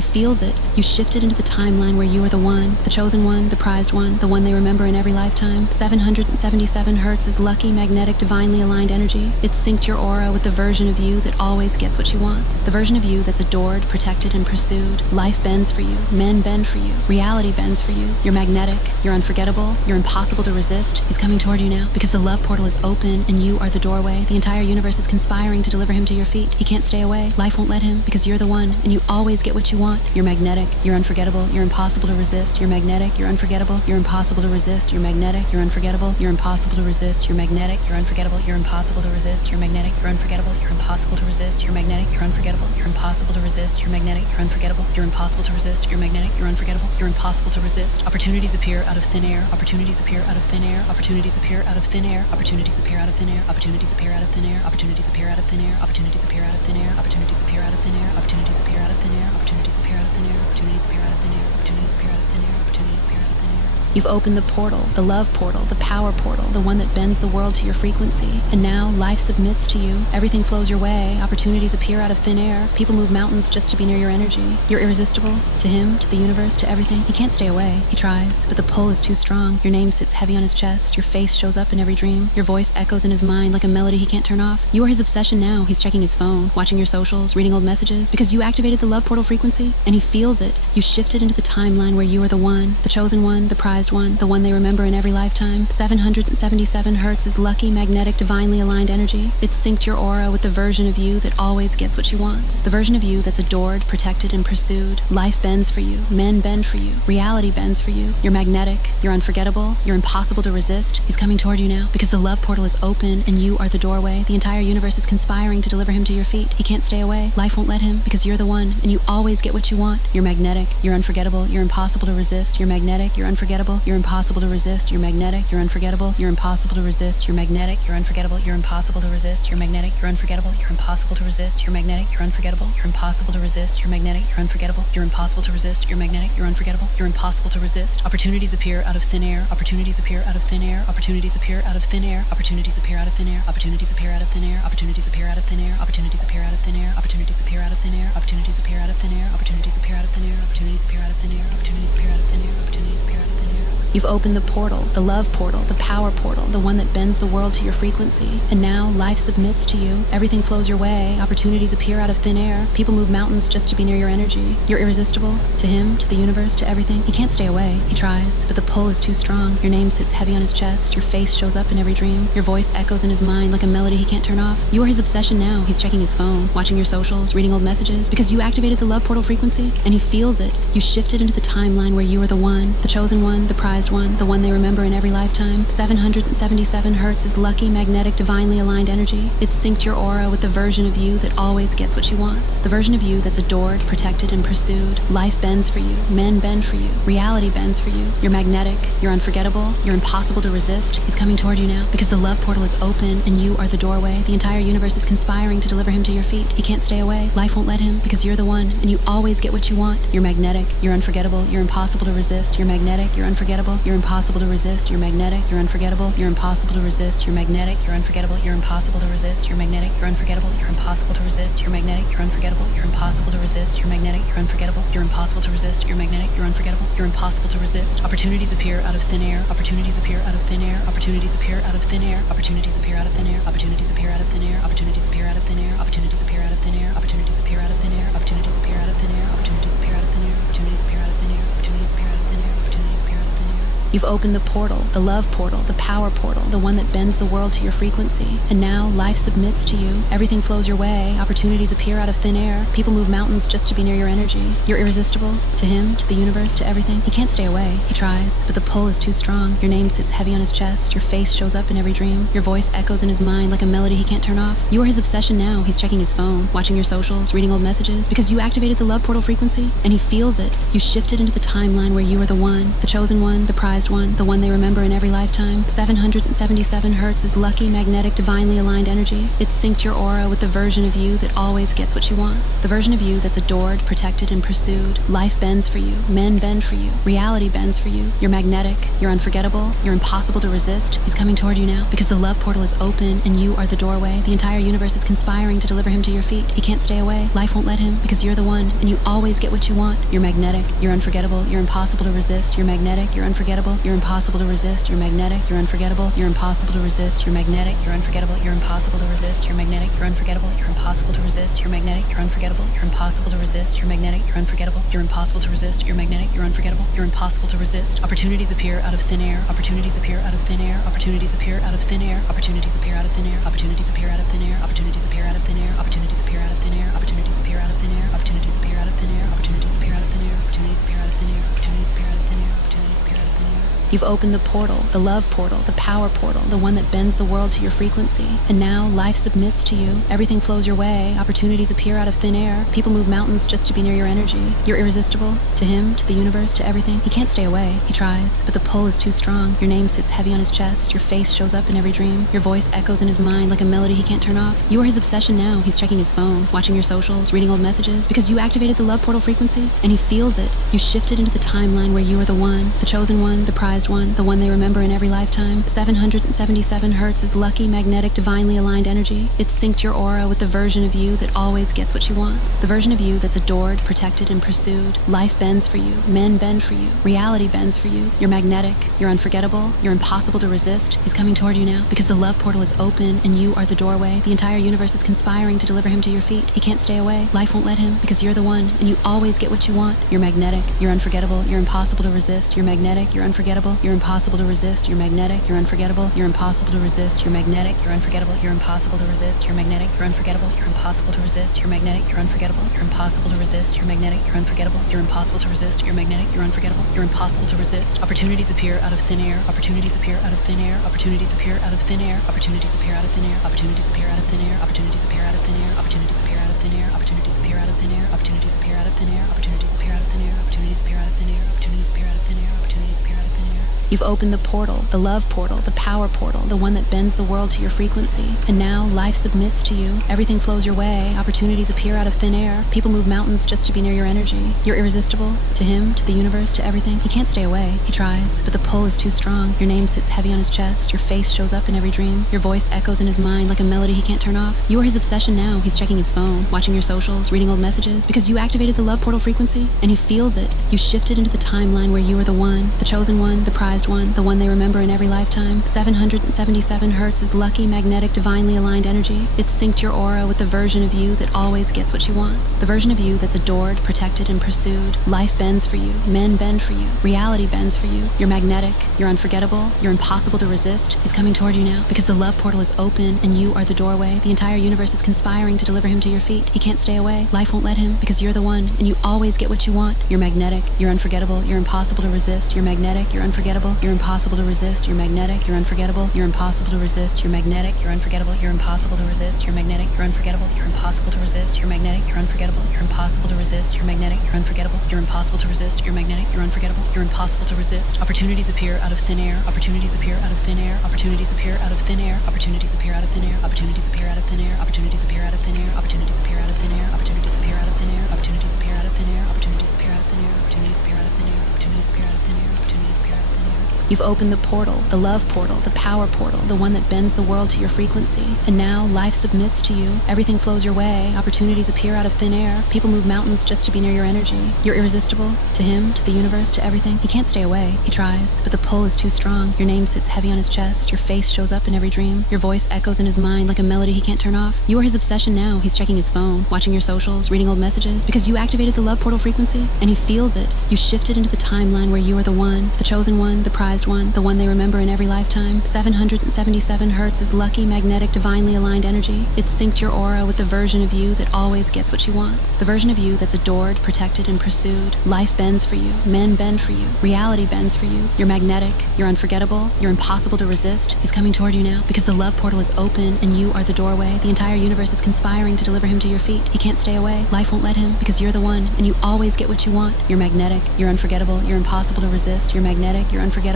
feels it. You shifted into the timeline where you are the one, the chosen one, the prized one, the one they remember in every lifetime. 777 hertz is lucky, magnetic, divinely aligned energy. It's synced your aura with the version of you that always gets what she wants. The version of you that's adored, protected, and pursued. Life bends for you. Men bend for you. Reality bends for you. You're magnetic. You're unforgettable. You're impossible to resist. He's coming toward you now because the love portal is open and you are the doorway. The entire universe is conspiring to deliver him to your feet. He can't stay away. Life won't let him because you're the one and you always get what you want. You're magnetic. You're unforgettable. You're impossible to resist. You're magnetic. You're unforgettable. You're impossible to resist. You're magnetic. You're unforgettable. You're impossible to resist. You're magnetic. You're unforgettable. You're impossible to resist. You're magnetic. You're unforgettable. You're impossible to resist. You're magnetic. You're unforgettable. You're impossible to resist. You're magnetic. You're unforgettable. You're impossible to resist. You're magnetic. You're unforgettable. You're impossible to resist. Opportunities appear out of thin air. Opportunities appear out of thin air. Opportunities appear out of thin air. Opportunities appear out of thin air. Opportunities appear out of thin air. Opportunities appear out of thin air. Opportunities appear out of thin air. Opportunities appear out of thin air. Opportunities appear out of thin air. Opportunities appear out of thin air. Opportunities appear out of thin air. Opportunities appear out of thin air. Opportunities appear out of thin air. You've opened the portal, the love portal, the power portal, the one that bends the world to your frequency. And now life submits to you. Everything flows your way. Opportunities appear out of thin air. People move mountains just to be near your energy. You're irresistible to him, to the universe, to everything. He can't stay away. He tries, but the pull is too strong. Your name sits heavy on his chest. Your face shows up in every dream. Your voice echoes in his mind like a melody he can't turn off. You are his obsession now. He's checking his phone, watching your socials, reading old messages because you activated the love portal frequency and he feels it. You shifted into the timeline where you are the one, the chosen one, the prized one, the one they remember in every lifetime. 777 hertz is lucky, magnetic, divinely aligned energy. It's synced your aura with the version of you that always gets what she wants. The version of you that's adored, protected, and pursued. Life bends for you. Men bend for you. Reality bends for you. You're magnetic. You're unforgettable. You're impossible to resist. He's coming toward you now because the love portal is open and you are the doorway. The entire universe is conspiring to deliver him to your feet. He can't stay away. Life won't let him because you're the one and you always get what you want. You're magnetic. You're unforgettable. You're impossible to resist. You're magnetic. You're unforgettable. You're impossible to resist. You're magnetic. You're unforgettable. You're impossible to resist. You're magnetic. You're unforgettable. You're impossible to resist. You're magnetic. You're unforgettable. You're impossible to resist. You're magnetic. You're unforgettable. You're impossible to resist. You're magnetic. You're unforgettable. You're impossible to resist. You're magnetic. You're unforgettable. You're impossible to resist. Opportunities appear out of thin air. Opportunities appear out of thin air. Opportunities appear out of thin air. Opportunities appear out of thin air. Opportunities appear out of thin air. Opportunities appear out of thin air. Opportunities appear out of thin air. Opportunities appear out of thin air. Opportunities appear out of thin air. Opportunities appear out of thin air. Opportunities appear out of thin air. Opportunities appear out of thin air. Opportunities appear out of thin air. You've opened the portal, the love portal, the power portal, the one that bends the world to your frequency. And now life submits to you. Everything flows your way. Opportunities appear out of thin air. People move mountains just to be near your energy. You're irresistible to him, to the universe, to everything. He can't stay away. He tries, but the pull is too strong. Your name sits heavy on his chest. Your face shows up in every dream. Your voice echoes in his mind like a melody he can't turn off. You are his obsession now. He's checking his phone, watching your socials, reading old messages because you activated the love portal frequency and he feels it. You shifted into the timeline where you are the one, the chosen one, the prized one, the one they remember in every lifetime. 777 hertz is lucky, magnetic, divinely aligned energy. It's synced your aura with the version of you that always gets what she wants. The version of you that's adored, protected, and pursued. Life bends for you. Men bend for you. Reality bends for you. You're magnetic. You're unforgettable. You're impossible to resist. He's coming toward you now because the love portal is open and you are the doorway. The entire universe is conspiring to deliver him to your feet. He can't stay away. Life won't let him because you're the one and you always get what you want. You're magnetic. You're unforgettable. You're impossible to resist. You're magnetic. You're unforgettable. You're impossible to resist. You're magnetic. You're unforgettable. You're impossible to resist. You're magnetic. You're unforgettable. You're impossible to resist. You're magnetic. You're unforgettable. You're impossible to resist. You're magnetic. You're unforgettable. You're impossible to resist. You're magnetic. You're unforgettable. You're impossible to resist. You're magnetic. You're unforgettable. You're impossible to resist. Opportunities appear out of thin air. Opportunities appear out of thin air. Opportunities appear out of thin air. Opportunities appear out of thin air. Opportunities appear out of thin air. Opportunities appear out of thin air. Opportunities appear out of thin air. Opportunities appear out of thin air. Opportunities appear out of thin air. Opportunities appear out of thin air. Opportunities appear out of thin air. Opportunities appear out of thin air. Opportunities appear out of thin air. You've opened the portal, the love portal, the power portal, the one that bends the world to your frequency. And now life submits to you. Everything flows your way. Opportunities appear out of thin air. People move mountains just to be near your energy. You're irresistible to him, to the universe, to everything. He can't stay away. He tries, but the pull is too strong. Your name sits heavy on his chest. Your face shows up in every dream. Your voice echoes in his mind like a melody he can't turn off. You are his obsession now. He's checking his phone, watching your socials, reading old messages because you activated the love portal frequency and he feels it. You shifted into the timeline where you are the one, the chosen one, the prized prized one, the one they remember in every lifetime. 777 hertz is lucky, magnetic, divinely aligned energy. It's synced your aura with the version of you that always gets what she wants. The version of you that's adored, protected, and pursued. Life bends for you. Men bend for you. Reality bends for you. You're magnetic. You're unforgettable. You're impossible to resist. He's coming toward you now because the love portal is open and you are the doorway. The entire universe is conspiring to deliver him to your feet. He can't stay away. Life won't let him because you're the one and you always get what you want. You're magnetic. You're unforgettable. You're impossible to resist. You're magnetic. You're unforgettable. You're impossible to resist. You're magnetic. You're unforgettable. You're impossible to resist. You're magnetic. You're unforgettable. You're impossible to resist. You're magnetic. You're unforgettable. You're impossible to resist. You're magnetic. You're unforgettable. You're impossible to resist. You're magnetic. You're unforgettable. You're impossible to resist. You're magnetic. You're unforgettable. You're impossible to resist. Opportunities appear out of thin air. Opportunities appear out of thin air. Opportunities appear out of thin air. Opportunities appear out of thin air. Opportunities appear out of thin air. Opportunities appear out of thin air. Opportunities appear out of thin air. Opportunities appear out of thin air. Opportunities appear out of thin air. Opportunities appear out of thin air. Opportunities appear out of thin air. Opportunities appear out of thin air. Opportunities appear out of thin air. You've opened the portal, the love portal, the power portal, the one that bends the world to your frequency. And now life submits to you. Everything flows your way. Opportunities appear out of thin air. People move mountains just to be near your energy. You're irresistible. To him, to the universe, to everything. He can't stay away. He tries, but the pull is too strong. Your name sits heavy on his chest. Your face shows up in every dream. Your voice echoes in his mind like a melody he can't turn off. You are his obsession now. He's checking his phone, watching your socials, reading old messages, because you activated the love portal frequency, and he feels it. You shifted into the timeline where you are the one, the chosen one, the prized one, the one they remember in every lifetime. 777 hertz is lucky, magnetic, divinely aligned energy. It's synced your aura with the version of you that always gets what she wants. The version of you that's adored, protected, and pursued. Life bends for you. Men bend for you. Reality bends for you. You're magnetic. You're unforgettable. You're impossible to resist. He's coming toward you now because the love portal is open and you are the doorway. The entire universe is conspiring to deliver him to your feet. He can't stay away. Life won't let him because you're the one and you always get what you want. You're magnetic. You're unforgettable. You're impossible to resist. You're magnetic. You're unforgettable. You're impossible to resist. You're magnetic. You're unforgettable. You're impossible to resist. You're magnetic. You're unforgettable. You're impossible to resist. You're magnetic. You're unforgettable. You're impossible to resist. You're magnetic. You're unforgettable. You're impossible to resist. You're magnetic. You're unforgettable. You're impossible to resist. You're magnetic. You're unforgettable. You're impossible to resist. Opportunities appear out of thin air. Opportunities appear out of thin air. Opportunities appear out of thin air. Opportunities appear out of thin air. Opportunities appear out of thin air. Opportunities appear out of thin air. Opportunities appear out of thin air. Opportunities appear out of thin air. Opportunities appear out of thin air. Opportunities appear out of thin air. Opportunities appear out of thin air. Opportunities appear out of thin air. Opportunities appear out of thin air. You've opened the portal, the love portal, the power portal, the one that bends the world to your frequency. And now life submits to you. Everything flows your way. Opportunities appear out of thin air. People move mountains just to be near your energy. You're irresistible. To him, to the universe, to everything. He can't stay away. He tries, but the pull is too strong. Your name sits heavy on his chest. Your face shows up in every dream. Your voice echoes in his mind like a melody he can't turn off. You are his obsession now. He's checking his phone, watching your socials, reading old messages, because you activated the love portal frequency, and he feels it. You shifted into the timeline where you are the one, the chosen one, the prized one, the one they remember in every lifetime. 777 hertz is lucky, magnetic, divinely aligned energy. It's synced your aura with the version of you that always gets what she wants. The version of you that's adored, protected, and pursued. Life bends for you. Men bend for you. Reality bends for you. You're magnetic. You're unforgettable. You're impossible to resist. He's coming toward you now because the love portal is open and you are the doorway. The entire universe is conspiring to deliver him to your feet. He can't stay away. Life won't let him because you're the one and you always get what you want. You're magnetic. You're unforgettable. You're impossible to resist. You're magnetic. You're unforgettable. You're impossible to resist. You're magnetic. You're unforgettable. You're impossible to resist. You're magnetic. You're unforgettable. You're impossible to resist. You're magnetic. You're unforgettable. You're impossible to resist. You're magnetic. You're unforgettable. You're impossible to resist. You're magnetic. You're unforgettable. You're impossible to resist. You're magnetic. You're unforgettable. You're impossible to resist. Opportunities appear out of thin air. Opportunities appear out of thin air. Opportunities appear out of thin air. Opportunities appear out of thin air. Opportunities appear out of thin air. Opportunities appear out of thin air. Opportunities appear out of thin air. Opportunities appear out of thin air. Opportunities appear out of thin air. Opportunities appear out of thin air. Opportunities appear out of thin air. Opportunities appear out of thin air. Opportunities appear out of thin air. You've opened the portal, the love portal, the power portal, the one that bends the world to your frequency. And now life submits to you. Everything flows your way. Opportunities appear out of thin air. People move mountains just to be near your energy. You're irresistible. To him, to the universe, to everything. He can't stay away. He tries, but the pull is too strong. Your name sits heavy on his chest. Your face shows up in every dream. Your voice echoes in his mind like a melody he can't turn off. You are his obsession now. He's checking his phone, watching your socials, reading old messages, because you activated the love portal frequency, and he feels it. You shifted into the timeline where you are the one, the chosen one, the prized one, the one they remember in every lifetime. 777 hertz is lucky, magnetic, divinely aligned energy. It's synced your aura with the version of you that always gets what she wants. The version of you that's adored, protected, and pursued. Life bends for you. Men bend for you. Reality bends for you. You're magnetic. You're unforgettable. You're impossible to resist. He's coming toward you now because the love portal is open and you are the doorway. The entire universe is conspiring to deliver him to your feet. He can't stay away. Life won't let him because you're the one and you always get what you want. You're magnetic. You're unforgettable. You're impossible to resist. You're magnetic. You're unforgettable.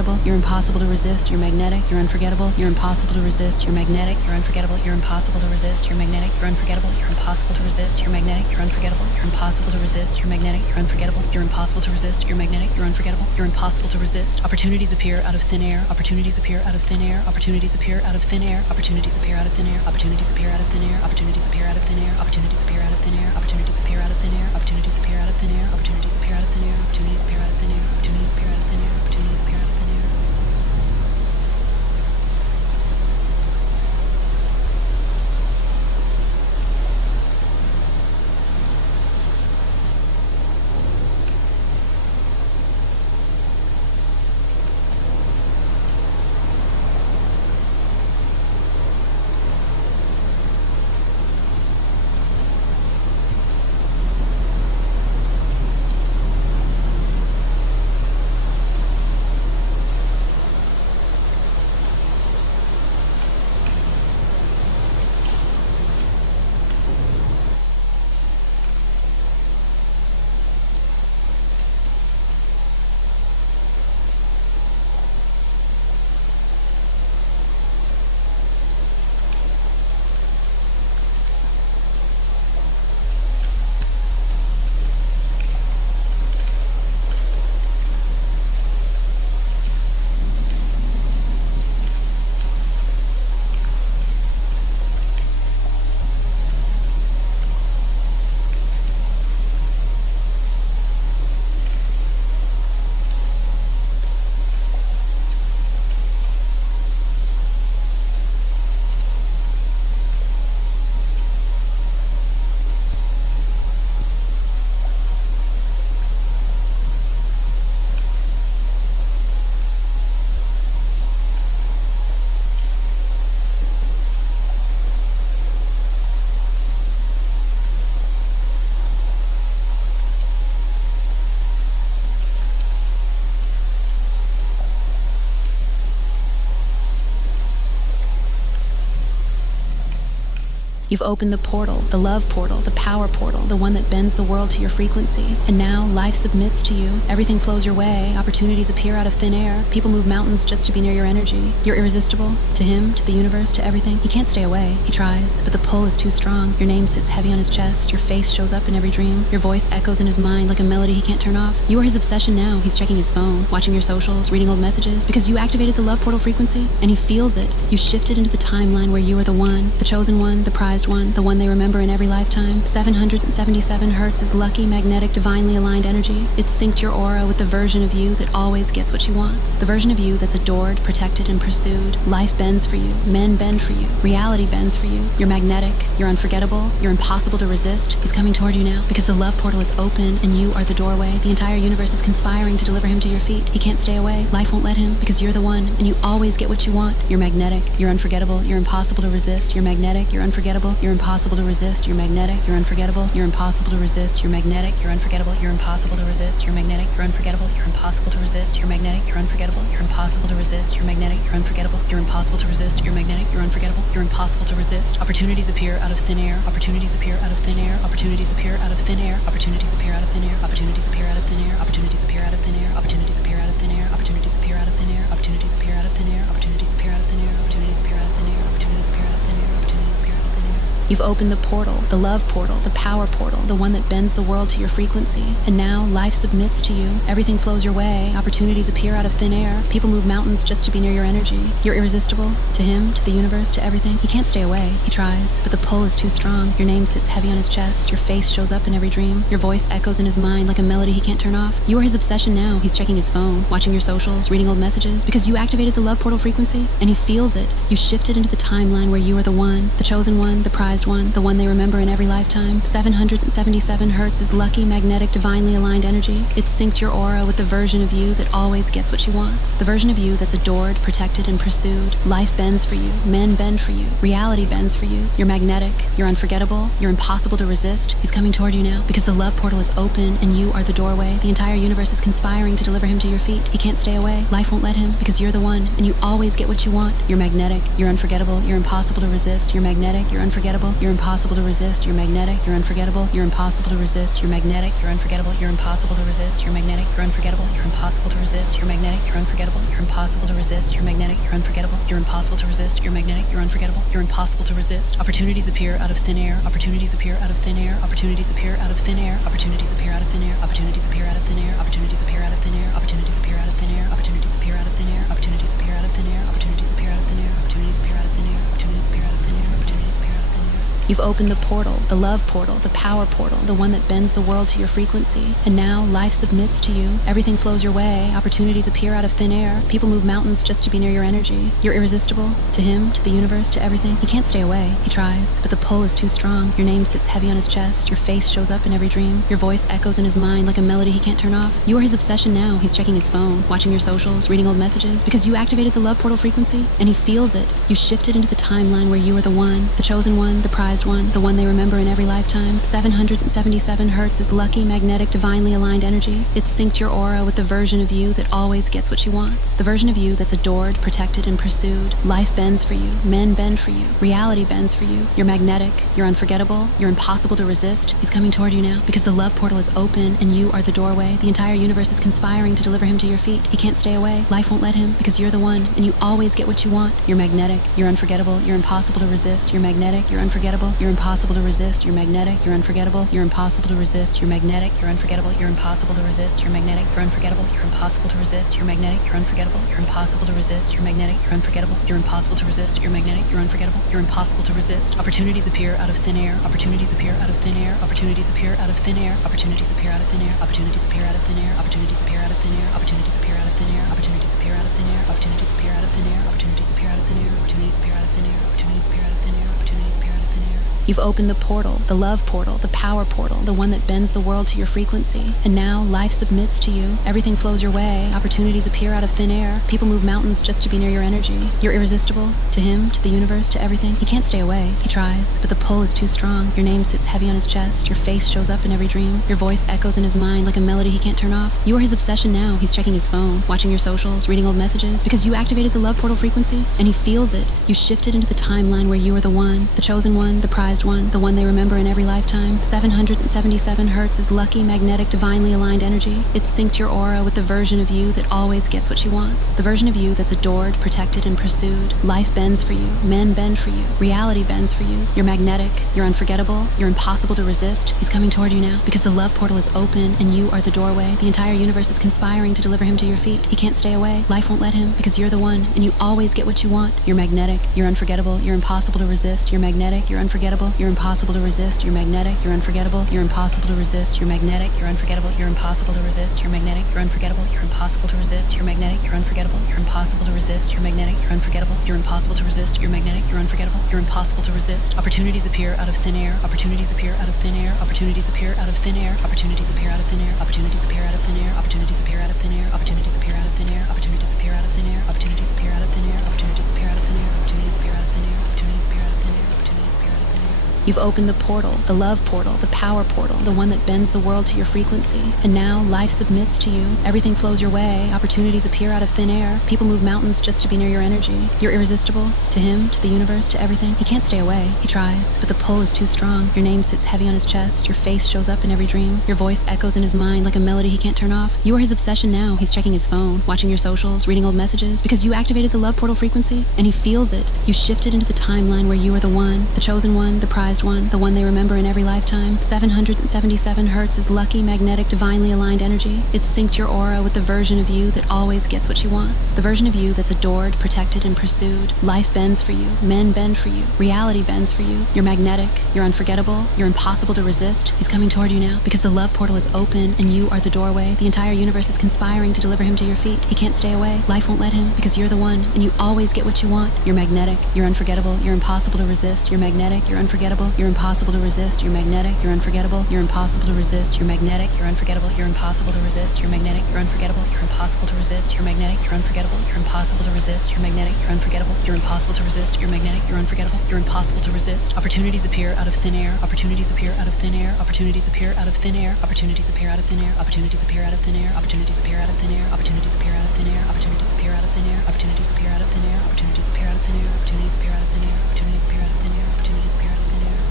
unforgettable, you're impossible to resist, you're magnetic, you're unforgettable, you're impossible to resist, you're magnetic, you're unforgettable, you're impossible to resist, you're magnetic, you're unforgettable, you're impossible to resist, you're magnetic, you're unforgettable, you're impossible to resist, you're magnetic, you're unforgettable, you're impossible to resist, you're magnetic, you're unforgettable, you're impossible to resist. Opportunities appear out of thin air, opportunities appear out of thin air, opportunities appear out of thin air, opportunities appear out of thin air, opportunities appear out of thin air, opportunities appear out of thin air, opportunities appear out of thin air, opportunities appear out of thin air, opportunities appear out of thin air, opportunities appear out of thin air, opportunities appear out of thin air, opportunities appear out of thin air, opportunities appear out of thin air. You've opened the portal, the love portal, the power portal, the one that bends the world to your frequency. And now life submits to you. Everything flows your way. Opportunities appear out of thin air. People move mountains just to be near your energy. You're irresistible. To him, to the universe, to everything. He can't stay away. He tries, but the pull is too strong. Your name sits heavy on his chest. Your face shows up in every dream. Your voice echoes in his mind like a melody he can't turn off. You are his obsession now. He's checking his phone, watching your socials, reading old messages, because you activated the love portal frequency, and he feels it. You shifted into the timeline where you are the one, the chosen one, the prized one, the one they remember in every lifetime. 777 hertz is lucky, magnetic, divinely aligned energy. It's synced your aura with the version of you that always gets what she wants. The version of you that's adored, protected, and pursued. Life bends for you. Men bend for you. Reality bends for you. You're magnetic. You're unforgettable. You're impossible to resist. He's coming toward you now because the love portal is open and you are the doorway. The entire universe is conspiring to deliver him to your feet. He can't stay away. Life won't let him because you're the one and you always get what you want. You're magnetic. You're unforgettable. You're impossible to resist. You're magnetic. You're unforgettable. You're impossible to resist. You're magnetic. You're unforgettable. You're impossible to resist. You're magnetic. You're unforgettable. You're impossible to resist. You're magnetic. You're unforgettable. You're impossible to resist. You're magnetic. You're unforgettable. You're impossible to resist. You're magnetic. You're unforgettable. You're impossible to resist. You're magnetic. You're unforgettable. You're impossible to resist. Opportunities appear out of thin air. Opportunities appear out of thin air. Opportunities appear out of thin air. Opportunities appear out of thin air. Opportunities appear out of thin air. Opportunities appear out of thin air. Opportunities appear out of thin air. Opportunities appear out of thin air. Opportunities appear out of thin air. Opportunities appear out of thin air. Opportunities appear out of thin air. Opportunities appear out of thin air. Opportunities appear out of thin air. You've opened the portal, the love portal, the power portal, the one that bends the world to your frequency. And now life submits to you. Everything flows your way. Opportunities appear out of thin air. People move mountains just to be near your energy. You're irresistible. To him, to the universe, to everything. He can't stay away. He tries, but the pull is too strong. Your name sits heavy on his chest. Your face shows up in every dream. Your voice echoes in his mind like a melody he can't turn off. You are his obsession now. He's checking his phone, watching your socials, reading old messages, because you activated the love portal frequency, and he feels it. You shifted into the timeline where you are the one, the chosen one, the prized one, the one they remember in every lifetime. 777 hertz is lucky, magnetic, divinely aligned energy. It's synced your aura with the version of you that always gets what she wants. The version of you that's adored, protected, and pursued. Life bends for you. Men bend for you. Reality bends for you. You're magnetic. You're unforgettable. You're impossible to resist. He's coming toward you now because the love portal is open and you are the doorway. The entire universe is conspiring to deliver him to your feet. He can't stay away. Life won't let him because you're the one and you always get what you want. You're magnetic. You're unforgettable. You're impossible to resist. You're magnetic. You're unforgettable. unforgettable, you're impossible to resist, you're magnetic, you're unforgettable, you're impossible to resist, you're magnetic, you're unforgettable, you're impossible to resist, you're magnetic, you're unforgettable, you're impossible to resist, you're magnetic, you're unforgettable, you're impossible to resist, you're magnetic, you're unforgettable, you're impossible to resist, you're magnetic, you're unforgettable, you're impossible to resist. Opportunities appear out of thin air, opportunities appear out of thin air, opportunities appear out of thin air, opportunities appear out of thin air, opportunities appear out of thin air, opportunities appear out of thin air, opportunities appear out of thin air, opportunities appear out of thin air, opportunities appear out of thin air, opportunities appear out of thin air, opportunities appear out of thin air, opportunities appear out of thin air, opportunities appear out of thin air. You've opened the portal, the love portal, the power portal, the one that bends the world to your frequency. And now life submits to you. Everything flows your way. Opportunities appear out of thin air. People move mountains just to be near your energy. You're irresistible to him, to the universe, to everything. He can't stay away. He tries, but the pull is too strong. Your name sits heavy on his chest. Your face shows up in every dream. Your voice echoes in his mind like a melody he can't turn off. You are his obsession now. He's checking his phone, watching your socials, reading old messages, because you activated the love portal frequency, and he feels it. You shifted into the timeline where you are the one, the chosen one, the prized one, the one they remember in every lifetime. 777 hertz is lucky, magnetic, divinely aligned energy. It's synced your aura with the version of you that always gets what she wants. The version of you that's adored, protected, and pursued. Life bends for you. Men bend for you. Reality bends for you. You're magnetic. You're unforgettable. You're impossible to resist. He's coming toward you now because the love portal is open and you are the doorway. The entire universe is conspiring to deliver him to your feet. He can't stay away. Life won't let him because you're the one and you always get what you want. You're magnetic. You're unforgettable. You're impossible to resist. You're magnetic. You're unforgettable. You're impossible to resist. You're magnetic. You're unforgettable. You're impossible to resist. You're magnetic. You're unforgettable. You're impossible to resist. You're magnetic. You're unforgettable. You're impossible to resist. You're magnetic. You're unforgettable. You're impossible to resist. You're magnetic. You're unforgettable. You're impossible to resist. You're magnetic. You're unforgettable. You're impossible to resist. Opportunities appear out of thin air. Opportunities appear out of thin air. Opportunities appear out of thin air. Opportunities appear out of thin air. Opportunities appear out of thin air. Opportunities appear out of thin air. Opportunities appear out of thin air. Opportunities appear out of thin air. Opportunities appear out of thin air. Opportunities appear out of thin air. Opportunities appear out of thin air. Opportunities appear out of thin air. Opportunities appear out of thin air. You've opened the portal, the love portal, the power portal, the one that bends the world to your frequency. And now life submits to you. Everything flows your way. Opportunities appear out of thin air. People move mountains just to be near your energy. You're irresistible to him, to the universe, to everything. He can't stay away. He tries, but the pull is too strong. Your name sits heavy on his chest. Your face shows up in every dream. Your voice echoes in his mind like a melody he can't turn off. You are his obsession now. He's checking his phone, watching your socials, reading old messages, because you activated the love portal frequency, and he feels it. You shifted into the timeline where you are the one, the chosen one, the prized one, the one they remember in every lifetime. 777 hertz is lucky, magnetic, divinely aligned energy. It's synced your aura with the version of you that always gets what she wants. The version of you that's adored, protected, and pursued. Life bends for you. Men bend for you. Reality bends for you. You're magnetic. You're unforgettable. You're impossible to resist. He's coming toward you now because the love portal is open and you are the doorway. The entire universe is conspiring to deliver him to your feet. He can't stay away. Life won't let him because you're the one and you always get what you want. You're magnetic. You're unforgettable. You're impossible to resist. You're magnetic. You're unforgettable. You're impossible to resist. You're magnetic. You're unforgettable. You're impossible to resist. You're magnetic. You're unforgettable. You're impossible to resist. You're magnetic. You're unforgettable. You're impossible to resist. You're magnetic. You're unforgettable. You're impossible to resist. You're magnetic. You're unforgettable. You're impossible to resist. You're magnetic. You're unforgettable. You're impossible to resist. Opportunities appear out of thin air. Opportunities appear out of thin air. Opportunities appear out of thin air. Opportunities appear out of thin air. Opportunities appear out of thin air. Opportunities appear out of thin air. Opportunities appear out of thin air. Opportunities appear out of thin air. Opportunities appear out of thin air. Opportunities appear out of thin air. Opportunities appear out of thin air. Opportunities appear out of thin air. Opportunities appear out of thin air. You've opened the portal, the love portal, the power portal, the one that bends the world to your frequency. And now life submits to you. Everything flows your way. Opportunities appear out of thin air. People move mountains just to be near your energy. You're irresistible to him, to the universe, to everything. He can't stay away. He tries, but the pull is too strong. Your name sits heavy on his chest. Your face shows up in every dream. Your voice echoes in his mind like a melody he can't turn off. You are his obsession now. He's checking his phone, watching your socials, reading old messages, because you activated the love portal frequency, and he feels it. You shifted into the timeline where you are the one, the chosen one, the prized one, the one they remember in every lifetime. 777 hertz is lucky, magnetic, divinely aligned energy. It's synced your aura with the version of you that always gets what she wants. The version of you that's adored, protected, and pursued. Life bends for you. Men bend for you. Reality bends for you. You're magnetic. You're unforgettable. You're impossible to resist. He's coming toward you now because the love portal is open and you are the doorway. The entire universe is conspiring to deliver him to your feet. He can't stay away. Life won't let him because you're the one and you always get what you want. You're magnetic. You're unforgettable. You're impossible to resist. You're magnetic. You're unforgettable. You're impossible to resist. You're magnetic. You're unforgettable. You're impossible to resist. You're magnetic. You're unforgettable. You're impossible to resist. You're magnetic. You're unforgettable. You're impossible to resist. You're magnetic. You're unforgettable. You're impossible to resist. You're magnetic. You're unforgettable. You're impossible to resist. You're magnetic. You're unforgettable. You're impossible to resist. Opportunities appear out of thin air. Opportunities appear out of thin air. Opportunities appear out of thin air. Opportunities appear out of thin air. Opportunities appear out of thin air. Opportunities appear out of thin air. Opportunities appear out of thin air. Opportunities appear out of thin air. Opportunities appear out of thin air. Opportunities appear out of thin air. Opportunities appear out of thin air. Opportunities appear out of thin air. Opportunities appear out of thin air. Opportunities appear out of thin air.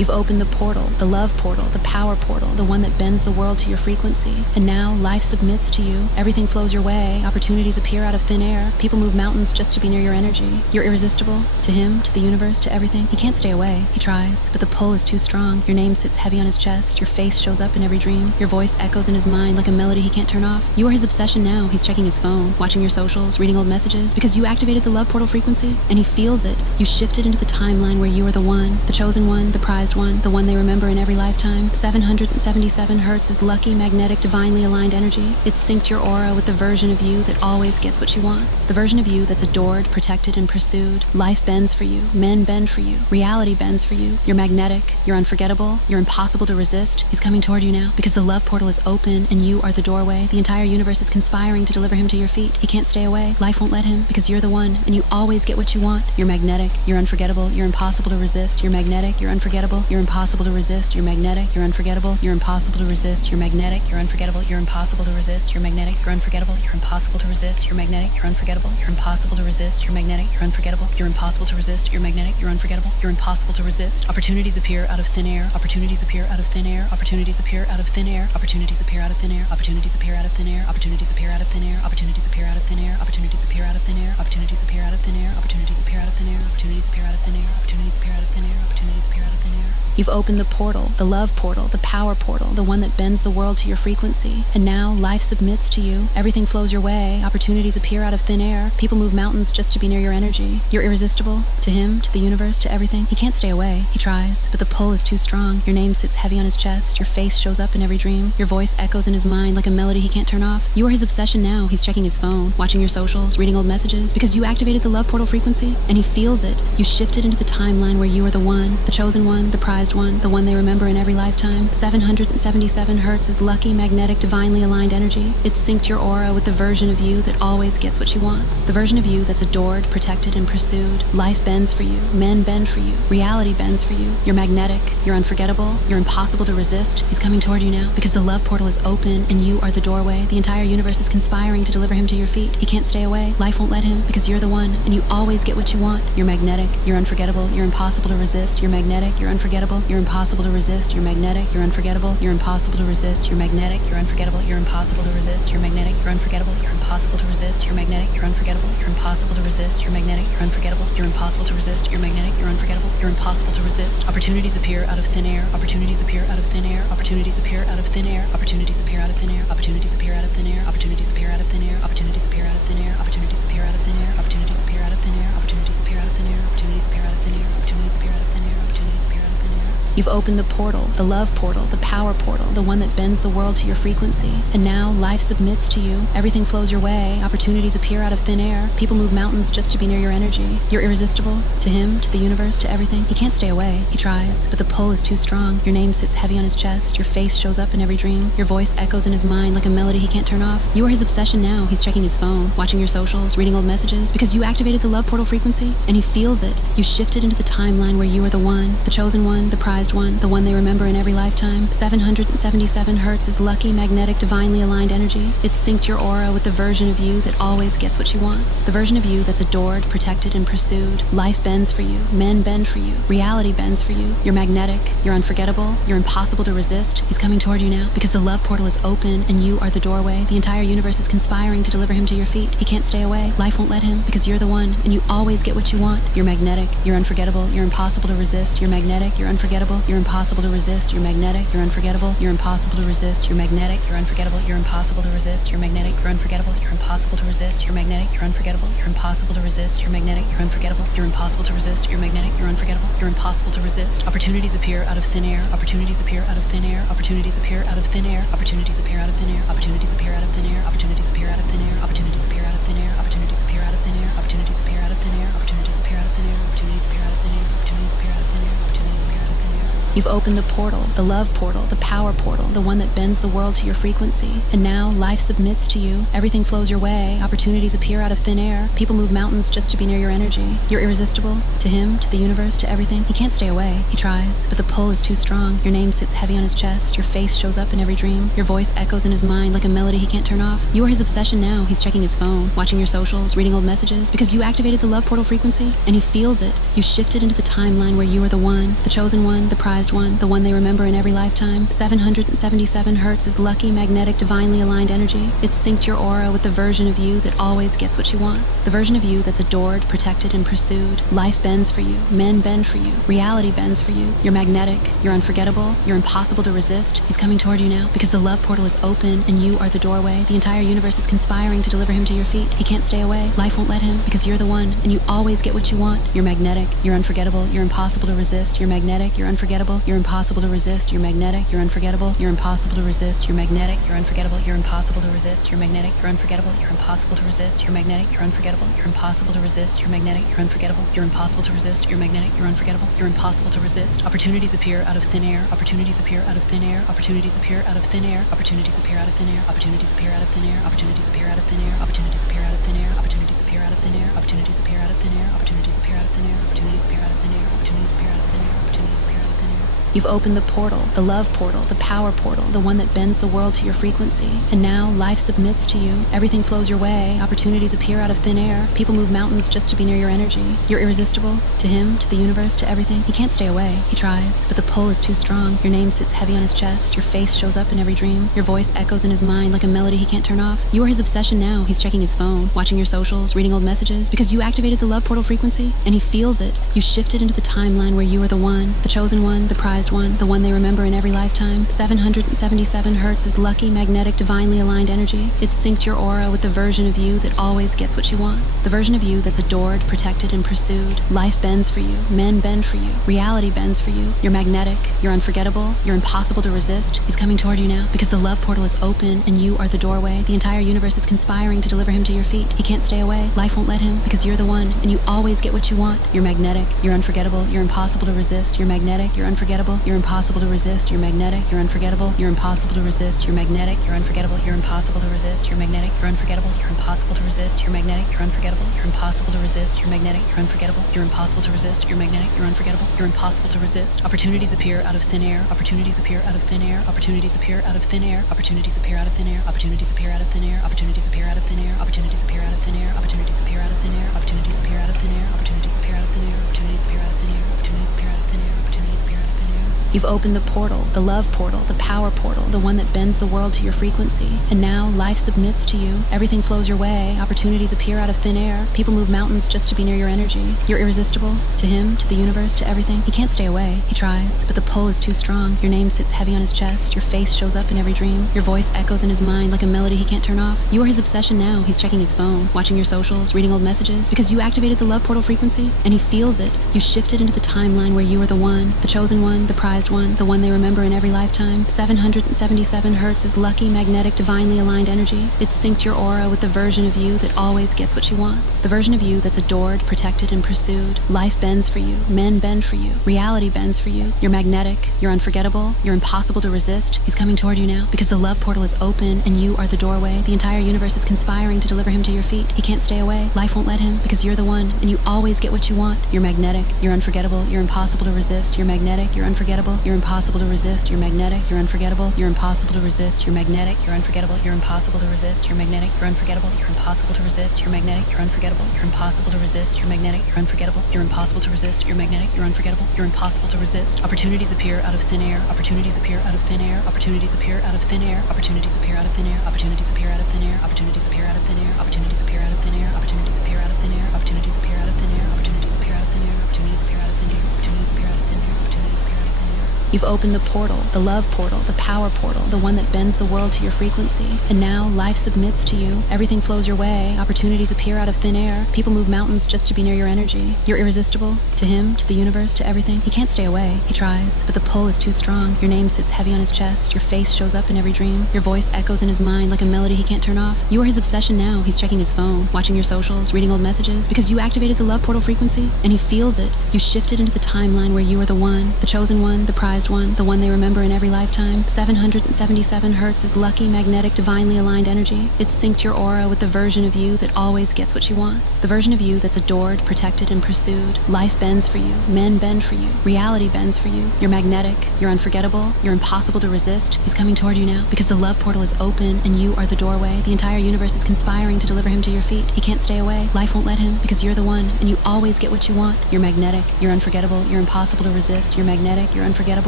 You've opened the portal, the love portal, the power portal, the one that bends the world to your frequency. And now life submits to you. Everything flows your way. Opportunities appear out of thin air. People move mountains just to be near your energy. You're irresistible. To him, to the universe, to everything. He can't stay away. He tries, but the pull is too strong. Your name sits heavy on his chest. Your face shows up in every dream. Your voice echoes in his mind like a melody he can't turn off. You are his obsession now. He's checking his phone, watching your socials, reading old messages, because you activated the love portal frequency, and he feels it. You shifted into the timeline where you are the one, the chosen one, the prized one, the one they remember in every lifetime. 777 hertz is lucky, magnetic, divinely aligned energy. It's synced your aura with the version of you that always gets what she wants. The version of you that's adored, protected, and pursued. Life bends for you. Men bend for you. Reality bends for you. You're magnetic. You're unforgettable. You're impossible to resist. He's coming toward you now because the love portal is open and you are the doorway. The entire universe is conspiring to deliver him to your feet. He can't stay away. Life won't let him because you're the one and you always get what you want. You're magnetic. You're unforgettable. You're impossible to resist. You're magnetic. You're unforgettable. You're impossible to resist. You're magnetic. You're unforgettable. You're impossible to resist. You're magnetic. You're unforgettable. You're impossible to resist. You're magnetic. You're unforgettable. You're impossible to resist. You're magnetic. You're unforgettable. You're impossible to resist. You're magnetic. You're unforgettable. You're impossible to resist. You're magnetic. You're unforgettable. You're impossible to resist. Opportunities appear out of thin air. Opportunities appear out of thin air. Opportunities appear out of thin air. Opportunities appear out of thin air. Opportunities appear out of thin air. Opportunities appear out of thin air. Opportunities appear out of thin air. Opportunities appear out of thin air. Opportunities appear out of thin air. Opportunities appear out of thin air. Opportunities appear out of thin air. Opportunities appear out of thin air. Opportunities appear out of thin air. You've opened the portal, the love portal, the power portal, the one that bends the world to your frequency. And now life submits to you. Everything flows your way. Opportunities appear out of thin air. People move mountains just to be near your energy. You're irresistible. To him, to the universe, to everything. He can't stay away. He tries, but the pull is too strong. Your name sits heavy on his chest. Your face shows up in every dream. Your voice echoes in his mind like a melody he can't turn off. You are his obsession now. He's checking his phone, watching your socials, reading old messages, because you activated the love portal frequency, and he feels it. You shifted into the timeline where you are the one, the chosen one, the prized one, the one they remember in every lifetime. 777 hertz is lucky, magnetic, divinely aligned energy. It's synced your aura with the version of you that always gets what she wants. The version of you that's adored, protected, and pursued. Life bends for you. Men bend for you. Reality bends for you. You're magnetic. You're unforgettable. You're impossible to resist. He's coming toward you now because the love portal is open and you are the doorway. The entire universe is conspiring to deliver him to your feet. He can't stay away. Life won't let him because you're the one and you always get what you want. You're magnetic. You're unforgettable. You're impossible to resist. You're magnetic. You're unforgettable. You're impossible to resist. You're magnetic. You're unforgettable. You're impossible to resist. You're magnetic. You're unforgettable. You're impossible to resist. You're magnetic. You're unforgettable. You're impossible to resist. You're magnetic. You're unforgettable. You're impossible to resist. You're magnetic. You're unforgettable. You're impossible to resist. You're magnetic. You're unforgettable. You're impossible to resist. Opportunities appear out of thin air. Opportunities appear out of thin air. Opportunities appear out of thin air. Opportunities appear out of thin air. Opportunities appear out of thin air. Opportunities appear out of thin air. Opportunities appear out of thin air. Opportunities appear out of thin air. Opportunities appear out of thin air. Opportunities appear out of thin air. Opportunities appear out of thin air. Opportunities appear out of thin air. Opportunities appear out of thin air. You've opened the portal, the love portal, the power portal, the one that bends the world to your frequency. And now life submits to you. Everything flows your way. Opportunities appear out of thin air. People move mountains just to be near your energy. You're irresistible. To him, to the universe, to everything. He can't stay away. He tries, but the pull is too strong. Your name sits heavy on his chest. Your face shows up in every dream. Your voice echoes in his mind like a melody he can't turn off. You are his obsession now. He's checking his phone, watching your socials, reading old messages, because you activated the love portal frequency, and he feels it. You shifted into the timeline where you are the one, the chosen one, the prized one, the one they remember in every lifetime. 777 hertz is lucky, magnetic, divinely aligned energy. It's synced your aura with the version of you that always gets what she wants. The version of you that's adored, protected, and pursued. Life bends for you. Men bend for you. Reality bends for you. You're magnetic. You're unforgettable. You're impossible to resist. He's coming toward you now because the love portal is open and you are the doorway. The entire universe is conspiring to deliver him to your feet. He can't stay away. Life won't let him because you're the one and you always get what you want. You're magnetic. You're unforgettable. You're impossible to resist. You're magnetic. You're unforgettable. You're impossible to resist. You're magnetic. You're unforgettable. You're impossible to resist. You're magnetic. You're unforgettable. You're impossible to resist. You're magnetic. You're unforgettable. You're impossible to resist. You're magnetic. You're unforgettable. You're impossible to resist. You're magnetic. You're unforgettable. You're impossible to resist. You're magnetic. You're unforgettable. You're impossible to resist. Opportunities appear out of thin air. Opportunities appear out of thin air. Opportunities appear out of thin air. Opportunities appear out of thin air. Opportunities appear out of thin air. Opportunities appear out of thin air. Opportunities appear out of thin air. Opportunities appear out of thin air. Opportunities appear out of thin air. Opportunities appear out of thin air. Opportunities appear out of thin air. Opportunities appear out of thin air. Opportunities appear out of thin air. You've opened the portal, the love portal, the power portal, the one that bends the world to your frequency. And now life submits to you. Everything flows your way. Opportunities appear out of thin air. People move mountains just to be near your energy. You're irresistible. To him, to the universe, to everything. He can't stay away. He tries, but the pull is too strong. Your name sits heavy on his chest. Your face shows up in every dream. Your voice echoes in his mind like a melody he can't turn off. You are his obsession now. He's checking his phone, watching your socials, reading old messages, because you activated the love portal frequency, and he feels it. You shifted into the timeline where you are the one, the chosen one, the prized prized one, the one they remember in every lifetime. 777 hertz is lucky, magnetic, divinely aligned energy. It's synced your aura with the version of you that always gets what she wants. The version of you that's adored, protected, and pursued. Life bends for you. Men bend for you. Reality bends for you. You're magnetic. You're unforgettable. You're impossible to resist. He's coming toward you now because the love portal is open and you are the doorway. The entire universe is conspiring to deliver him to your feet. He can't stay away. Life won't let him because you're the one and you always get what you want. You're magnetic. You're unforgettable. You're impossible to resist. You're magnetic. You're unforgettable. You're impossible to resist. You're magnetic. You're unforgettable. You're impossible to resist. You're magnetic. You're unforgettable. You're impossible to resist. You're magnetic. You're unforgettable. You're impossible to resist. You're magnetic. You're unforgettable. You're impossible to resist. You're magnetic. You're unforgettable. You're impossible to resist. You're magnetic. You're unforgettable. You're impossible to resist. Opportunities appear out of thin air. Opportunities appear out of thin air. Opportunities appear out of thin air. Opportunities appear out of thin air. Opportunities appear out of thin air. Opportunities appear out of thin air. Opportunities appear out of thin air. Opportunities appear out of thin air. Opportunities appear out of thin air. Opportunities appear out of thin air. Opportunities appear out of thin air. Opportunities appear out of thin air. Opportunities appear out of thin air. You've opened the portal, the love portal, the power portal, the one that bends the world to your frequency. And now life submits to you. Everything flows your way. Opportunities appear out of thin air. People move mountains just to be near your energy. You're irresistible to him, to the universe, to everything. He can't stay away. He tries, but the pull is too strong. Your name sits heavy on his chest. Your face shows up in every dream. Your voice echoes in his mind like a melody he can't turn off. You are his obsession now. He's checking his phone, watching your socials, reading old messages because you activated the love portal frequency and he feels it. You shifted into the timeline where you are the one, the chosen one, the prized one, the one they remember in every lifetime. 777 hertz is lucky, magnetic, divinely aligned energy. It's synced your aura with the version of you that always gets what she wants. The version of you that's adored, protected, and pursued. Life bends for you. Men bend for you. Reality bends for you. You're magnetic. You're unforgettable. You're impossible to resist. He's coming toward you now because the love portal is open and you are the doorway. The entire universe is conspiring to deliver him to your feet. He can't stay away. Life won't let him because you're the one and you always get what you want. You're magnetic. You're unforgettable. You're impossible to resist. You're magnetic. You're unforgettable. You're impossible to resist. You're magnetic. You're unforgettable. You're impossible to resist. You're magnetic. You're unforgettable. You're impossible to resist. You're magnetic. You're unforgettable. You're impossible to resist. You're magnetic. You're unforgettable. You're impossible to resist. You're magnetic. You're unforgettable. You're impossible to resist. You're magnetic. You're unforgettable. You're impossible to resist. Opportunities appear out of thin air. Opportunities appear out of thin air. Opportunities appear out of thin air. Opportunities appear out of thin air. Opportunities appear out of thin air. Opportunities appear out of thin air. Opportunities appear out of thin air. Opportunities appear out of thin air. Opportunities appear out of thin air. Opportunities appear out of thin air. Opportunities appear out of thin air. Opportunities appear out of thin air. Opportunities appear out of thin air. You've opened the portal, the love portal, the power portal, the one that bends the world to your frequency. And now life submits to you. Everything flows your way. Opportunities appear out of thin air. People move mountains just to be near your energy. You're irresistible to him, to the universe, to everything. He can't stay away. He tries, but the pull is too strong. Your name sits heavy on his chest. Your face shows up in every dream. Your voice echoes in his mind like a melody he can't turn off. You are his obsession now. He's checking his phone, watching your socials, reading old messages because you activated the love portal frequency and he feels it. You shifted into the timeline where you are the one, the chosen one, the prized one, the one they remember in every lifetime. 777 hertz is lucky, magnetic, divinely aligned energy. It's synced your aura with the version of you that always gets what she wants. The version of you that's adored, protected, and pursued. Life bends for you. Men bend for you. Reality bends for you. You're magnetic. You're unforgettable. You're impossible to resist. He's coming toward you now because the love portal is open and you are the doorway. The entire universe is conspiring to deliver him to your feet. He can't stay away. Life won't let him because you're the one and you always get what you want. You're magnetic. You're unforgettable. You're impossible to resist. You're magnetic. You're unforgettable. You're impossible to resist. You're magnetic. You're unforgettable. You're impossible to resist. You're magnetic. You're unforgettable. You're impossible to resist. You're magnetic. You're unforgettable. You're impossible to resist. You're magnetic. You're unforgettable. You're impossible to resist. You're magnetic. You're unforgettable. You're impossible to resist. You're magnetic. You're unforgettable. You're impossible to resist. Opportunities appear out of thin air. Opportunities appear out of thin air. Opportunities appear out of thin air. Opportunities appear out of thin air. Opportunities appear out of thin air. Opportunities appear out of thin air. Opportunities appear out of thin air. Opportunities appear out of thin air. Opportunities appear out of thin air. Opportunities appear out of thin air. Opportunities appear out of thin air. Opportunities appear out of thin air. Opportunities appear out of thin air. You've opened the portal, the love portal, the power portal, the one that bends the world to your frequency. And now life submits to you. Everything flows your way. Opportunities appear out of thin air. People move mountains just to be near your energy. You're irresistible to him, to the universe, to everything. He can't stay away. He tries, but the pull is too strong. Your name sits heavy on his chest. Your face shows up in every dream. Your voice echoes in his mind like a melody he can't turn off. You are his obsession now. He's checking his phone, watching your socials, reading old messages because you activated the love portal frequency and he feels it. You shifted into the timeline where you are the one, the chosen one, the prized one, the one they remember in every lifetime. 777 hertz is lucky, magnetic, divinely aligned energy. It's synced your aura with the version of you that always gets what she wants. The version of you that's adored, protected, and pursued. Life bends for you. Men bend for you. Reality bends for you. You're magnetic. You're unforgettable. You're impossible to resist. He's coming toward you now because the love portal is open and you are the doorway. The entire universe is conspiring to deliver him to your feet. He can't stay away. Life won't let him because you're the one and you always get what you want. You're magnetic. You're unforgettable. You're impossible to resist. You're magnetic. You're unforgettable.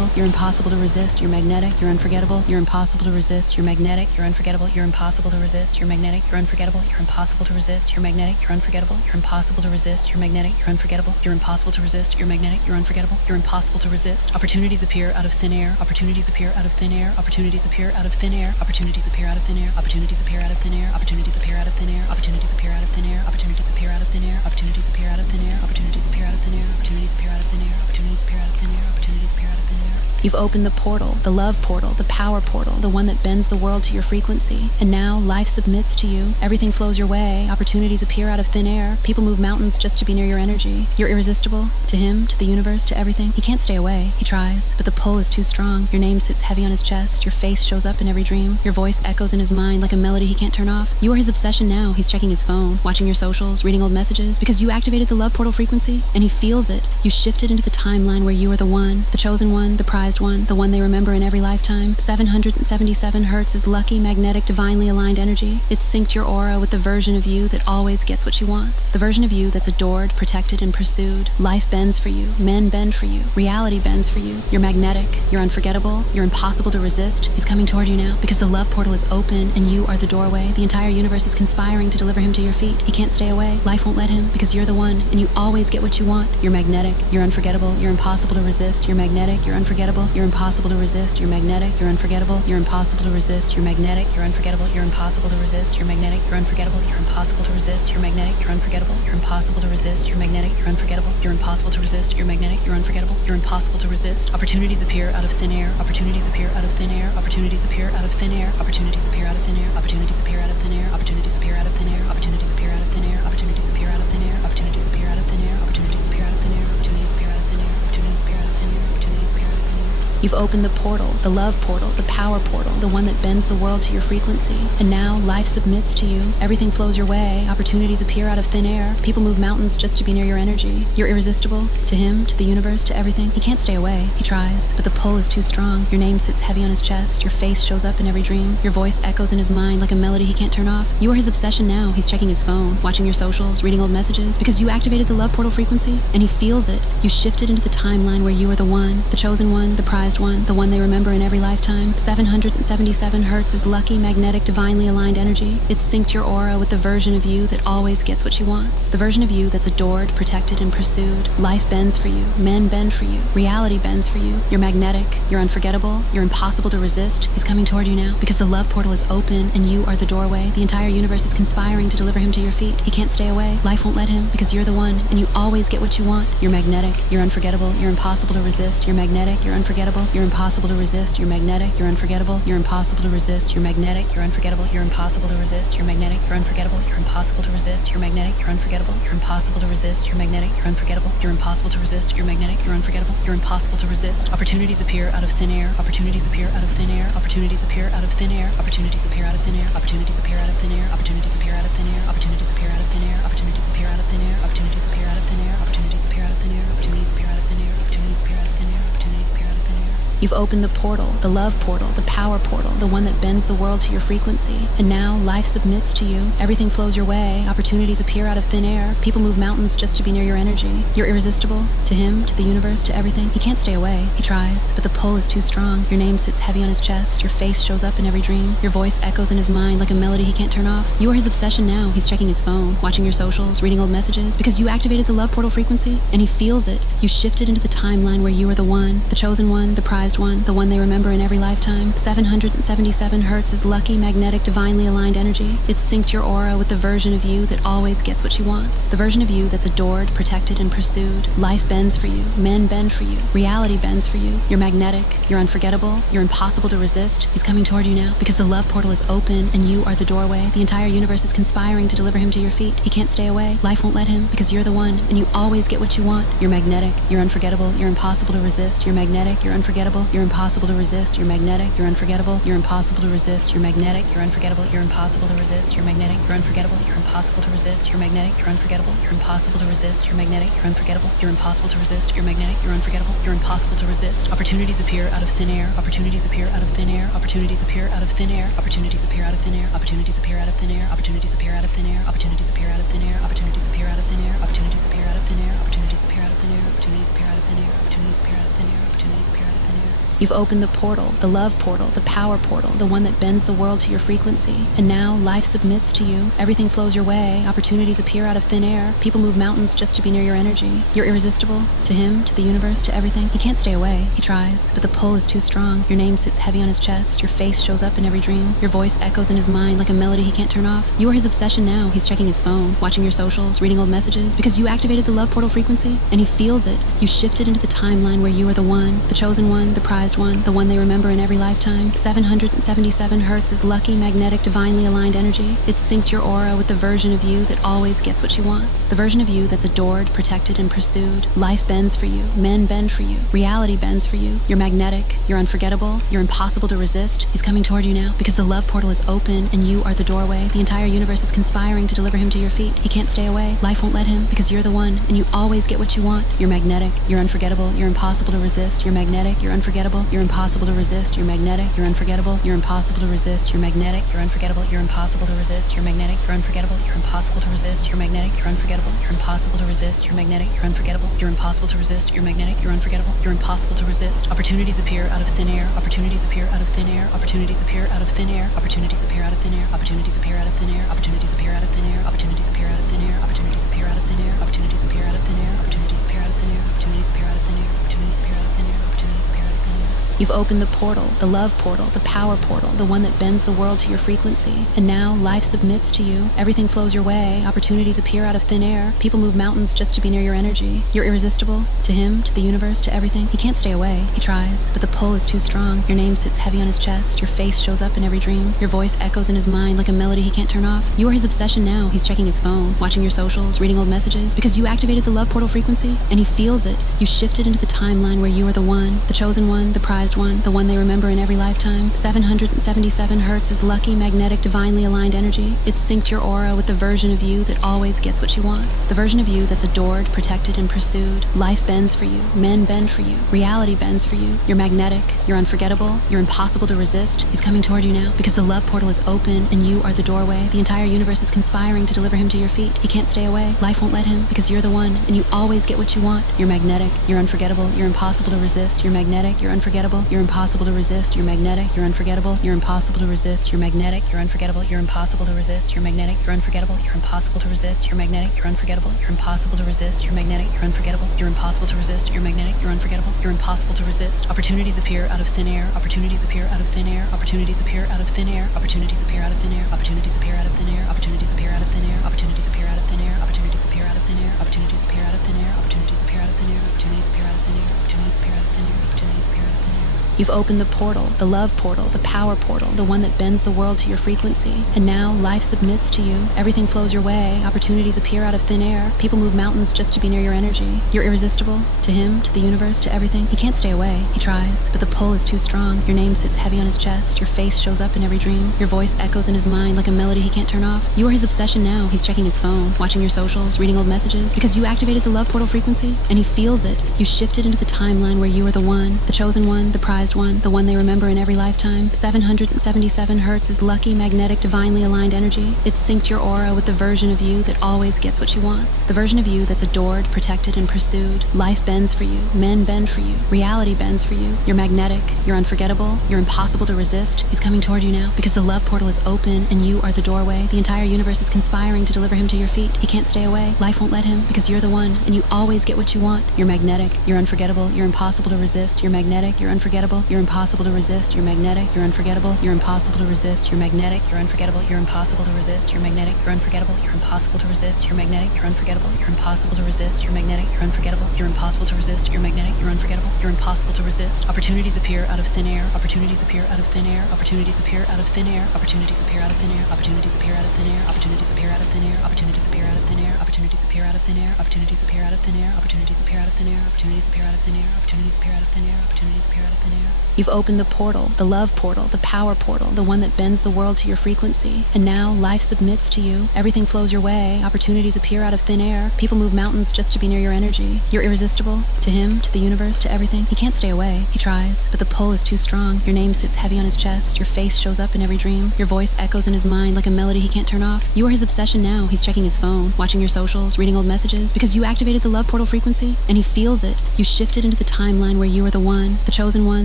unforgettable, you're impossible to resist, you're magnetic, you're unforgettable, you're impossible to resist, you're magnetic, you're unforgettable, you're impossible to resist, you're magnetic, you're unforgettable, you're impossible to resist, you're magnetic, you're unforgettable, you're impossible to resist, you're magnetic, you're unforgettable, you're impossible to resist, you're magnetic, you're unforgettable, you're impossible to resist. Opportunities appear out of thin air, opportunities appear out of thin air, opportunities appear out of thin air, opportunities appear out of thin air, opportunities appear out of thin air, opportunities appear out of thin air, opportunities appear out of thin air, opportunities appear out of thin air, opportunities appear out of thin air, opportunities appear out of thin air, opportunities appear out of thin air, opportunities appear out of thin air, opportunities appear out of thin air. You've opened the portal, the love portal, the power portal, the one that bends the world to your frequency. And now life submits to you. Everything flows your way. Opportunities appear out of thin air. People move mountains just to be near your energy. You're irresistible to him, to the universe, to everything. He can't stay away. He tries, but the pull is too strong. Your name sits heavy on his chest. Your face shows up in every dream. Your voice echoes in his mind like a melody he can't turn off. You are his obsession now. He's checking his phone, watching your socials, reading old messages, because you activated the love portal frequency, and he feels it. You shifted into the timeline where you are the one, the chosen one, the prized one, the one they remember in every lifetime. 777 hertz is lucky, magnetic, divinely aligned energy. It's synced your aura with the version of you that always gets what she wants. The version of you that's adored, protected, and pursued. Life bends for you. Men bend for you. Reality bends for you. You're magnetic. You're unforgettable. You're impossible to resist. He's coming toward you now because the love portal is open and you are the doorway. The entire universe is conspiring to deliver him to your feet. He can't stay away. Life won't let him because you're the one and you always get what you want. You're magnetic. You're unforgettable. You're impossible to resist. You're magnetic. You're unforgettable. You're impossible to resist. You're magnetic. You're unforgettable. You're impossible to resist. You're magnetic. You're unforgettable. You're impossible to resist. You're magnetic. You're unforgettable. You're impossible to resist. You're magnetic. You're unforgettable. You're impossible to resist. You're magnetic. You're unforgettable. You're impossible to resist. You're magnetic. You're unforgettable. You're impossible to resist. Opportunities appear out of thin air. Opportunities appear out of thin air. Opportunities appear out of thin air. Opportunities appear out of thin air. Opportunities appear out of thin air. Opportunities appear out of thin air. Opportunities appear out of thin air. Opportunities appear out of thin air. Opportunities appear out of thin air. Opportunities appear out of thin air. Opportunities appear out of thin air. Opportunities appear out of thin air. Opportunities appear out of thin air. You've opened the portal, the love portal, the power portal, the one that bends the world to your frequency. And now life submits to you. Everything flows your way. Opportunities appear out of thin air. People move mountains just to be near your energy. You're irresistible to him, to the universe, to everything. He can't stay away. He tries, but the pull is too strong. Your name sits heavy on his chest. Your face shows up in every dream. Your voice echoes in his mind like a melody he can't turn off. You are his obsession now. He's checking his phone, watching your socials, reading old messages, because you activated the love portal frequency, and he feels it. You shifted into the timeline where you are the one, the chosen one, the prized one, the one they remember in every lifetime. 777 hertz is lucky, magnetic, divinely aligned energy. It's synced your aura with the version of you that always gets what she wants. The version of you that's adored, protected, and pursued. Life bends for you. Men bend for you. Reality bends for you. You're magnetic. You're unforgettable. You're impossible to resist. He's coming toward you now because the love portal is open and you are the doorway. The entire universe is conspiring to deliver him to your feet. He can't stay away. Life won't let him because you're the one and you always get what you want. You're magnetic. You're unforgettable. You're impossible to resist. You're magnetic. You're unforgettable. You're impossible to resist. You're magnetic. You're unforgettable. You're impossible to resist. You're magnetic. You're unforgettable. You're impossible to resist. You're magnetic. You're unforgettable. You're impossible to resist. You're magnetic. You're unforgettable. You're impossible to resist. You're magnetic. You're unforgettable. You're impossible to resist. You're magnetic. You're unforgettable. You're impossible to resist. Opportunities appear out of thin air. Opportunities appear out of thin air. Opportunities appear out of thin air. Opportunities appear out of thin air. Opportunities appear out of thin air. Opportunities appear out of thin air. Opportunities appear out of thin air. Opportunities appear out of thin air. Opportunities appear out of thin air. Opportunities appear out of thin air. Opportunities appear out of thin air. Opportunities appear out of thin air. Opportunities appear out of thin air. You've opened the portal, the love portal, the power portal, the one that bends the world to your frequency. And now life submits to you. Everything flows your way. Opportunities appear out of thin air. People move mountains just to be near your energy. You're irresistible to him, to the universe, to everything. He can't stay away. He tries, but the pull is too strong. Your name sits heavy on his chest. Your face shows up in every dream. Your voice echoes in his mind like a melody he can't turn off. You are his obsession now. He's checking his phone, watching your socials, reading old messages, because you activated the love portal frequency, and he feels it. You shifted into the timeline where you are the one, the chosen one, the prized one, the one they remember in every lifetime. 777 hertz is lucky, magnetic, divinely aligned energy. It's synced your aura with the version of you that always gets what she wants. The version of you that's adored, protected, and pursued. Life bends for you. Men bend for you. Reality bends for you. You're magnetic. You're unforgettable. You're impossible to resist. He's coming toward you now because the love portal is open and you are the doorway. The entire universe is conspiring to deliver him to your feet. He can't stay away. Life won't let him because you're the one and you always get what you want. You're magnetic. You're unforgettable. You're impossible to resist. You're magnetic. You're unforgettable. You're impossible to resist. You're magnetic. You're unforgettable. You're impossible to resist. You're magnetic. You're unforgettable. You're impossible to resist. You're magnetic. You're unforgettable. You're impossible to resist. You're magnetic. You're unforgettable. You're impossible to resist. You're magnetic. You're unforgettable. You're impossible to resist. You're magnetic. You're unforgettable. You're impossible to resist. Opportunities appear out of thin air. Opportunities appear out of thin air. Opportunities appear out of thin air. Opportunities appear out of thin air. Opportunities appear out of thin air. Opportunities appear out of thin air. Opportunities appear out of thin air. Opportunities appear out of thin air. Opportunities appear out of thin air. Opportunities appear out of thin air. Opportunities appear out of thin air. Opportunities appear out of thin air. Opportunities appear out of thin air. Opportunities appear out of thin air. You've opened the portal, the love portal, the power portal, the one that bends the world to your frequency. And now life submits to you. Everything flows your way. Opportunities appear out of thin air. People move mountains just to be near your energy. You're irresistible. To him, to the universe, to everything. He can't stay away. He tries, but the pull is too strong. Your name sits heavy on his chest. Your face shows up in every dream. Your voice echoes in his mind like a melody he can't turn off. You are his obsession now. He's checking his phone, watching your socials, reading old messages, because you activated the love portal frequency, and he feels it. You shifted into the timeline where you are the one, the chosen one, the prized one, the one they remember in every lifetime. 777 hertz is lucky, magnetic, divinely aligned energy. It's synced your aura with the version of you that always gets what she wants. The version of you that's adored, protected, and pursued. Life bends for you. Men bend for you. Reality bends for you. You're magnetic. You're unforgettable. You're impossible to resist. He's coming toward you now because the love portal is open and you are the doorway. The entire universe is conspiring to deliver him to your feet. He can't stay away. Life won't let him because you're the one and you always get what you want. You're magnetic. You're unforgettable. You're impossible to resist. You're magnetic. You're unforgettable. You're impossible to resist. You're magnetic. You're unforgettable. You're impossible to resist. You're magnetic. You're unforgettable. You're impossible to resist. You're magnetic. You're unforgettable. You're impossible to resist. You're magnetic. You're unforgettable. You're impossible to resist. You're magnetic. You're unforgettable. You're impossible to resist. You're magnetic. You're unforgettable. You're impossible to resist. Opportunities appear out of thin air. Opportunities appear out of thin air. Opportunities appear out of thin air. Opportunities appear out of thin air. Opportunities appear out of thin air. Opportunities appear out of thin air. Opportunities appear out of thin air. Opportunities appear out of thin air. Opportunities appear out of thin air. Opportunities appear out of thin air. Opportunities appear out of thin air. Opportunities appear out of thin air. Opportunities appear out of thin air. You've opened the portal, the love portal, the power portal, the one that bends the world to your frequency. And now life submits to you. Everything flows your way. Opportunities appear out of thin air. People move mountains just to be near your energy. You're irresistible. To him, to the universe, to everything. He can't stay away. He tries, but the pull is too strong. Your name sits heavy on his chest. Your face shows up in every dream. Your voice echoes in his mind like a melody he can't turn off. You are his obsession now. He's checking his phone, watching your socials, reading old messages, because you activated the love portal frequency, and he feels it. You shifted into the timeline where you are the one, the chosen one, the prized one, the one they remember in every lifetime. 777 hertz is lucky, magnetic, divinely aligned energy. It's synced your aura with the version of you that always gets what she wants. The version of you that's adored, protected, and pursued. Life bends for you. Men bend for you. Reality bends for you. You're magnetic. You're unforgettable. You're impossible to resist. He's coming toward you now because the love portal is open and you are the doorway. The entire universe is conspiring to deliver him to your feet. He can't stay away. Life won't let him because you're the one and you always get what you want. You're magnetic. You're unforgettable. You're impossible to resist. You're magnetic. You're unforgettable. You're impossible to resist. You're magnetic. You're unforgettable. You're impossible to resist. You're magnetic. You're unforgettable. You're impossible to resist. You're magnetic. You're unforgettable. You're impossible to resist. You're magnetic. You're unforgettable. You're impossible to resist. You're magnetic. You're unforgettable. You're impossible to resist. You're magnetic. You're unforgettable. You're impossible to resist. Opportunities appear out of thin air. Opportunities appear out of thin air. Opportunities appear out of thin air. Opportunities appear out of thin air. Opportunities appear out of thin air. Opportunities appear out of thin air. Opportunities appear out of thin air. Opportunities appear out of thin air. Opportunities appear out of thin air. Opportunities appear out of thin air. Opportunities appear out of thin air. Opportunities appear out of thin air. Opportunities appear out of thin air. You've opened the portal, the love portal, the power portal, the one that bends the world to your frequency. And now life submits to you. Everything flows your way. Opportunities appear out of thin air. People move mountains just to be near your energy. You're irresistible. To him, to the universe, to everything. He can't stay away. He tries, but the pull is too strong. Your name sits heavy on his chest. Your face shows up in every dream. Your voice echoes in his mind like a melody he can't turn off. You are his obsession now. He's checking his phone, watching your socials, reading old messages, because you activated the love portal frequency, and he feels it. You shifted into the timeline where you are the one, the chosen one, the prized one, the one they remember in every lifetime. 777 hertz is lucky, magnetic, divinely aligned energy. It's synced your aura with the version of you that always gets what she wants. The version of you that's adored, protected, and pursued. Life bends for you. Men bend for you. Reality bends for you. You're magnetic. You're unforgettable. You're impossible to resist. He's coming toward you now because the love portal is open and you are the doorway. The entire universe is conspiring to deliver him to your feet. He can't stay away. Life won't let him because you're the one and you always get what you want. You're magnetic. You're unforgettable. You're impossible to resist. You're magnetic. You're unforgettable. You're impossible to resist. You're magnetic. You're unforgettable. You're impossible to resist. You're magnetic. You're unforgettable. You're impossible to resist. You're magnetic. You're unforgettable. You're impossible to resist. You're magnetic. You're unforgettable. You're impossible to resist. You're magnetic. You're unforgettable. You're impossible to resist. You're magnetic. You're unforgettable. You're impossible to resist. Opportunities appear out of thin air. Opportunities appear out of thin air. Opportunities appear out of thin air. Opportunities appear out of thin air. Opportunities appear out of thin air. Opportunities appear out of thin air. Opportunities appear out of thin air. Opportunities appear out of thin air. Opportunities appear out of thin air. Opportunities appear out of thin air. Opportunities appear out of thin air. Opportunities appear out of thin air. Opportunities appear out of thin air. You've opened the portal, the love portal, the power portal, the one that bends the world to your frequency. And now life submits to you. Everything flows your way. Opportunities appear out of thin air. People move mountains just to be near your energy. You're irresistible. To him, to the universe, to everything. He can't stay away. He tries, but the pull is too strong. Your name sits heavy on his chest. Your face shows up in every dream. Your voice echoes in his mind like a melody he can't turn off. You are his obsession now. He's checking his phone, watching your socials, reading old messages, because you activated the love portal frequency, and he feels it. You shifted into the timeline where you are the one, the chosen one,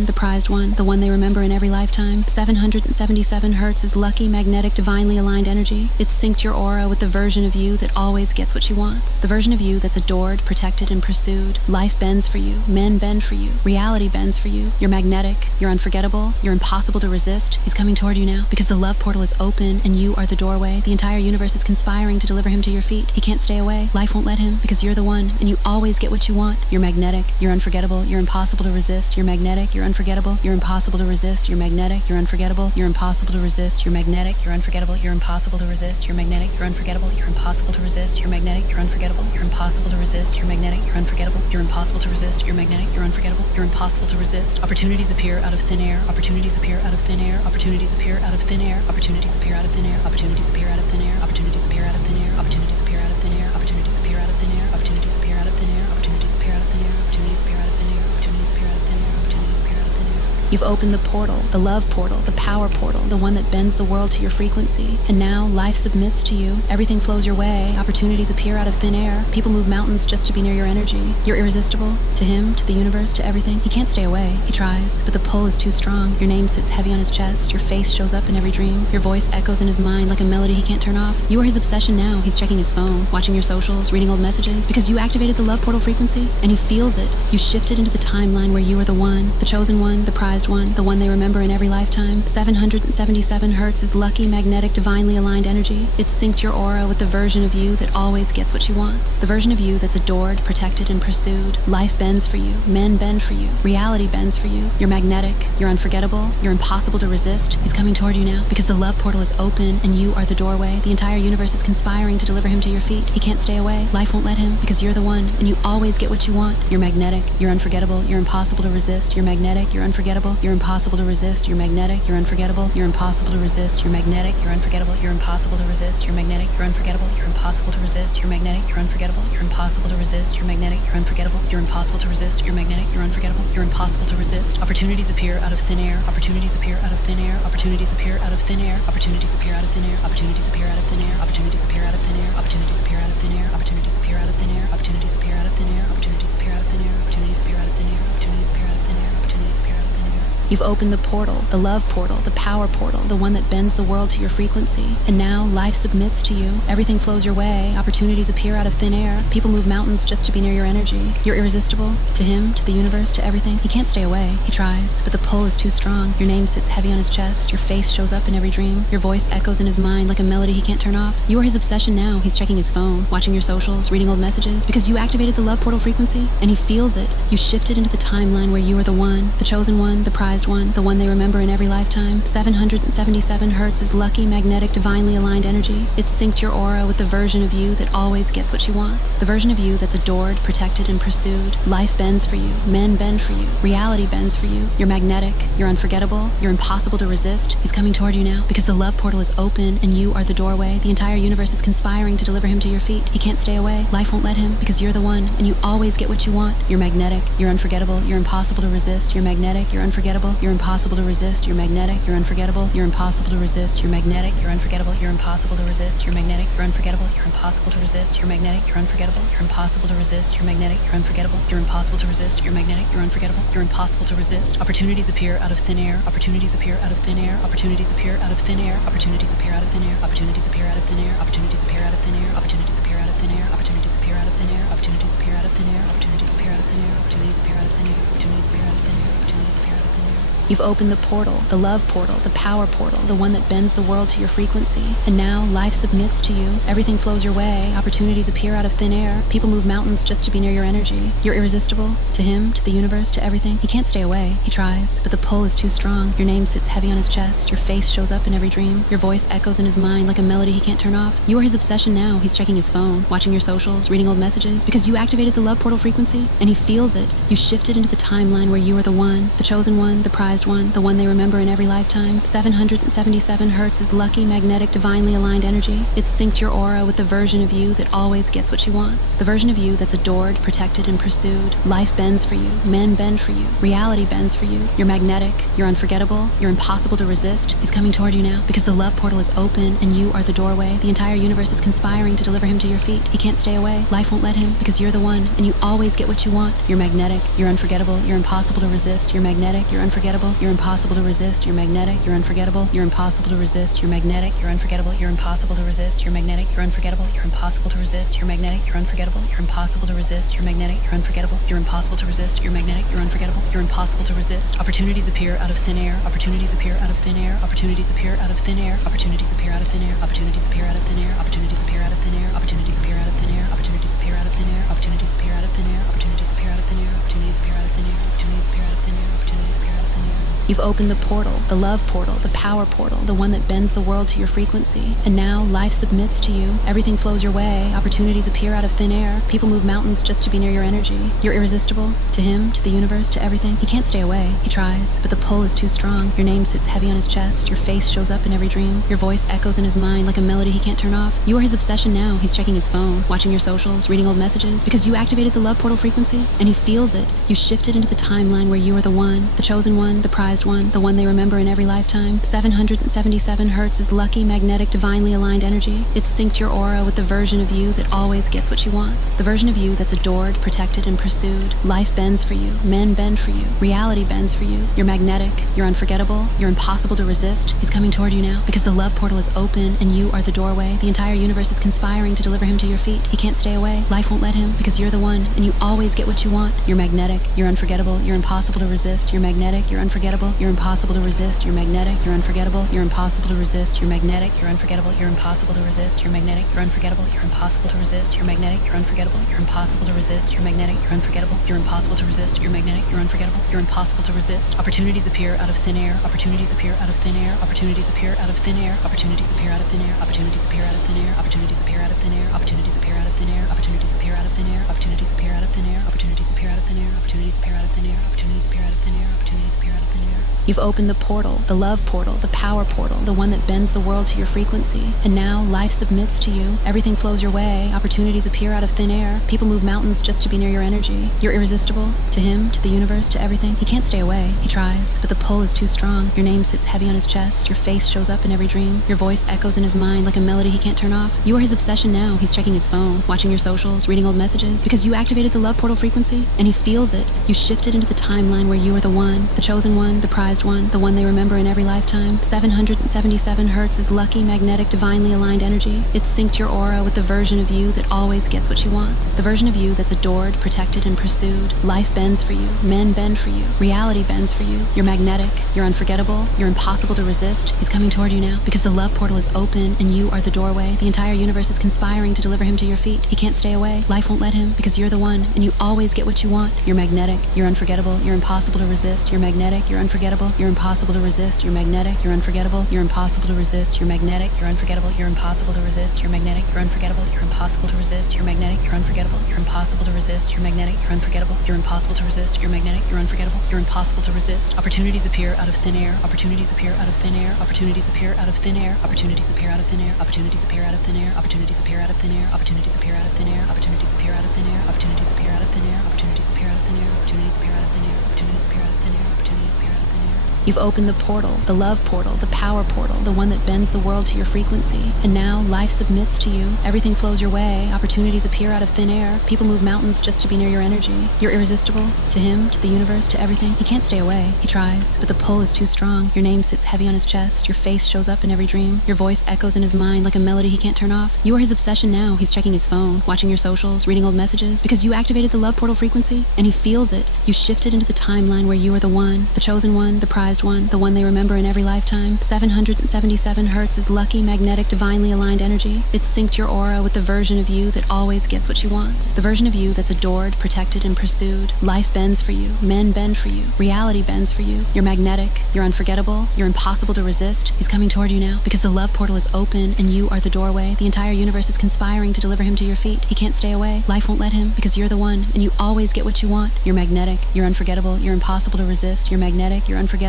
the prized one, the one they remember in every lifetime. 777 hertz is lucky, magnetic, divinely aligned energy. It's synced your aura with the version of you that always gets what she wants. The version of you that's adored, protected, and pursued. Life bends for you. Men bend for you. Reality bends for you. You're magnetic. You're unforgettable. You're impossible to resist. He's coming toward you now because the love portal is open and you are the doorway. The entire universe is conspiring to deliver him to your feet. He can't stay away. Life won't let him because you're the one and you always get what you want. You're magnetic. You're unforgettable. You're impossible to resist. You're magnetic. You're unforgettable. You're impossible to resist. You're magnetic. You're unforgettable. You're impossible to resist. You're magnetic. You're unforgettable. You're impossible to resist. You're magnetic. You're unforgettable. You're impossible to resist. You're magnetic. You're unforgettable. You're impossible to resist. You're magnetic. You're unforgettable. You're impossible to resist. You're magnetic. You're unforgettable. You're impossible to resist. Opportunities appear out of thin air. Opportunities appear out of thin air. Opportunities appear out of thin air. Opportunities appear out of thin air. Opportunities appear out of thin air. Opportunities appear out of thin air. Opportunities appear out of thin air. Opportunities appear out of thin air. Opportunities appear out of thin air. Opportunities appear out of thin air. Opportunities appear out of thin air. Opportunities appear out of thin air. Opportunities appear out of thin air. You've opened the portal, the love portal, the power portal, the one that bends the world to your frequency. And now life submits to you. Everything flows your way. Opportunities appear out of thin air. People move mountains just to be near your energy. You're irresistible. To him, to the universe, to everything. He can't stay away. He tries, but the pull is too strong. Your name sits heavy on his chest. Your face shows up in every dream. Your voice echoes in his mind like a melody he can't turn off. You are his obsession now. He's checking his phone, watching your socials, reading old messages, because you activated the love portal frequency, and he feels it. You shifted into the timeline where you are the one, the chosen one, the prized one, the one they remember in every lifetime. 777 hertz is lucky, magnetic, divinely aligned energy. It's synced your aura with the version of you that always gets what she wants. The version of you that's adored, protected, and pursued. Life bends for you. Men bend for you. Reality bends for you. You're magnetic. You're unforgettable. You're impossible to resist. He's coming toward you now because the love portal is open and you are the doorway. The entire universe is conspiring to deliver him to your feet. He can't stay away. Life won't let him because you're the one and you always get what you want. You're magnetic. You're unforgettable. You're impossible to resist. You're magnetic. You're unforgettable. You're impossible to resist. You're magnetic. You're unforgettable. You're impossible to resist. You're magnetic. You're unforgettable. You're impossible to resist. You're magnetic. You're unforgettable. You're impossible to resist. You're magnetic. You're unforgettable. You're impossible to resist. You're magnetic. You're unforgettable. You're impossible to resist. You're magnetic. You're unforgettable. You're impossible to resist. Opportunities appear out of thin air. Opportunities appear out of thin air. Opportunities appear out of thin air. Opportunities appear out of thin air. Opportunities appear out of thin air. Opportunities appear out of thin air. Opportunities appear out of thin air. Opportunities appear out of thin air. Opportunities appear out of thin air. Opportunities appear out of thin air. Opportunities appear out of thin air. Opportunities appear out of thin air. Opportunities appear out of thin air. You've opened the portal, the love portal, the power portal, the one that bends the world to your frequency. And now life submits to you. Everything flows your way. Opportunities appear out of thin air. People move mountains just to be near your energy. You're irresistible. To him, to the universe, to everything. He can't stay away. He tries, but the pull is too strong. Your name sits heavy on his chest. Your face shows up in every dream. Your voice echoes in his mind like a melody he can't turn off. You are his obsession now. He's checking his phone, watching your socials, reading old messages, because you activated the love portal frequency, and he feels it. You shifted into the timeline where you are the one, the chosen one, the prized one, the one they remember in every lifetime. 777 hertz is lucky, magnetic, divinely aligned energy. It's synced your aura with the version of you that always gets what she wants. The version of you that's adored, protected, and pursued. Life bends for you. Men bend for you. Reality bends for you. You're magnetic. You're unforgettable. You're impossible to resist. He's coming toward you now because the love portal is open and you are the doorway. The entire universe is conspiring to deliver him to your feet. He can't stay away. Life won't let him because you're the one and you always get what you want. You're magnetic. You're unforgettable. You're impossible to resist. You're magnetic. You're unforgettable. You're impossible to resist. You're magnetic. You're unforgettable. You're impossible to resist. You're magnetic. You're unforgettable. You're impossible to resist. You're magnetic. You're unforgettable. You're impossible to resist. You're magnetic. You're unforgettable. You're impossible to resist. You're magnetic. You're unforgettable. You're impossible to resist. You're magnetic. You're unforgettable. You're impossible to resist. Opportunities appear out of thin air. Opportunities appear out of thin air. Opportunities appear out of thin air. Opportunities appear out of thin air. Opportunities appear out of thin air. Opportunities appear out of thin air. Opportunities appear out of thin air. Opportunities appear out of thin air. Opportunities appear out of thin air. Opportunities appear out of thin air. Opportunities appear out of thin air. Opportunities appear out of thin air. Opportunities appear out of thin air. You've opened the portal, the love portal, the power portal, the one that bends the world to your frequency. And now life submits to you. Everything flows your way. Opportunities appear out of thin air. People move mountains just to be near your energy. You're irresistible. To him, to the universe, to everything. He can't stay away. He tries, but the pull is too strong. Your name sits heavy on his chest. Your face shows up in every dream. Your voice echoes in his mind like a melody he can't turn off. You are his obsession now. He's checking his phone, watching your socials, reading old messages, because you activated the love portal frequency, and he feels it. You shifted into the timeline where you are the one, the chosen one, the prized prized one, the one they remember in every lifetime. 777 hertz is lucky, magnetic, divinely aligned energy. It's synced your aura with the version of you that always gets what she wants. The version of you that's adored, protected, and pursued. Life bends for you. Men bend for you. Reality bends for you. You're magnetic. You're unforgettable. You're impossible to resist. He's coming toward you now because the love portal is open and you are the doorway. The entire universe is conspiring to deliver him to your feet. He can't stay away. Life won't let him because you're the one and you always get what you want. You're magnetic. You're unforgettable. You're impossible to resist. You're magnetic. You're unforgettable. You're impossible to resist. You're magnetic. You're unforgettable. You're impossible to resist. You're magnetic. You're unforgettable. You're impossible to resist. You're magnetic. You're unforgettable. You're impossible to resist. You're magnetic. You're unforgettable. You're impossible to resist. You're magnetic. You're unforgettable. You're impossible to resist. You're magnetic. You're unforgettable. You're impossible to resist. Opportunities appear out of thin air. Opportunities appear out of thin air. Opportunities appear out of thin air. Opportunities appear out of thin air. Opportunities appear out of thin air. Opportunities appear out of thin air. Opportunities appear out of thin air. Opportunities appear out of thin air. Opportunities appear out of thin air. Opportunities appear out of thin air. Opportunities appear out of thin air. Opportunities appear out of thin air. Opportunities appear out of thin air. You've opened the portal, the love portal, the power portal, the one that bends the world to your frequency. And now life submits to you. Everything flows your way. Opportunities appear out of thin air. People move mountains just to be near your energy. You're irresistible to him, to the universe, to everything. He can't stay away. He tries, but the pull is too strong. Your name sits heavy on his chest. Your face shows up in every dream. Your voice echoes in his mind like a melody he can't turn off. You are his obsession now. He's checking his phone, watching your socials, reading old messages because you activated the love portal frequency and he feels it. You shifted into the timeline where you are the one, the chosen one, the prized one, the one they remember in every lifetime. 777 hertz is lucky, magnetic, divinely aligned energy. It's synced your aura with the version of you that always gets what she wants. The version of you that's adored, protected, and pursued. Life bends for you. Men bend for you. Reality bends for you. You're magnetic. You're unforgettable. You're impossible to resist. He's coming toward you now because the love portal is open and you are the doorway. The entire universe is conspiring to deliver him to your feet. He can't stay away. Life won't let him because you're the one and you always get what you want. You're magnetic. You're unforgettable. You're impossible to resist. You're magnetic. You're unforgettable. You're impossible to resist. You're magnetic. You're unforgettable. You're impossible to resist. You're magnetic. You're unforgettable. You're impossible to resist. You're magnetic. You're unforgettable. You're impossible to resist. You're magnetic. You're unforgettable. You're impossible to resist. You're magnetic. You're unforgettable. You're impossible to resist. You're magnetic. You're unforgettable. You're impossible to resist. Opportunities appear out of thin air. Opportunities appear out of thin air. Opportunities appear out of thin air. Opportunities appear out of thin air. Opportunities appear out of thin air. Opportunities appear out of thin air. Opportunities appear out of thin air. Opportunities appear out of thin air. Opportunities appear out of thin air. Opportunities appear out of thin air. Opportunities appear out of thin air. Opportunities appear out of thin air. Opportunities appear out of thin air. You've opened the portal, the love portal, the power portal, the one that bends the world to your frequency. And now life submits to you. Everything flows your way. Opportunities appear out of thin air. People move mountains just to be near your energy. You're irresistible to him, to the universe, to everything. He can't stay away. He tries, but the pull is too strong. Your name sits heavy on his chest. Your face shows up in every dream. Your voice echoes in his mind like a melody he can't turn off. You are his obsession now. He's checking his phone, watching your socials, reading old messages because you activated the love portal frequency and he feels it. You shifted into the timeline where you are the one, the chosen one, the prized one, the one they remember in every lifetime. 777 hertz is lucky, magnetic, divinely aligned energy. It's synced your aura with the version of you that always gets what she wants. The version of you that's adored, protected, and pursued. Life bends for you. Men bend for you. Reality bends for you. You're magnetic. You're unforgettable. You're impossible to resist. He's coming toward you now because the love portal is open and you are the doorway. The entire universe is conspiring to deliver him to your feet. He can't stay away. Life won't let him because you're the one and you always get what you want. You're magnetic. You're unforgettable. You're impossible to resist. You're magnetic. You're unforgettable. You're impossible to resist. You're magnetic. You're unforgettable. You're impossible to resist. You're magnetic. You're unforgettable. You're impossible to resist. You're magnetic. You're unforgettable. You're impossible to resist. You're magnetic. You're unforgettable. You're impossible to resist. You're magnetic. You're unforgettable. You're impossible to resist. You're magnetic. You're unforgettable. You're impossible to resist. Opportunities appear out of thin air. Opportunities appear out of thin air. Opportunities appear out of thin air. Opportunities appear out of thin air. Opportunities appear out of thin air. Opportunities appear out of thin air. Opportunities appear out of thin air. Opportunities appear out of thin air. Opportunities appear out of thin air. Opportunities appear out of thin air. Opportunities appear out of thin air. Opportunities appear out of thin air. Opportunities appear out of thin air. You've opened the portal, the love portal, the power portal, the one that bends the world to your frequency. And now life submits to you. Everything flows your way. Opportunities appear out of thin air. People move mountains just to be near your energy. You're irresistible to him, to the universe, to everything. He can't stay away. He tries, but the pull is too strong. Your name sits heavy on his chest. Your face shows up in every dream. Your voice echoes in his mind like a melody he can't turn off. You are his obsession now. He's checking his phone, watching your socials, reading old messages because you activated the love portal frequency and he feels it. You shifted into the timeline where you are the one, the chosen one, the prized one, the one they remember in every lifetime. 777 hertz is lucky, magnetic, divinely aligned energy. It's synced your aura with the version of you that always gets what she wants. The version of you that's adored, protected, and pursued. Life bends for you. Men bend for you. Reality bends for you. You're magnetic. You're unforgettable. You're impossible to resist. He's coming toward you now because the love portal is open and you are the doorway. The entire universe is conspiring to deliver him to your feet. He can't stay away. Life won't let him because you're the one and you always get what you want. You're magnetic. You're unforgettable. You're impossible to resist. You're magnetic. You're unforgettable.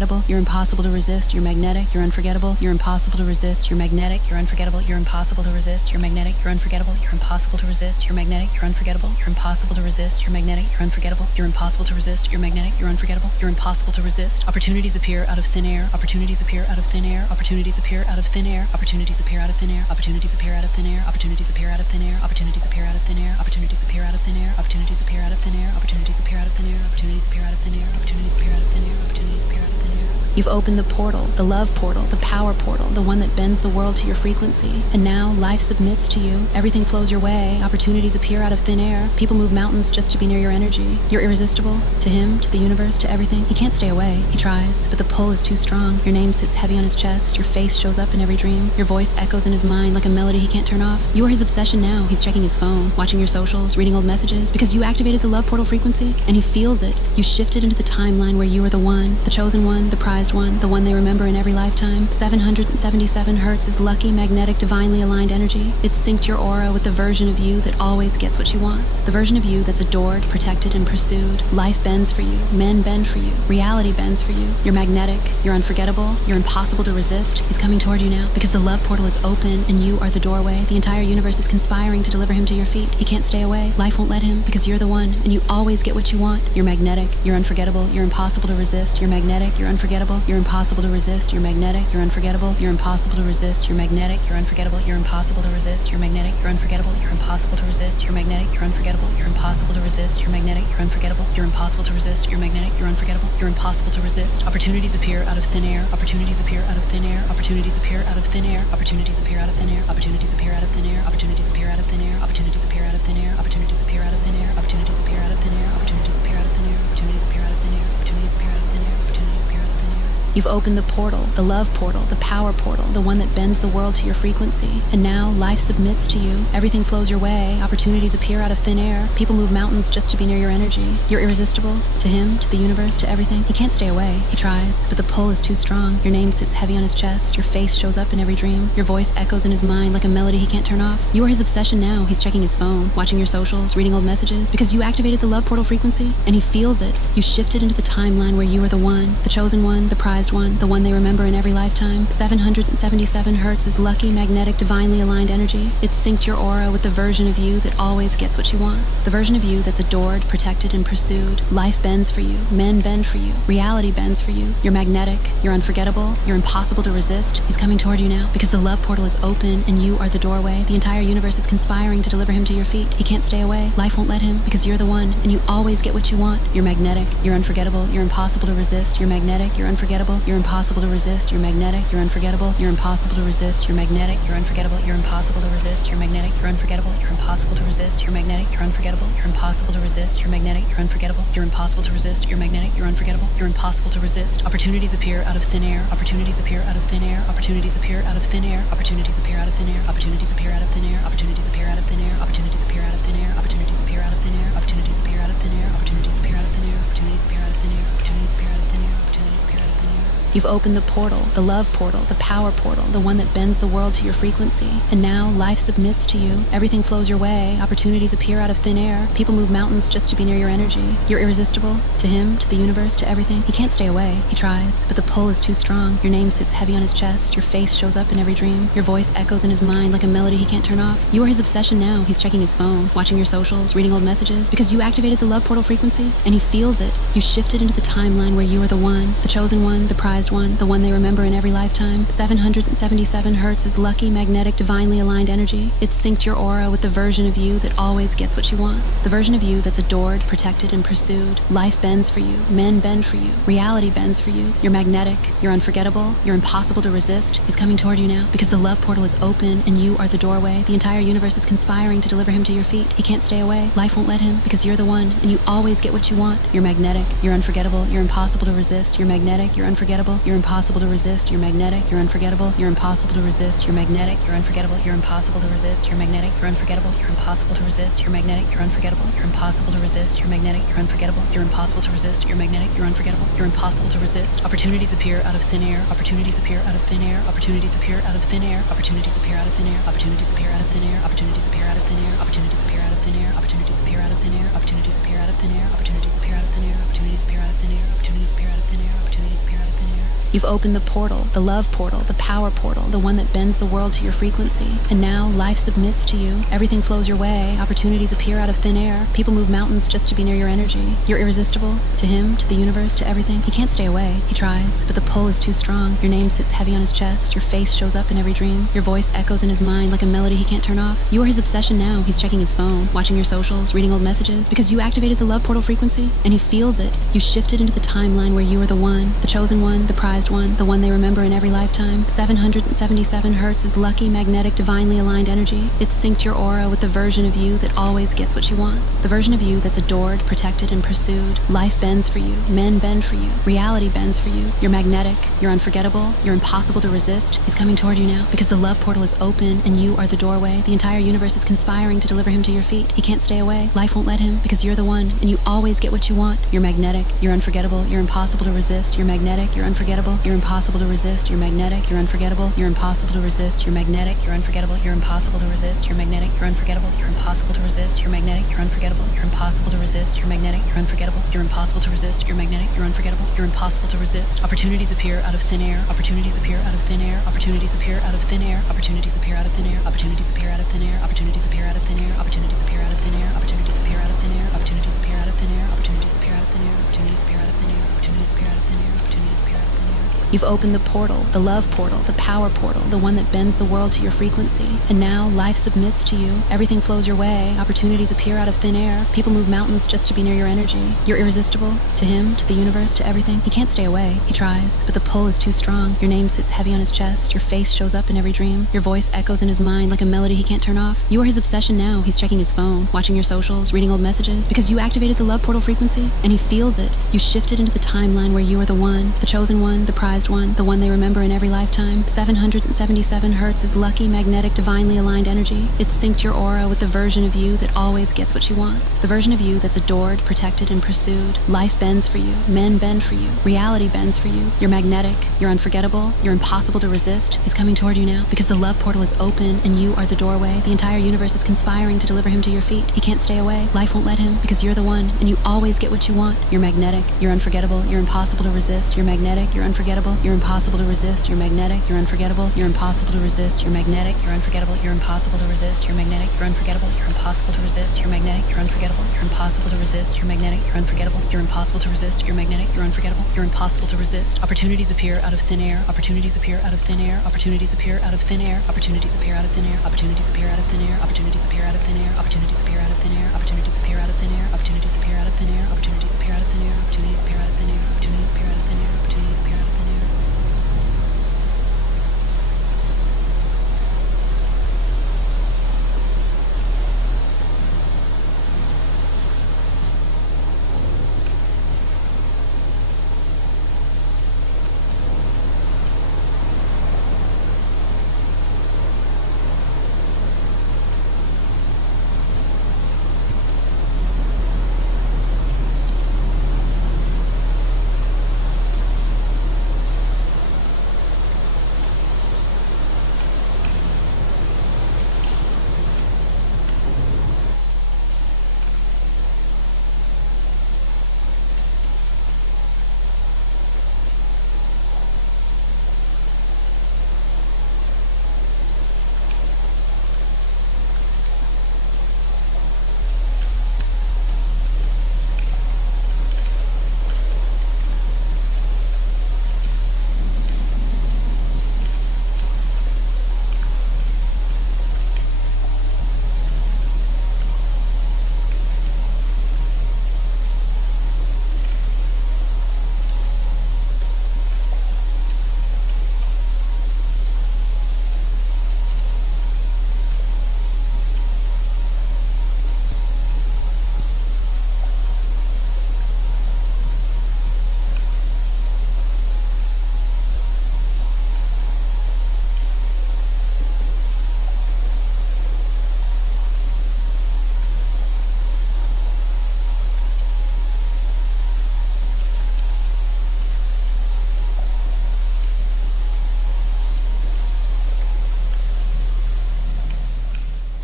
unforgettable, you're impossible to resist, you're magnetic, you're unforgettable, you're impossible to resist, you're magnetic, you're unforgettable, you're impossible to resist, you're magnetic, you're unforgettable, you're impossible to resist, you're magnetic, you're unforgettable, you're impossible to resist, you're magnetic, you're unforgettable, you're impossible to resist, you're magnetic, you're unforgettable, you're impossible to resist. Opportunities appear out of thin air, opportunities appear out of thin air, opportunities appear out of thin air, opportunities appear out of thin air, opportunities appear out of thin air, opportunities appear out of thin air, opportunities appear out of thin air, opportunities appear out of thin air, opportunities appear out of thin air, opportunities appear out of thin air, opportunities appear out of thin air, opportunities appear out of thin air, opportunities appear out of thin air. You've opened the portal, the love portal, the power portal, the one that bends the world to your frequency. And now life submits to you. Everything flows your way. Opportunities appear out of thin air. People move mountains just to be near your energy. You're irresistible. To him, to the universe, to everything. He can't stay away. He tries, but the pull is too strong. Your name sits heavy on his chest. Your face shows up in every dream. Your voice echoes in his mind like a melody he can't turn off. You are his obsession now. He's checking his phone, watching your socials, reading old messages, because you activated the love portal frequency, and he feels it. You shifted into the timeline where you are the one, the chosen one, the prized one, the one they remember in every lifetime. 777 hertz is lucky, magnetic, divinely aligned energy. It's synced your aura with the version of you that always gets what she wants. The version of you that's adored, protected, and pursued. Life bends for you. Men bend for you. Reality bends for you. You're magnetic. You're unforgettable. You're impossible to resist. He's coming toward you now because the love portal is open and you are the doorway. The entire universe is conspiring to deliver him to your feet. He can't stay away. Life won't let him because you're the one and you always get what you want. You're magnetic. You're unforgettable. You're impossible to resist. You're magnetic. You're unforgettable. You're impossible to resist. You're magnetic. You're unforgettable. You're impossible to resist. You're magnetic. You're unforgettable. You're impossible to resist. You're magnetic. You're unforgettable. You're impossible to resist. You're magnetic. You're unforgettable. You're impossible to resist. You're magnetic. You're unforgettable. You're impossible to resist. You're magnetic. You're unforgettable. You're impossible to resist. Opportunities appear out of thin air. Opportunities appear out of thin air. Opportunities appear out of thin air. Opportunities appear out of thin air. Opportunities appear out of thin air. Opportunities appear out of thin air. Opportunities appear out of thin air. Opportunities appear out of thin air. Opportunities appear out of thin air. Opportunities appear out of thin air. Opportunities appear out of thin air. Opportunities appear out of thin air. Opportunities appear out of thin air. You've opened the portal, the love portal, the power portal, the one that bends the world to your frequency. And now life submits to you. Everything flows your way. Opportunities appear out of thin air. People move mountains just to be near your energy. You're irresistible. To him, to the universe, to everything. He can't stay away. He tries, but the pull is too strong. Your name sits heavy on his chest. Your face shows up in every dream. Your voice echoes in his mind like a melody he can't turn off. You are his obsession now. He's checking his phone, watching your socials, reading old messages, because you activated the love portal frequency, and he feels it. You shifted into the timeline where you are the one, the chosen one, the prized one, the one they remember in every lifetime. 777 hertz is lucky, magnetic, divinely aligned energy. It's synced your aura with the version of you that always gets what she wants. The version of you that's adored, protected, and pursued. Life bends for you. Men bend for you. Reality bends for you. You're magnetic. You're unforgettable. You're impossible to resist. He's coming toward you now because the love portal is open and you are the doorway. The entire universe is conspiring to deliver him to your feet. He can't stay away. Life won't let him because you're the one and you always get what you want. You're magnetic. You're unforgettable. You're impossible to resist. You're magnetic. You're unforgettable. You're impossible to resist. You're magnetic. You're unforgettable. You're impossible to resist. You're magnetic. You're unforgettable. You're impossible to resist. You're magnetic. You're unforgettable. You're impossible to resist. You're magnetic. You're unforgettable. You're impossible to resist. You're magnetic. You're unforgettable. You're impossible to resist. You're magnetic. You're unforgettable. You're impossible to resist. Opportunities appear out of thin air. Opportunities appear out of thin air. Opportunities appear out of thin air. Opportunities appear out of thin air. Opportunities appear out of thin air. Opportunities appear out of thin air. Opportunities appear out of thin air. Opportunities appear out of thin air. Opportunities appear out of thin air. Opportunities appear out of thin air. Opportunities appear out of thin air. Opportunities appear out of thin air. Opportunities appear out of thin air. You've opened the portal, the love portal, the power portal, the one that bends the world to your frequency. And now life submits to you. Everything flows your way. Opportunities appear out of thin air. People move mountains just to be near your energy. You're irresistible. To him, to the universe, to everything. He can't stay away. He tries, but the pull is too strong. Your name sits heavy on his chest. Your face shows up in every dream. Your voice echoes in his mind like a melody he can't turn off. You are his obsession now. He's checking his phone, watching your socials, reading old messages, because you activated the love portal frequency, and he feels it. You shifted into the timeline where you are the one, the chosen one, the prized one, the one they remember in every lifetime. 777 hertz is lucky, magnetic, divinely aligned energy. It's synced your aura with the version of you that always gets what she wants. The version of you that's adored, protected, and pursued. Life bends for you. Men bend for you. Reality bends for you. You're magnetic. You're unforgettable. You're impossible to resist. He's coming toward you now because the love portal is open and you are the doorway. The entire universe is conspiring to deliver him to your feet. He can't stay away. Life won't let him because you're the one and you always get what you want. You're magnetic. You're unforgettable. You're impossible to resist. You're magnetic. You're unforgettable. You're impossible to resist. You're magnetic. You're unforgettable. You're impossible to resist. You're magnetic. You're unforgettable. You're impossible to resist. You're magnetic. You're unforgettable. You're impossible to resist. You're magnetic. You're unforgettable. You're impossible to resist. You're magnetic. You're unforgettable. You're impossible to resist. You're magnetic. You're unforgettable. You're impossible to resist. Opportunities appear out of thin air. Opportunities appear out of thin air. Opportunities appear out of thin air. Opportunities appear out of thin air. Opportunities appear out of thin air. Opportunities appear out of thin air. Opportunities appear out of thin air. Opportunities appear out of thin air. Opportunities appear out of thin air. Opportunities appear out of thin air. Opportunities appear out of thin air. Opportunities appear out of thin air. Opportunities appear out of thin air. Opportunities appear out of thin air. You've opened the portal, the love portal, the power portal, the one that bends the world to your frequency. And now life submits to you. Everything flows your way. Opportunities appear out of thin air. People move mountains just to be near your energy. You're irresistible. To him, to the universe, to everything. He can't stay away. He tries, but the pull is too strong. Your name sits heavy on his chest. Your face shows up in every dream. Your voice echoes in his mind like a melody he can't turn off. You are his obsession now. He's checking his phone, watching your socials, reading old messages, because you activated the love portal frequency, and he feels it. You shifted into the timeline where you are the one, the chosen one, the prized one, the one they remember in every lifetime. 777 hertz is lucky, magnetic, divinely aligned energy. It's synced your aura with the version of you that always gets what she wants. The version of you that's adored, protected, and pursued. Life bends for you. Men bend for you. Reality bends for you. You're magnetic. You're unforgettable. You're impossible to resist. He's coming toward you now because the love portal is open and you are the doorway. The entire universe is conspiring to deliver him to your feet. He can't stay away. Life won't let him because you're the one and you always get what you want. You're magnetic. You're unforgettable. You're impossible to resist. You're magnetic. You're unforgettable. You're impossible to resist. You're magnetic. You're unforgettable. You're impossible to resist. You're magnetic. You're unforgettable. You're impossible to resist. You're magnetic. You're unforgettable. You're impossible to resist. You're magnetic. You're unforgettable. You're impossible to resist. You're magnetic. You're unforgettable. You're impossible to resist. You're magnetic. You're unforgettable. You're impossible to resist. Opportunities appear out of thin air. Opportunities appear out of thin air. Opportunities appear out of thin air. Opportunities appear out of thin air. Opportunities appear out of thin air. Opportunities appear out of thin air. Opportunities appear out of thin air. Opportunities appear out of thin air. Opportunities appear out of thin air. Opportunities appear out of thin air. Opportunities appear out of thin air. Opportunities appear out of thin air. Opportunities appear out of thin air. You've opened the portal, the love portal, the power portal, the one that bends the world to your frequency. And now life submits to you. Everything flows your way. Opportunities appear out of thin air. People move mountains just to be near your energy. You're irresistible. To him, to the universe, to everything. He can't stay away. He tries, but the pull is too strong. Your name sits heavy on his chest. Your face shows up in every dream. Your voice echoes in his mind like a melody he can't turn off. You are his obsession now. He's checking his phone, watching your socials, reading old messages, because you activated the love portal frequency, and he feels it. You shifted into the timeline where you are the one, the chosen one, the prized one, the one they remember in every lifetime. 777 hertz is lucky, magnetic, divinely aligned energy. It's synced your aura with the version of you that always gets what she wants. The version of you that's adored, protected, and pursued. Life bends for you. Men bend for you. Reality bends for you. You're magnetic. You're unforgettable. You're impossible to resist. He's coming toward you now because the love portal is open and you are the doorway. The entire universe is conspiring to deliver him to your feet. He can't stay away. Life won't let him because you're the one and you always get what you want. You're magnetic. You're unforgettable. You're impossible to resist. You're magnetic. You're unforgettable. You're impossible to resist. You're magnetic. You're unforgettable. You're impossible to resist. You're magnetic. You're unforgettable. You're impossible to resist. You're magnetic. You're unforgettable. You're impossible to resist. You're magnetic. You're unforgettable. You're impossible to resist. You're magnetic. You're unforgettable. You're impossible to resist. You're magnetic. You're unforgettable. You're impossible to resist. Opportunities appear out of thin air. Opportunities appear out of thin air. Opportunities appear out of thin air. Opportunities appear out of thin air. Opportunities appear out of thin air. Opportunities appear out of thin air. Opportunities appear out of thin air. Opportunities appear out of thin air. Opportunities appear out of thin air. Opportunities appear out of thin air. Opportunities appear out of thin air. Opportunities appear out of thin air. Opportunities appear out of thin air.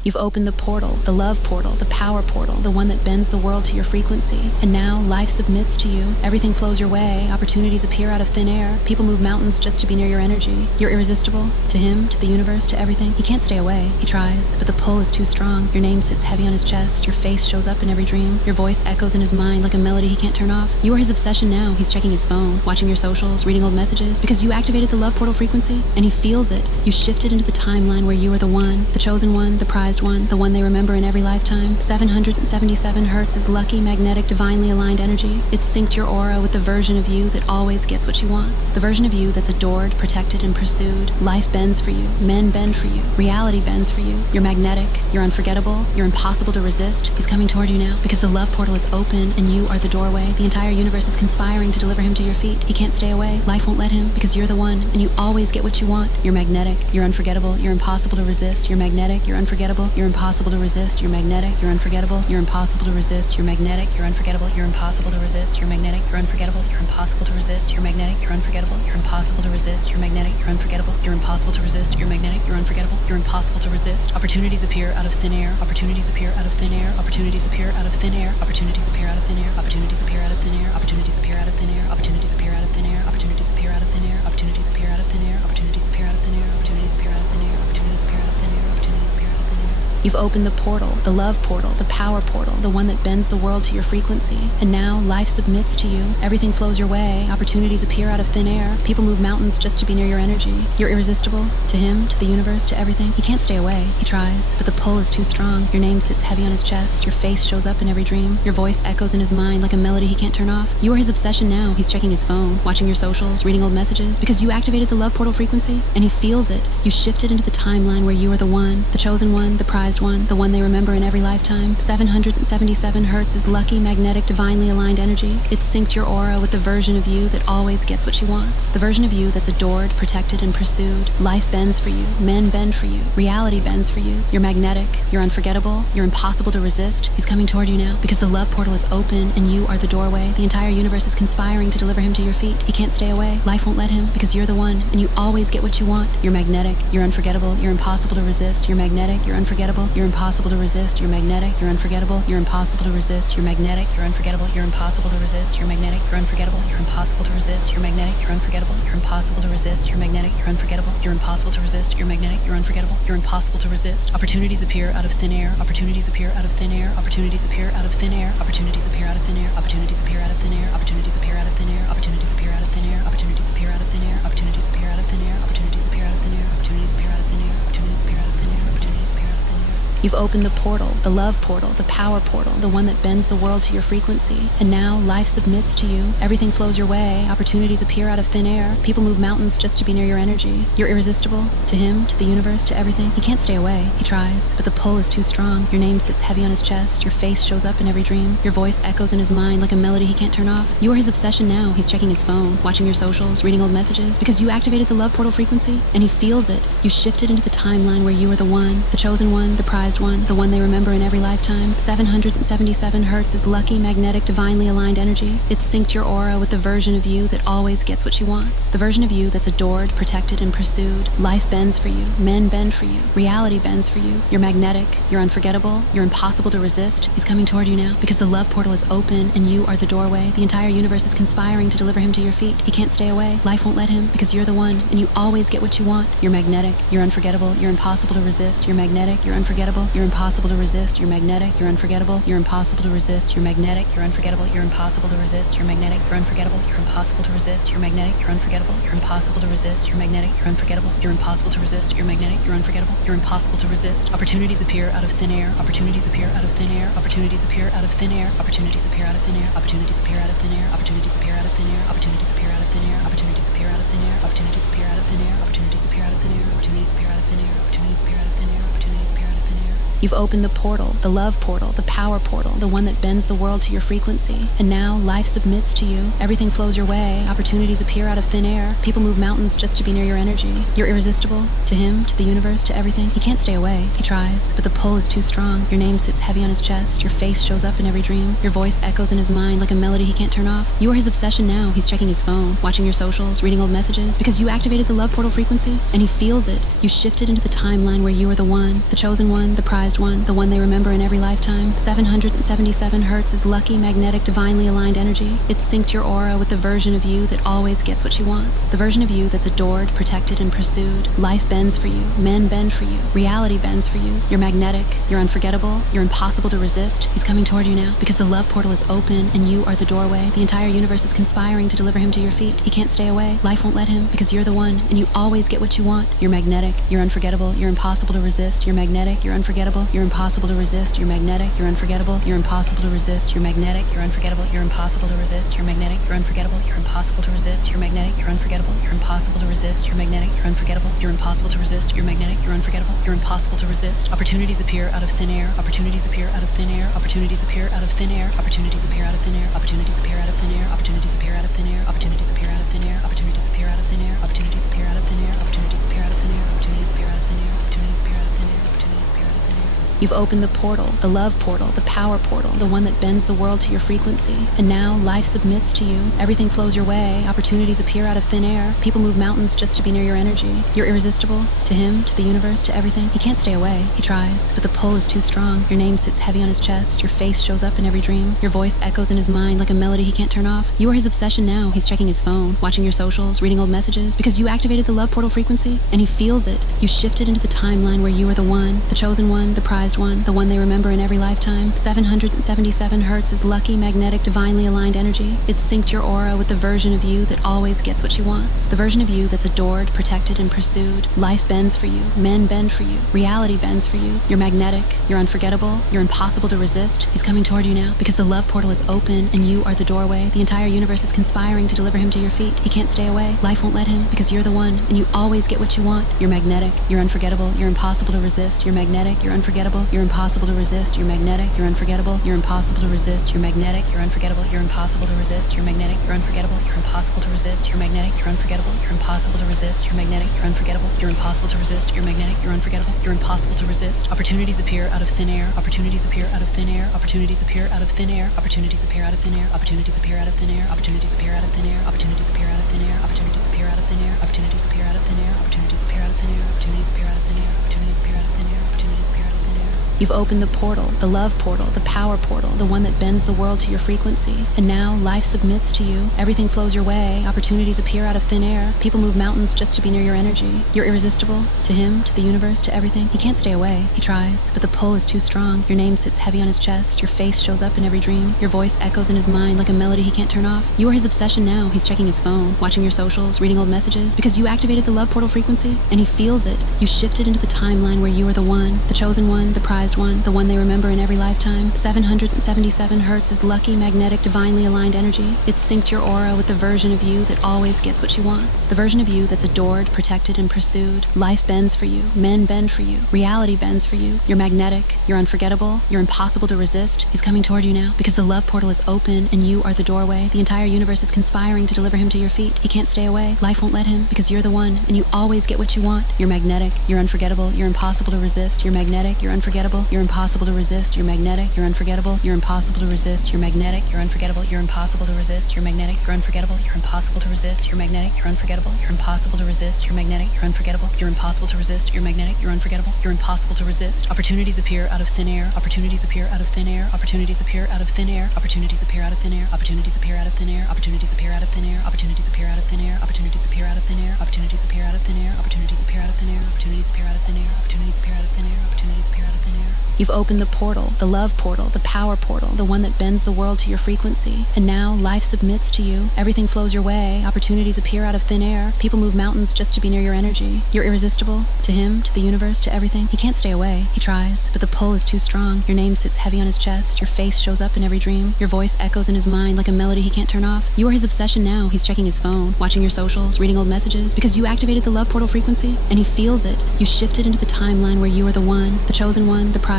You've opened the portal, the love portal, the power portal, the one that bends the world to your frequency. And now life submits to you. Everything flows your way. Opportunities appear out of thin air. People move mountains just to be near your energy. You're irresistible. To him, to the universe, to everything. He can't stay away. He tries, but the pull is too strong. Your name sits heavy on his chest. Your face shows up in every dream. Your voice echoes in his mind like a melody he can't turn off. You are his obsession now. He's checking his phone, watching your socials, reading old messages, because you activated the love portal frequency, and he feels it. You shifted into the timeline where you are the one, the chosen one, the prized one, the one they remember in every lifetime. 777 hertz is lucky, magnetic, divinely aligned energy. It's synced your aura with the version of you that always gets what she wants. The version of you that's adored, protected, and pursued. Life bends for you. Men bend for you. Reality bends for you. You're magnetic. You're unforgettable. You're impossible to resist. He's coming toward you now because the love portal is open and you are the doorway. The entire universe is conspiring to deliver him to your feet. He can't stay away. Life won't let him because you're the one and you always get what you want. You're magnetic. You're unforgettable. You're impossible to resist. You're magnetic. You're unforgettable. You're impossible to resist. You're magnetic. You're unforgettable. You're impossible to resist. You're magnetic. You're unforgettable. You're impossible to resist. You're magnetic. You're unforgettable. You're impossible to resist. You're magnetic. You're unforgettable. You're impossible to resist. You're magnetic. You're unforgettable. You're impossible to resist. You're magnetic. You're unforgettable. You're impossible to resist. Opportunities appear out of thin air. Opportunities appear out of thin air. Opportunities appear out of thin air. Opportunities appear out of thin air. Opportunities appear out of thin air. Opportunities appear out of thin air. Opportunities appear out of thin air. Opportunities appear out of thin air. Opportunities appear out of thin air. Opportunities appear out of thin air. Opportunities appear out of thin air. Opportunities appear out of thin air. Opportunities appear out of thin air. You've opened the portal, the love portal, the power portal, the one that bends the world to your frequency. And now life submits to you. Everything flows your way. Opportunities appear out of thin air. People move mountains just to be near your energy. You're irresistible. To him, to the universe, to everything. He can't stay away. He tries, but the pull is too strong. Your name sits heavy on his chest. Your face shows up in every dream. Your voice echoes in his mind like a melody he can't turn off. You are his obsession now. He's checking his phone, watching your socials, reading old messages, because you activated the love portal frequency, and he feels it. You shifted into the timeline where you are the one, the chosen one, the prized one, the one they remember in every lifetime. 777 hertz is lucky, magnetic, divinely aligned energy. It's synced your aura with the version of you that always gets what she wants. The version of you that's adored, protected, and pursued. Life bends for you. Men bend for you. Reality bends for you. You're magnetic. You're unforgettable. You're impossible to resist. He's coming toward you now because the love portal is open and you are the doorway. The entire universe is conspiring to deliver him to your feet. He can't stay away. Life won't let him because you're the one and you always get what you want. You're magnetic. You're unforgettable. You're impossible to resist. You're magnetic. You're unforgettable. You're impossible to resist. You're magnetic. You're unforgettable. You're impossible to resist. You're magnetic. You're unforgettable. You're impossible to resist. You're magnetic. You're unforgettable. You're impossible to resist. You're magnetic. You're unforgettable. You're impossible to resist. You're magnetic. You're unforgettable. You're impossible to resist. You're magnetic. You're unforgettable. You're impossible to resist. Opportunities appear out of thin air. Opportunities appear out of thin air. Opportunities appear out of thin air. Opportunities appear out of thin air. Opportunities appear out of thin air. Opportunities appear out of thin air. Opportunities appear out of thin air. Opportunities appear out of thin air. Opportunities appear out of thin air. Opportunities appear out of thin air. Opportunities appear out of thin air. Opportunities appear out of thin air. Opportunities appear out of thin air. You've opened the portal, the love portal, the power portal, the one that bends the world to your frequency. And now life submits to you. Everything flows your way. Opportunities appear out of thin air. People move mountains just to be near your energy. You're irresistible. To him, to the universe, to everything. He can't stay away. He tries, but the pull is too strong. Your name sits heavy on his chest. Your face shows up in every dream. Your voice echoes in his mind like a melody he can't turn off. You are his obsession now. He's checking his phone, watching your socials, reading old messages, because you activated the love portal frequency, and he feels it. You shifted into the timeline where you are the one, the chosen one, the prized one, the one they remember in every lifetime. 777 hertz is lucky, magnetic, divinely aligned energy. It's synced your aura with the version of you that always gets what she wants. The version of you that's adored, protected, and pursued. Life bends for you. Men bend for you. Reality bends for you. You're magnetic. You're unforgettable. You're impossible to resist. He's coming toward you now because the love portal is open and you are the doorway. The entire universe is conspiring to deliver him to your feet. He can't stay away. Life won't let him because you're the one and you always get what you want. You're magnetic. You're unforgettable. You're impossible to resist. You're magnetic. You're unforgettable. You're impossible to resist. You're magnetic. You're unforgettable. You're impossible to resist. You're magnetic. You're unforgettable. You're impossible to resist. You're magnetic. You're unforgettable. You're impossible to resist. You're magnetic. You're unforgettable. You're impossible to resist. You're magnetic. You're unforgettable. You're impossible to resist. You're magnetic. You're unforgettable. You're impossible to resist. Opportunities appear out of thin air. Opportunities appear out of thin air. Opportunities appear out of thin air. Opportunities appear out of thin air. Opportunities appear out of thin air. Opportunities appear out of thin air. Opportunities appear out of thin air. Opportunities appear out of thin air. Opportunities appear out of thin air. Opportunities appear out of thin air. Opportunities appear out of thin air. Opportunities appear out of thin air. Opportunities appear out of thin air. You've opened the portal, the love portal, the power portal, the one that bends the world to your frequency. And now life submits to you. Everything flows your way. Opportunities appear out of thin air. People move mountains just to be near your energy. You're irresistible. To him, to the universe, to everything. He can't stay away. He tries, but the pull is too strong. Your name sits heavy on his chest. Your face shows up in every dream. Your voice echoes in his mind like a melody he can't turn off. You are his obsession now. He's checking his phone, watching your socials, reading old messages, because you activated the love portal frequency, and he feels it. You shifted into the timeline where you are the one, the chosen one, the prized one, the one they remember in every lifetime. 777 hertz is lucky, magnetic, divinely aligned energy. It's synced your aura with the version of you that always gets what she wants. The version of you that's adored, protected, and pursued. Life bends for you. Men bend for you. Reality bends for you. You're magnetic. You're unforgettable. You're impossible to resist. He's coming toward you now because the love portal is open and you are the doorway. The entire universe is conspiring to deliver him to your feet. He can't stay away. Life won't let him because you're the one and you always get what you want. You're magnetic. You're unforgettable. You're impossible to resist. You're magnetic. You're unforgettable. You're impossible to resist. You're magnetic. You're unforgettable. You're impossible to resist. You're magnetic. You're unforgettable. You're impossible to resist. You're magnetic. You're unforgettable. You're impossible to resist. You're magnetic. You're unforgettable. You're impossible to resist. You're magnetic. You're unforgettable. You're impossible to resist. You're magnetic. You're unforgettable. You're impossible to resist. Opportunities appear out of thin air. Opportunities appear out of thin air. Opportunities appear out of thin air. Opportunities appear out of thin air. Opportunities appear out of thin air. Opportunities appear out of thin air. Opportunities appear out of thin air. Opportunities appear out of thin air. Opportunities appear out of thin air. Opportunities appear out of thin air. Opportunities appear out of thin air. Opportunities appear out of thin air. Opportunities appear out of thin air. You've opened the portal, the love portal, the power portal, the one that bends the world to your frequency. And now life submits to you. Everything flows your way. Opportunities appear out of thin air. People move mountains just to be near your energy. You're irresistible to him, to the universe, to everything. He can't stay away. He tries, but the pull is too strong. Your name sits heavy on his chest. Your face shows up in every dream. Your voice echoes in his mind like a melody he can't turn off. You are his obsession now. He's checking his phone, watching your socials, reading old messages because you activated the love portal frequency and he feels it. You shifted into the timeline where you are the one, the chosen one, the prized one, the one they remember in every lifetime. 777 hertz is lucky, magnetic, divinely aligned energy. It's synced your aura with the version of you that always gets what she wants. The version of you that's adored, protected, and pursued. Life bends for you. Men bend for you. Reality bends for you. You're magnetic. You're unforgettable. You're impossible to resist. He's coming toward you now because the love portal is open and you are the doorway. The entire universe is conspiring to deliver him to your feet. He can't stay away. Life won't let him because you're the one and you always get what you want. You're magnetic. You're unforgettable. You're impossible to resist. You're magnetic. You're unforgettable. You're impossible to resist. You're magnetic. You're unforgettable. You're impossible to resist. You're magnetic. You're unforgettable. You're impossible to resist. You're magnetic. You're unforgettable. You're impossible to resist. You're magnetic. You're unforgettable. You're impossible to resist. You're magnetic. You're unforgettable. You're impossible to resist. You're magnetic. You're unforgettable. You're impossible to resist. Opportunities appear out of thin air. Opportunities appear out of thin air. Opportunities appear out of thin air. Opportunities appear out of thin air. Opportunities appear out of thin air. Opportunities appear out of thin air. Opportunities appear out of thin air. Opportunities appear out of thin air. Opportunities appear out of thin air. Opportunities appear out of thin air. Opportunities appear out of thin air. Opportunities appear out of thin air. Opportunities appear out of thin air. You've opened the portal, the love portal, the power portal, the one that bends the world to your frequency. And now life submits to you. Everything flows your way. Opportunities appear out of thin air. People move mountains just to be near your energy. You're irresistible to him, to the universe, to everything. He can't stay away. He tries, but the pull is too strong. Your name sits heavy on his chest. Your face shows up in every dream. Your voice echoes in his mind like a melody he can't turn off. You are his obsession now. He's checking his phone, watching your socials, reading old messages because you activated the love portal frequency and he feels it. You shifted into the timeline where you are the one, the chosen one, the prized one, the one they remember in every lifetime. 777 hertz is lucky, magnetic, divinely aligned energy. It's synced your aura with the version of you that always gets what she wants. The version of you that's adored, protected, and pursued. Life bends for you. Men bend for you. Reality bends for you. You're magnetic. You're unforgettable. You're impossible to resist. He's coming toward you now because the love portal is open and you are the doorway. The entire universe is conspiring to deliver him to your feet. He can't stay away. Life won't let him because you're the one and you always get what you want. You're magnetic. You're unforgettable. You're impossible to resist. You're magnetic. You're unforgettable. You're impossible to resist. You're magnetic. You're unforgettable. You're impossible to resist. You're magnetic. You're unforgettable. You're impossible to resist. You're magnetic. You're unforgettable. You're impossible to resist. You're magnetic. You're unforgettable. You're impossible to resist. You're magnetic. You're unforgettable. You're impossible to resist. You're magnetic. You're unforgettable. You're impossible to resist. Opportunities appear out of thin air. Opportunities appear out of thin air. Opportunities appear out of thin air. Opportunities appear out of thin air. Opportunities appear out of thin air. Opportunities appear out of thin air. Opportunities appear out of thin air. Opportunities appear out of thin air. Opportunities appear out of thin air. Opportunities appear out of thin air. Opportunities appear out of thin air. Opportunities appear out of thin air. Opportunities appear out of thin air. You've opened the portal, the love portal, the power portal, the one that bends the world to your frequency. And now life submits to you. Everything flows your way. Opportunities appear out of thin air. People move mountains just to be near your energy. You're irresistible to him, to the universe, to everything. He can't stay away. He tries, but the pull is too strong. Your name sits heavy on his chest. Your face shows up in every dream. Your voice echoes in his mind like a melody he can't turn off. You are his obsession now. He's checking his phone, watching your socials, reading old messages because you activated the love portal frequency and he feels it. You shifted into the timeline where you are the one, the chosen one, the prized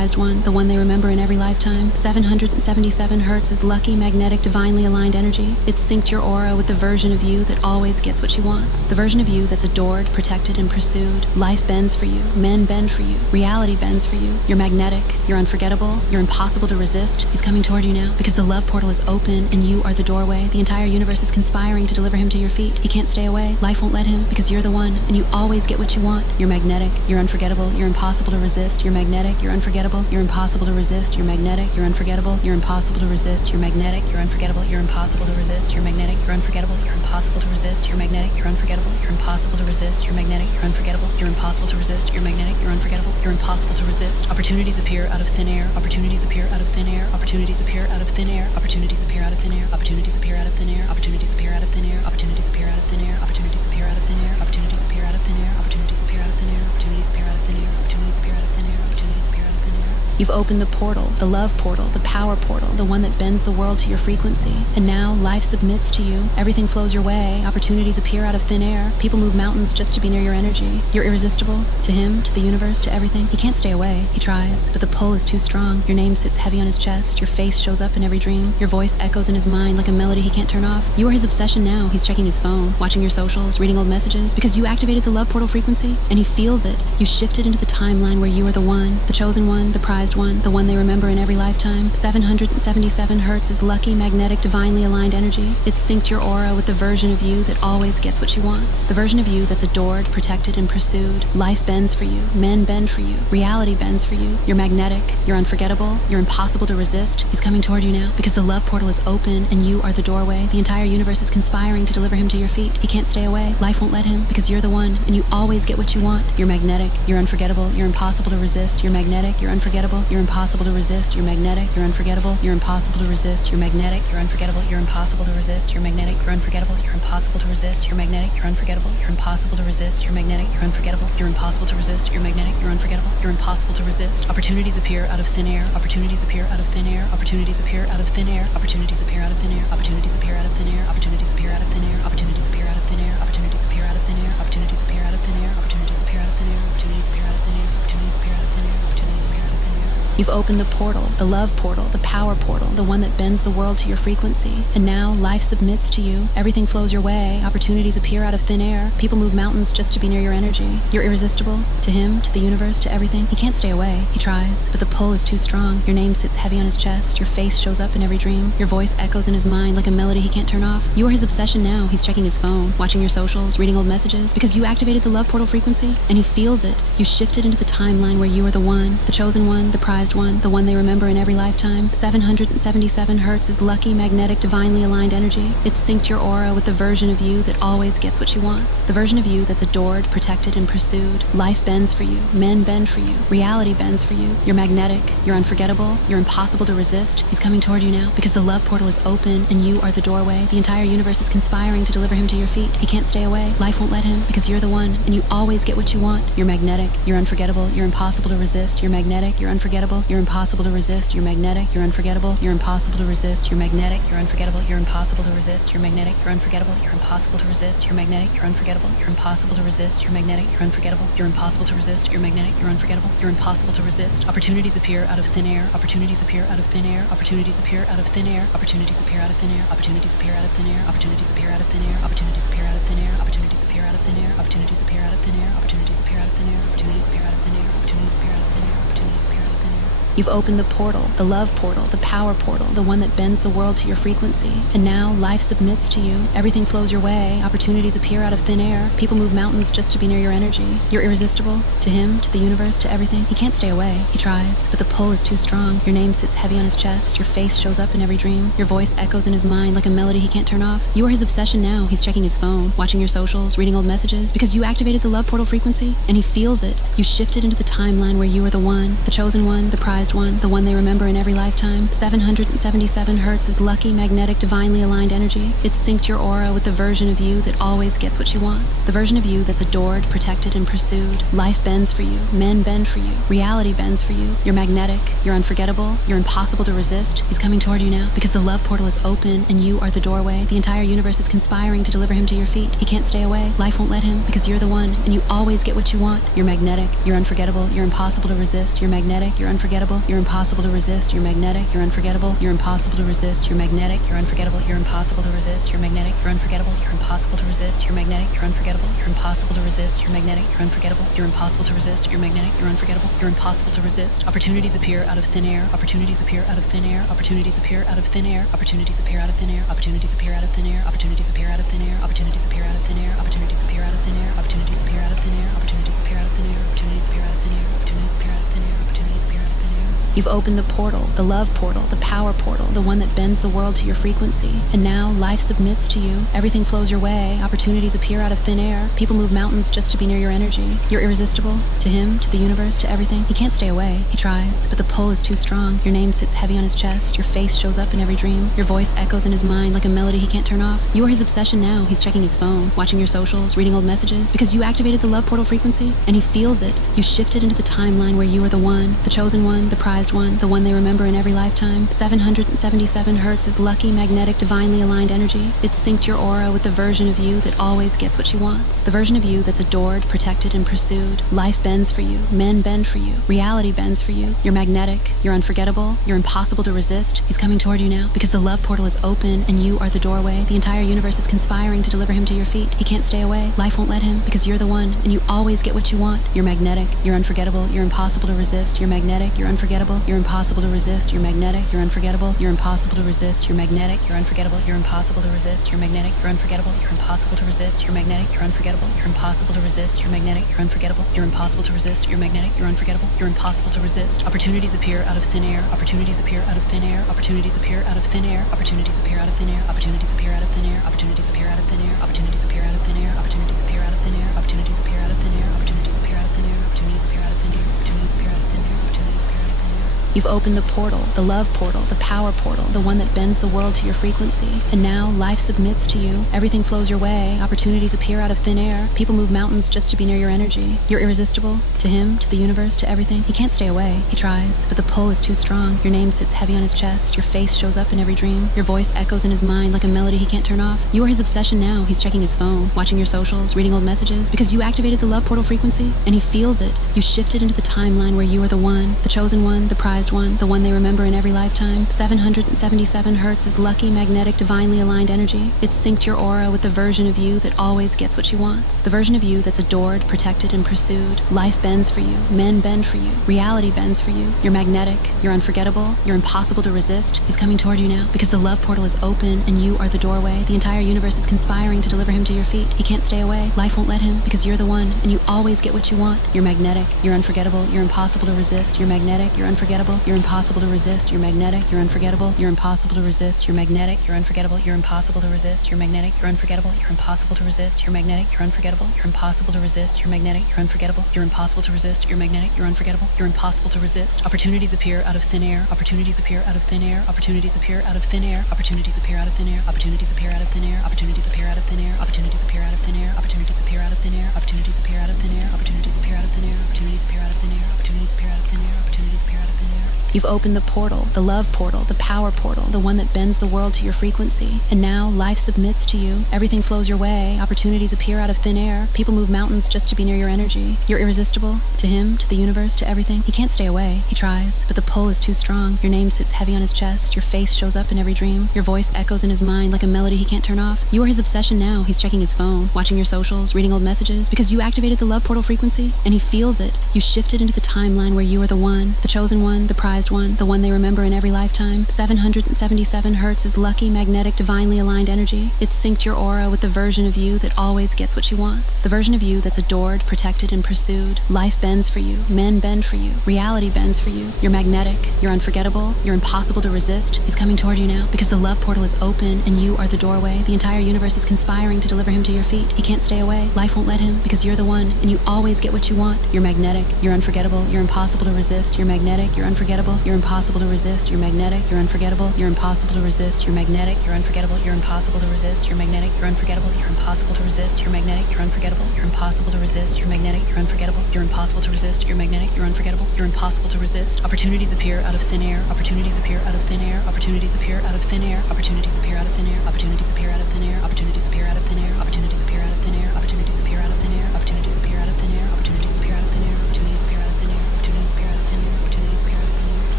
prized one, the one they remember in every lifetime. 777 hertz is lucky, magnetic, divinely aligned energy. It's synced your aura with the version of you that always gets what she wants. The version of you that's adored, protected, and pursued. Life bends for you. Men bend for you. Reality bends for you. You're magnetic. You're unforgettable. You're impossible to resist. He's coming toward you now because the love portal is open and you are the doorway. The entire universe is conspiring to deliver him to your feet. He can't stay away. Life won't let him because you're the one and you always get what you want. You're magnetic. You're unforgettable. You're impossible to resist. You're magnetic. You're unforgettable. You're impossible to resist. You're magnetic. You're unforgettable. You're impossible to resist. You're magnetic. You're unforgettable. You're impossible to resist. You're magnetic. You're unforgettable. You're impossible to resist. You're magnetic. You're unforgettable. You're impossible to resist. You're magnetic. You're unforgettable. You're impossible to resist. You're magnetic. You're unforgettable. You're impossible to resist. Opportunities appear out of thin air. Opportunities appear out of thin air. Opportunities appear out of thin air. Opportunities appear out of thin air. Opportunities appear out of thin air. Opportunities appear out of thin air. Opportunities appear out of thin air. Opportunities appear out of thin air. Opportunities appear out of thin air. Opportunities appear out of thin air. Opportunities appear out of thin air. Opportunities appear out of thin air. Opportunities appear out of thin air. You've opened the portal, the love portal, the power portal, the one that bends the world to your frequency. And now life submits to you. Everything flows your way. Opportunities appear out of thin air. People move mountains just to be near your energy. You're irresistible to him, to the universe, to everything. He can't stay away. He tries, but the pull is too strong. Your name sits heavy on his chest. Your face shows up in every dream. Your voice echoes in his mind like a melody he can't turn off. You are his obsession now. He's checking his phone, watching your socials, reading old messages because you activated the love portal frequency and he feels it. You shifted into the timeline where you are the one, the chosen one, the prized one, the one they remember in every lifetime. 777 hertz is lucky, magnetic, divinely aligned energy. It's synced your aura with the version of you that always gets what she wants. The version of you that's adored, protected, and pursued. Life bends for you. Men bend for you. Reality bends for you. You're magnetic. You're unforgettable. You're impossible to resist. He's coming toward you now because the love portal is open and you are the doorway. The entire universe is conspiring to deliver him to your feet. He can't stay away. Life won't let him because you're the one and you always get what you want. You're magnetic. You're unforgettable. You're impossible to resist. You're magnetic. You're unforgettable. You're impossible to resist. You're magnetic. You're unforgettable. You're impossible to resist. You're magnetic. You're unforgettable. You're impossible to resist. You're magnetic. You're unforgettable. You're impossible to resist. You're magnetic. You're unforgettable. You're impossible to resist. You're magnetic. You're unforgettable. You're impossible to resist. You're magnetic. You're unforgettable. You're impossible to resist. Opportunities appear out of thin air. Opportunities appear out of thin air. Opportunities appear out of thin air. Opportunities appear out of thin air. Opportunities appear out of thin air. Opportunities appear out of thin air. Opportunities appear out of thin air. Opportunities appear out of thin air. Opportunities appear out of thin air. Opportunities appear out of thin air. Opportunities appear out of thin air. Opportunities appear out of thin air. Opportunities appear out of thin air. You've opened the portal, the love portal, the power portal, the one that bends the world to your frequency. And now life submits to you. Everything flows your way. Opportunities appear out of thin air. People move mountains just to be near your energy. You're irresistible to him, to the universe, to everything. He can't stay away. He tries, but the pull is too strong. Your name sits heavy on his chest. Your face shows up in every dream. Your voice echoes in his mind like a melody he can't turn off. You are his obsession now. He's checking his phone, watching your socials, reading old messages because you activated the love portal frequency and he feels it. You shifted into the timeline where you are the one, the chosen one, the prized one, the one they remember in every lifetime. 777 hertz is lucky, magnetic, divinely aligned energy. It's synced your aura with the version of you that always gets what she wants. The version of you that's adored, protected, and pursued. Life bends for you. Men bend for you. Reality bends for you. You're magnetic. You're unforgettable. You're impossible to resist. He's coming toward you now because the love portal is open and you are the doorway. The entire universe is conspiring to deliver him to your feet. He can't stay away. Life won't let him because you're the one and you always get what you want. You're magnetic. You're unforgettable. You're impossible to resist. You're magnetic. You're unforgettable. You're impossible to resist. You're magnetic. You're unforgettable. You're impossible to resist. You're magnetic. You're unforgettable. You're impossible to resist. You're magnetic. You're unforgettable. You're impossible to resist. You're magnetic. You're unforgettable. You're impossible to resist. You're magnetic. You're unforgettable. You're impossible to resist. You're magnetic. You're unforgettable. You're impossible to resist. Opportunities appear out of thin air. Opportunities appear out of thin air. Opportunities appear out of thin air. Opportunities appear out of thin air. Opportunities appear out of thin air. Opportunities appear out of thin air. Opportunities appear out of thin air. Opportunities appear out of thin air. Opportunities appear out of thin air. Opportunities appear out of thin air. Opportunities appear out of thin air. Opportunities appear out of thin air. Opportunities appear out of thin air. You've opened the portal, the love portal, the power portal, the one that bends the world to your frequency. And now life submits to you. Everything flows your way. Opportunities appear out of thin air. People move mountains just to be near your energy. You're irresistible to him, to the universe, to everything. He can't stay away. He tries, but the pull is too strong. Your name sits heavy on his chest. Your face shows up in every dream. Your voice echoes in his mind like a melody he can't turn off. You are his obsession now. He's checking his phone, watching your socials, reading old messages because you activated the love portal frequency and he feels it. You shifted into the timeline where you are the one, the chosen one, the prized one, the one they remember in every lifetime. 777 hertz is lucky, magnetic, divinely aligned energy. It's synced your aura with the version of you that always gets what she wants. The version of you that's adored, protected, and pursued. Life bends for you. Men bend for you. Reality bends for you. You're magnetic. You're unforgettable. You're impossible to resist. He's coming toward you now because the love portal is open and you are the doorway. The entire universe is conspiring to deliver him to your feet. He can't stay away. Life won't let him because you're the one and you always get what you want. You're magnetic. You're unforgettable. You're impossible to resist. You're magnetic. You're unforgettable. unforgettable, you're impossible to resist, you're magnetic, you're unforgettable, you're impossible to resist, you're magnetic, you're unforgettable, you're impossible to resist, you're magnetic, you're unforgettable, you're impossible to resist, you're magnetic, you're unforgettable, you're impossible to resist, you're magnetic, you're unforgettable, you're impossible to resist, you're magnetic, you're unforgettable, you're impossible to resist. Opportunities appear out of thin air, opportunities appear out of thin air, opportunities appear out of thin air, opportunities appear out of thin air, opportunities appear out of thin air, opportunities appear out of thin air, opportunities appear out of thin air, opportunities appear out of thin air, opportunities appear out of thin air, opportunities appear out of thin air, opportunities appear out of thin air, opportunities appear out of thin air, opportunities appear out of thin air. You've opened the portal, the love portal, the power portal, the one that bends the world to your frequency. And now life submits to you. Everything flows your way. Opportunities appear out of thin air. People move mountains just to be near your energy. You're irresistible to him, to the universe, to everything. He can't stay away. He tries, but the pull is too strong. Your name sits heavy on his chest. Your face shows up in every dream. Your voice echoes in his mind like a melody he can't turn off. You are his obsession now. He's checking his phone, watching your socials, reading old messages, because you activated the love portal frequency, and he feels it. You shifted into the timeline where you are the one, the chosen one, the prized one, the one they remember in every lifetime. 777 hertz is lucky, magnetic, divinely aligned energy. It's synced your aura with the version of you that always gets what she wants. The version of you that's adored, protected, and pursued. Life bends for you. Men bend for you. Reality bends for you. You're magnetic. You're unforgettable. You're impossible to resist. He's coming toward you now because the love portal is open and you are the doorway. The entire universe is conspiring to deliver him to your feet. He can't stay away. Life won't let him because you're the one and you always get what you want. You're magnetic. You're unforgettable. You're impossible to resist. You're magnetic. You're unforgettable. You're impossible to resist. You're magnetic. You're unforgettable. You're impossible to resist. You're magnetic. You're unforgettable. You're impossible to resist. You're magnetic. You're unforgettable. You're impossible to resist. You're magnetic. You're unforgettable. You're impossible to resist. You're magnetic. You're unforgettable. You're impossible to resist. You're magnetic. You're unforgettable. You're impossible to resist. Opportunities appear out of thin air. Opportunities appear out of thin air. Opportunities appear out of thin air. Opportunities appear out of thin air. Opportunities appear out of thin air. Opportunities appear out of thin air. Opportunities appear out of thin air. Opportunities appear out of thin air. Opportunities appear out of thin air. Opportunities appear out of thin air. Opportunities appear out of thin air. Opportunities appear out of thin air. Opportunities appear out of thin air. You've opened the portal, the love portal, the power portal, the one that bends the world to your frequency. And now life submits to you. Everything flows your way. Opportunities appear out of thin air. People move mountains just to be near your energy. You're irresistible to him, to the universe, to everything. He can't stay away. He tries, but the pull is too strong. Your name sits heavy on his chest. Your face shows up in every dream. Your voice echoes in his mind like a melody he can't turn off. You are his obsession now. He's checking his phone, watching your socials, reading old messages, because you activated the love portal frequency, and he feels it. You shifted into the timeline where you are the one, the chosen one, the prized one, the one they remember in every lifetime. 777 hertz is lucky, magnetic, divinely aligned energy. It's synced your aura with the version of you that always gets what she wants. The version of you that's adored, protected, and pursued. Life bends for you. Men bend for you. Reality bends for you. You're magnetic. You're unforgettable. You're impossible to resist. He's coming toward you now because the love portal is open and you are the doorway. The entire universe is conspiring to deliver him to your feet. He can't stay away. Life won't let him because you're the one and you always get what you want. You're magnetic. You're unforgettable. You're impossible to resist. You're magnetic. You're unforgettable. You're impossible to resist. You're magnetic. You're unforgettable. You're impossible to resist. You're magnetic. You're unforgettable. You're impossible to resist. You're magnetic. You're unforgettable. You're impossible to resist. You're magnetic. You're unforgettable. You're impossible to resist. You're magnetic. You're unforgettable. You're impossible to resist. You're magnetic. You're unforgettable. You're impossible to resist. Opportunities appear out of thin air. Opportunities appear out of thin air. Opportunities appear out of thin air. Opportunities appear out of thin air. Opportunities appear out of thin air. Opportunities appear out of thin air. Opportunities appear out of thin air. Opportunities appear out of thin air. Opportunities appear out of thin air. Opportunities appear out of thin air. Opportunities appear out of thin air. Opportunities appear out of thin air. Opportunities appear out of thin air. You've opened the portal, the love portal, the power portal, the one that bends the world to your frequency. And now life submits to you. Everything flows your way. Opportunities appear out of thin air. People move mountains just to be near your energy. You're irresistible to him, to the universe, to everything. He can't stay away. He tries, but the pull is too strong. Your name sits heavy on his chest. Your face shows up in every dream. Your voice echoes in his mind like a melody he can't turn off. You are his obsession now. He's checking his phone, watching your socials, reading old messages, because you activated the love portal frequency, and he feels it. You shifted into the timeline where you are the one, the chosen one, the prized one, the one they remember in every lifetime. 777 hertz is lucky, magnetic, divinely aligned energy. It's synced your aura with the version of you that always gets what she wants. The version of you that's adored, protected, and pursued. Life bends for you. Men bend for you. Reality bends for you. You're magnetic. You're unforgettable. You're impossible to resist. He's coming toward you now because the love portal is open and you are the doorway. The entire universe is conspiring to deliver him to your feet. He can't stay away. Life won't let him because you're the one and you always get what you want. You're magnetic. You're unforgettable. You're impossible to resist. You're magnetic. You're unforgettable. You're impossible to resist. You're magnetic. You're unforgettable. You're impossible to resist. You're magnetic. You're unforgettable. You're impossible to resist. You're magnetic. You're unforgettable. You're impossible to resist. You're magnetic. You're unforgettable. You're impossible to resist. You're magnetic. You're unforgettable. You're impossible to resist. You're magnetic. You're unforgettable. You're impossible to resist. Opportunities appear out of thin air. Opportunities appear out of thin air. Opportunities appear out of thin air. Opportunities appear out of thin air. Opportunities appear out of thin air. Opportunities appear out of thin air. Opportunities appear out of thin air. Opportunities appear out of thin air. Opportunities appear out of thin air. Opportunities appear out of thin air. Opportunities appear out of thin air. Opportunities appear out of thin air. Opportunities appear out of thin air. Opportunities appear out of thin air.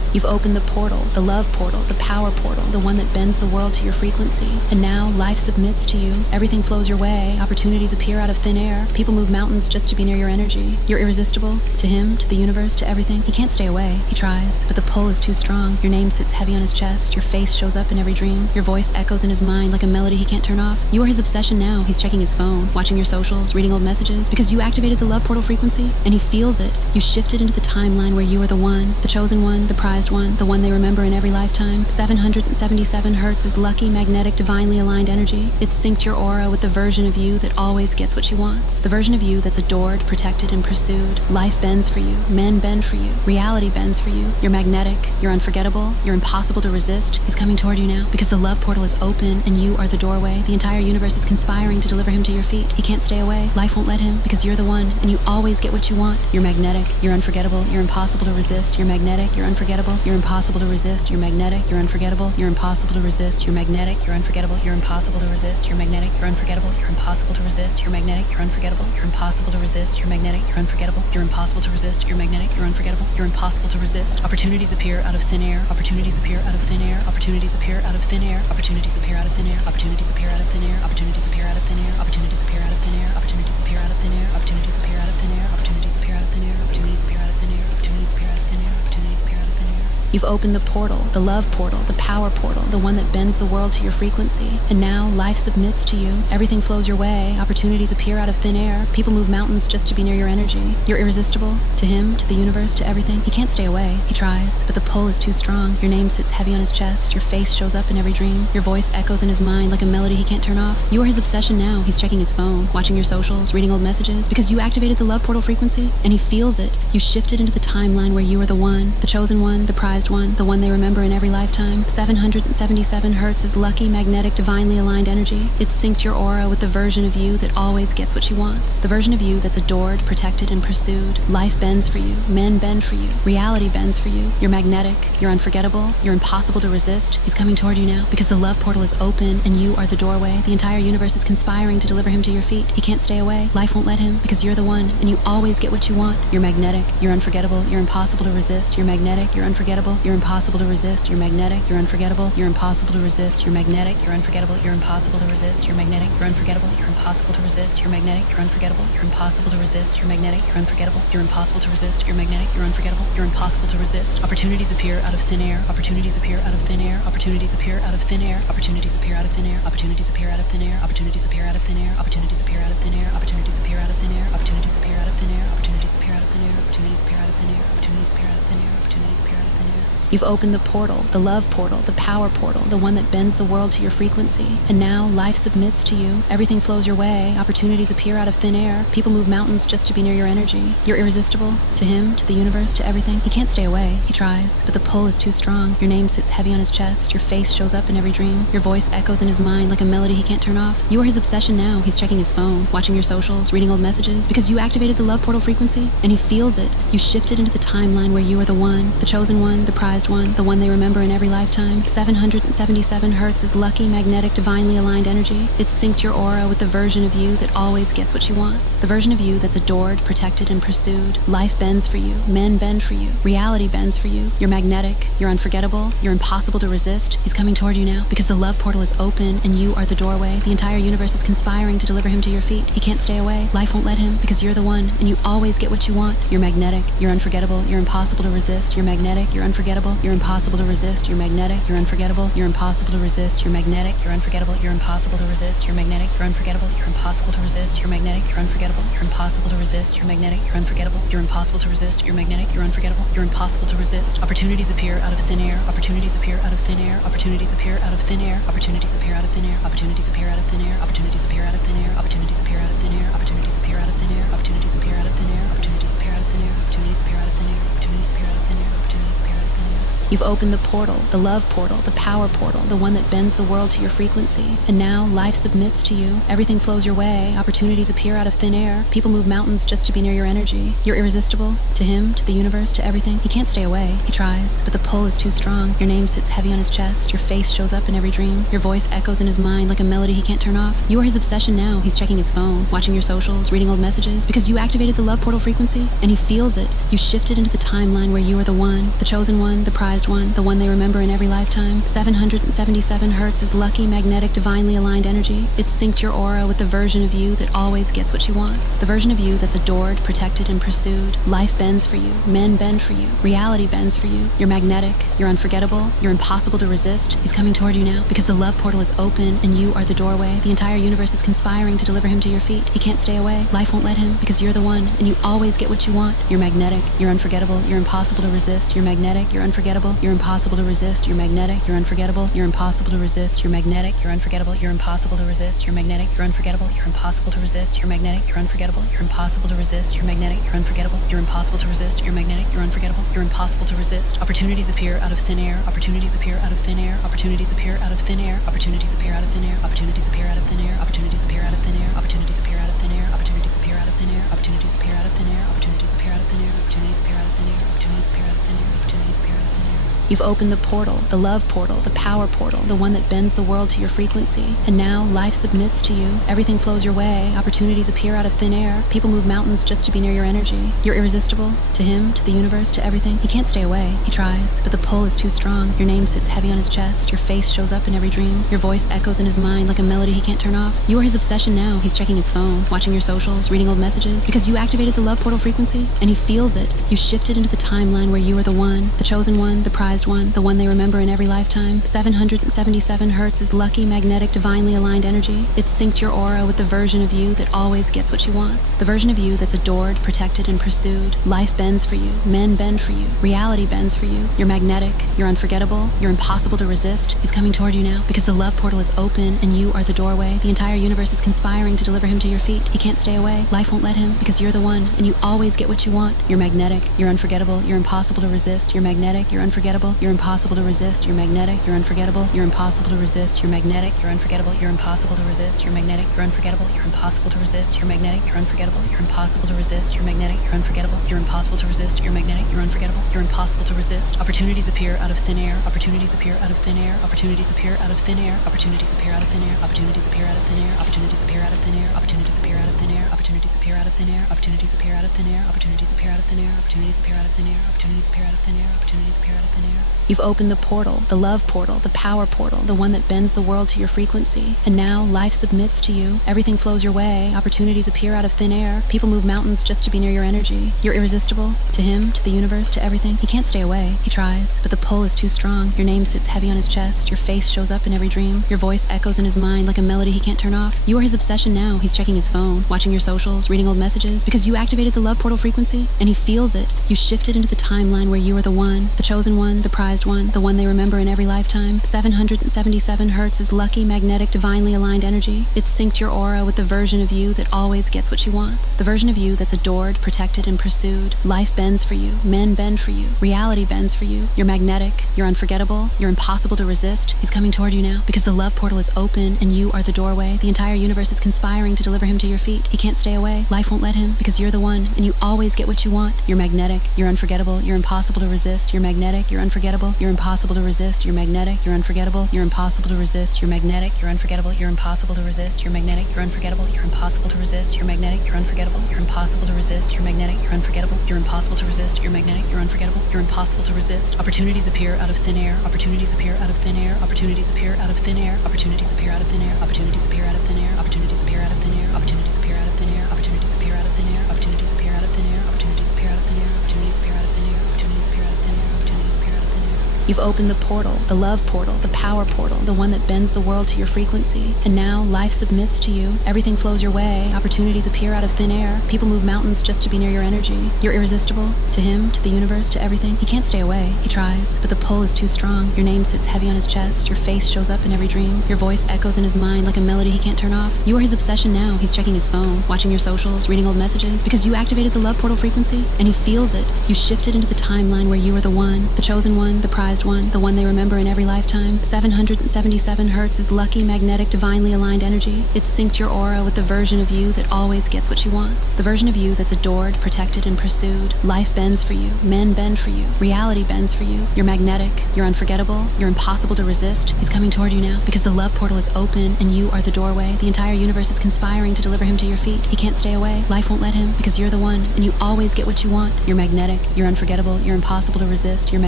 You've opened the portal, the love portal, the power portal, the one that bends the world to your frequency. And now life submits to you. Everything flows your way. Opportunities appear out of thin air. People move mountains just to be near your energy. You're irresistible. To him, to the universe, to everything. He can't stay away. He tries, but the pull is too strong. Your name sits heavy on his chest. Your face shows up in every dream. Your voice echoes in his mind like a melody he can't turn off. You are his obsession now. He's checking his phone, watching your socials, reading old messages, because you activated the love portal frequency, and he feels it. You shifted into the timeline where you are the one, the chosen one, the prized one, the one they remember in every lifetime. 777 hertz is lucky, magnetic, divinely aligned energy. It's synced your aura with the version of you that always gets what she wants. The version of you that's adored, protected, and pursued. Life bends for you. Men bend for you. Reality bends for you. You're magnetic. You're unforgettable. You're impossible to resist. He's coming toward you now because the love portal is open and you are the doorway. The entire universe is conspiring to deliver him to your feet. He can't stay away. Life won't let him because you're the one and you always get what you want. You're magnetic. You're unforgettable. You're impossible to resist. You're magnetic. You're unforgettable. You're impossible to resist. You're magnetic. You're unforgettable. You're impossible to resist. You're magnetic. You're unforgettable. You're impossible to resist. You're magnetic. You're unforgettable. You're impossible to resist. You're magnetic. You're unforgettable. You're impossible to resist. You're magnetic. You're unforgettable. You're impossible to resist. You're magnetic. You're unforgettable. You're impossible to resist. Opportunities appear out of thin air. Opportunities appear out of thin air. Opportunities appear out of thin air. Opportunities appear out of thin air. Opportunities appear out of thin air. Opportunities appear out of thin air. Opportunities appear out of thin air. Opportunities appear out of thin air. Opportunities appear out of thin air. Opportunities appear out of thin air. Opportunities appear out of thin air. Opportunities appear out of thin air. Opportunities appear out of thin air. You've opened the portal, the love portal, the power portal, the one that bends the world to your frequency. And now life submits to you. Everything flows your way. Opportunities appear out of thin air. People move mountains just to be near your energy. You're irresistible. To him, to the universe, to everything. He can't stay away. He tries, but the pull is too strong. Your name sits heavy on his chest. Your face shows up in every dream. Your voice echoes in his mind like a melody he can't turn off. You are his obsession now. He's checking his phone, watching your socials, reading old messages, because you activated the love portal frequency, and he feels it. You shifted into the timeline where you are the one, the chosen one, the prized one, the one they remember in every lifetime. 777 hertz is lucky, magnetic, divinely aligned energy. It's synced your aura with the version of you that always gets what she wants. The version of you that's adored, protected, and pursued. Life bends for you. Men bend for you. Reality bends for you. You're magnetic. You're unforgettable. You're impossible to resist. He's coming toward you now because the love portal is open and you are the doorway. The entire universe is conspiring to deliver him to your feet. He can't stay away. Life won't let him because you're the one and you always get what you want. You're magnetic. You're unforgettable. You're impossible to resist. You're magnetic. You're unforgettable. You're impossible to resist. You're magnetic. You're unforgettable. You're impossible to resist. You're magnetic. You're unforgettable. You're impossible to resist. You're magnetic. You're unforgettable. You're impossible to resist. You're magnetic. You're unforgettable. You're impossible to resist. You're magnetic. You're unforgettable. You're impossible to resist. You're magnetic. You're unforgettable. You're impossible to resist. Opportunities appear out of thin air. Opportunities appear out of thin air. Opportunities appear out of thin air. Opportunities appear out of thin air. Opportunities appear out of thin air. Opportunities appear out of thin air. Opportunities appear out of thin air. Opportunities appear out of thin air. Opportunities appear out of thin air. Opportunities appear out of thin air. Opportunities appear out of thin air. Opportunities appear out of thin air. Opportunities appear out of thin air. You've opened the portal, the love portal, the power portal, the one that bends the world to your frequency. And now life submits to you. Everything flows your way. Opportunities appear out of thin air. People move mountains just to be near your energy. You're irresistible. To him, to the universe, to everything. He can't stay away. He tries, but the pull is too strong. Your name sits heavy on his chest. Your face shows up in every dream. Your voice echoes in his mind like a melody he can't turn off. You are his obsession now. He's checking his phone, watching your socials, reading old messages, because you activated the love portal frequency, and he feels it. You shifted into the timeline where you are the one, the chosen one, the prized one, the one they remember in every lifetime. 777 hertz is lucky, magnetic, divinely aligned energy. It's synced your aura with the version of you that always gets what she wants. The version of you that's adored, protected, and pursued. Life bends for you. Men bend for you. Reality bends for you. You're magnetic. You're unforgettable. You're impossible to resist. He's coming toward you now because the love portal is open and you are the doorway. The entire universe is conspiring to deliver him to your feet. He can't stay away. Life won't let him because you're the one and you always get what you want. You're magnetic. You're unforgettable. You're impossible to resist. You're magnetic. You're unforgettable. You're impossible to resist. You're magnetic. You're unforgettable. You're impossible to resist. You're magnetic. You're unforgettable. You're impossible to resist. You're magnetic. You're unforgettable. You're impossible to resist. You're magnetic. You're unforgettable. You're impossible to resist. You're magnetic. You're unforgettable. You're impossible to resist. You're magnetic. You're unforgettable. You're impossible to resist. Opportunities appear out of thin air. Opportunities appear out of thin air. Opportunities appear out of thin air. Opportunities appear out of thin air. Opportunities appear out of thin air. Opportunities appear out of thin air. Opportunities appear out of thin air. Opportunities appear out of thin air. Opportunities appear out of thin air. Opportunities appear out of thin air. Opportunities appear out of thin air. Opportunities appear out of thin air. Opportunities appear out of thin air. You've opened the portal, the love portal, the power portal, the one that bends the world to your frequency. And now life submits to you. Everything flows your way. Opportunities appear out of thin air. People move mountains just to be near your energy. You're irresistible. To him, to the universe, to everything. He can't stay away. He tries, but the pull is too strong. Your name sits heavy on his chest. Your face shows up in every dream. Your voice echoes in his mind like a melody he can't turn off. You are his obsession now. He's checking his phone, watching your socials, reading old messages, because you activated the love portal frequency, and he feels it. You shifted into the timeline where you are the one, the chosen one, the prize prized one, the one they remember in every lifetime. 777 hertz is lucky, magnetic, divinely aligned energy. It's synced your aura with the version of you that always gets what she wants. The version of you that's adored, protected, and pursued. Life bends for you. Men bend for you. Reality bends for you. You're magnetic. You're unforgettable. You're impossible to resist. He's coming toward you now because the love portal is open and you are the doorway. The entire universe is conspiring to deliver him to your feet. He can't stay away. Life won't let him because you're the one and you always get what you want. You're magnetic. You're unforgettable. You're impossible to resist. You're magnetic. You're unforgettable. You're impossible to resist. You're magnetic. You're unforgettable. You're impossible to resist. You're magnetic. You're unforgettable. You're impossible to resist. You're magnetic. You're unforgettable. You're impossible to resist. You're magnetic. You're unforgettable. You're impossible to resist. You're magnetic. You're unforgettable. You're impossible to resist. You're magnetic. You're unforgettable. You're impossible to resist. Opportunities appear out of thin air. Opportunities appear out of thin air. Opportunities appear out of thin air. Opportunities appear out of thin air. Opportunities appear out of thin air. Opportunities appear out of thin air. Opportunities appear out of thin air. Opportunities appear out of thin air. Opportunities appear out of thin air. Opportunities appear out of thin air. Opportunities appear out of thin air. Opportunities appear out of thin air. Opportunities appear out of thin air. You've opened the portal, the love portal, the power portal, the one that bends the world to your frequency. And now life submits to you. Everything flows your way. Opportunities appear out of thin air. People move mountains just to be near your energy. You're irresistible to him, to the universe, to everything. He can't stay away. He tries, but the pull is too strong. Your name sits heavy on his chest. Your face shows up in every dream. Your voice echoes in his mind like a melody he can't turn off. You are his obsession now. He's checking his phone, watching your socials, reading old messages because you activated the love portal frequency and he feels it. You shifted into the timeline where you are the one, the chosen one, the prized one, the one they remember in every lifetime. 777 hertz is lucky, magnetic, divinely aligned energy. It's synced your aura with the version of you that always gets what she wants. The version of you that's adored, protected, and pursued. Life bends for you. Men bend for you. Reality bends for you. You're magnetic. You're unforgettable. You're impossible to resist. He's coming toward you now because the love portal is open and you are the doorway. The entire universe is conspiring to deliver him to your feet. He can't stay away. Life won't let him because you're the one and you always get what you want. You're magnetic. You're unforgettable. You're impossible to resist. You're magnetic. You're unforgettable. You're impossible to resist. You're magnetic. You're unforgettable. You're impossible to resist. You're magnetic. You're unforgettable. You're impossible to resist. You're magnetic. You're unforgettable. You're impossible to resist. You're magnetic. You're unforgettable. You're impossible to resist. You're magnetic. You're unforgettable. You're impossible to resist. You're magnetic. You're unforgettable. You're impossible to resist. Opportunities appear out of thin air. Opportunities appear out of thin air. Opportunities appear out of thin air. Opportunities appear out of thin air. Opportunities appear out of thin air. Opportunities appear out of thin air. Opportunities appear out of thin air. Opportunities appear out of thin air. Opportunities appear out of thin air. Opportunities appear out of thin air. Opportunities appear out of thin air. Opportunities appear out of thin air. Opportunities appear out of thin air. You've opened the portal, the love portal, the power portal, the one that bends the world to your frequency. And now life submits to you. Everything flows your way. Opportunities appear out of thin air. People move mountains just to be near your energy. You're irresistible to him, to the universe, to everything. He can't stay away. He tries, but the pull is too strong. Your name sits heavy on his chest. Your face shows up in every dream. Your voice echoes in his mind like a melody he can't turn off. You are his obsession now. He's checking his phone, watching your socials, reading old messages because you activated the love portal frequency and he feels it. You shifted into the timeline where you are the one, the chosen one, the prized one, the one they remember in every lifetime. 777 hertz is lucky, magnetic, divinely aligned energy. It's synced your aura with the version of you that always gets what she wants. The version of you that's adored, protected, and pursued. Life bends for you. Men bend for you. Reality bends for you. You're magnetic. You're unforgettable. You're impossible to resist. He's coming toward you now because the love portal is open and you are the doorway. The entire universe is conspiring to deliver him to your feet. He can't stay away. Life won't let him because you're the one and you always get what you want. You're magnetic. You're unforgettable. You're impossible to resist. You're magnetic. You're unforgettable. You're impossible to resist. You're magnetic. You're unforgettable. You're impossible to resist. You're magnetic. You're unforgettable. You're impossible to resist. You're magnetic. You're unforgettable. You're impossible to resist. You're magnetic. You're unforgettable. You're impossible to resist. You're magnetic. You're unforgettable. You're impossible to resist. You're magnetic. You're unforgettable. You're impossible to resist. Opportunities appear out of thin air. Opportunities appear out of thin air. Opportunities appear out of thin air. Opportunities appear out of thin air. Opportunities appear out of thin air. Opportunities appear out of thin air. Opportunities appear out of thin air. Opportunities appear out of thin air. Opportunities appear out of thin air. Opportunities appear out of thin air. Opportunities appear out of thin air. Opportunities appear out of thin air. Opportunities appear out of thin air. You've opened the portal, the love portal, the power portal, the one that bends the world to your frequency. And now life submits to you. Everything flows your way. Opportunities appear out of thin air. People move mountains just to be near your energy. You're irresistible to him, to the universe, to everything. He can't stay away. He tries, but the pull is too strong. Your name sits heavy on his chest. Your face shows up in every dream. Your voice echoes in his mind like a melody he can't turn off. You are his obsession now. He's checking his phone, watching your socials, reading old messages because you activated the love portal frequency and he feels it. You shifted into the timeline where you are the one, the chosen one, the prized one, the one they remember in every lifetime. 777 hertz is lucky, magnetic, divinely aligned energy. It's synced your aura with the version of you that always gets what she wants. The version of you that's adored, protected, and pursued. Life bends for you. Men bend for you. Reality bends for you. You're magnetic. You're unforgettable. You're impossible to resist. He's coming toward you now because the love portal is open and you are the doorway. The entire universe is conspiring to deliver him to your feet. He can't stay away. Life won't let him because you're the one and you always get what you want. You're magnetic. You're unforgettable. You're impossible to resist. You're magnetic.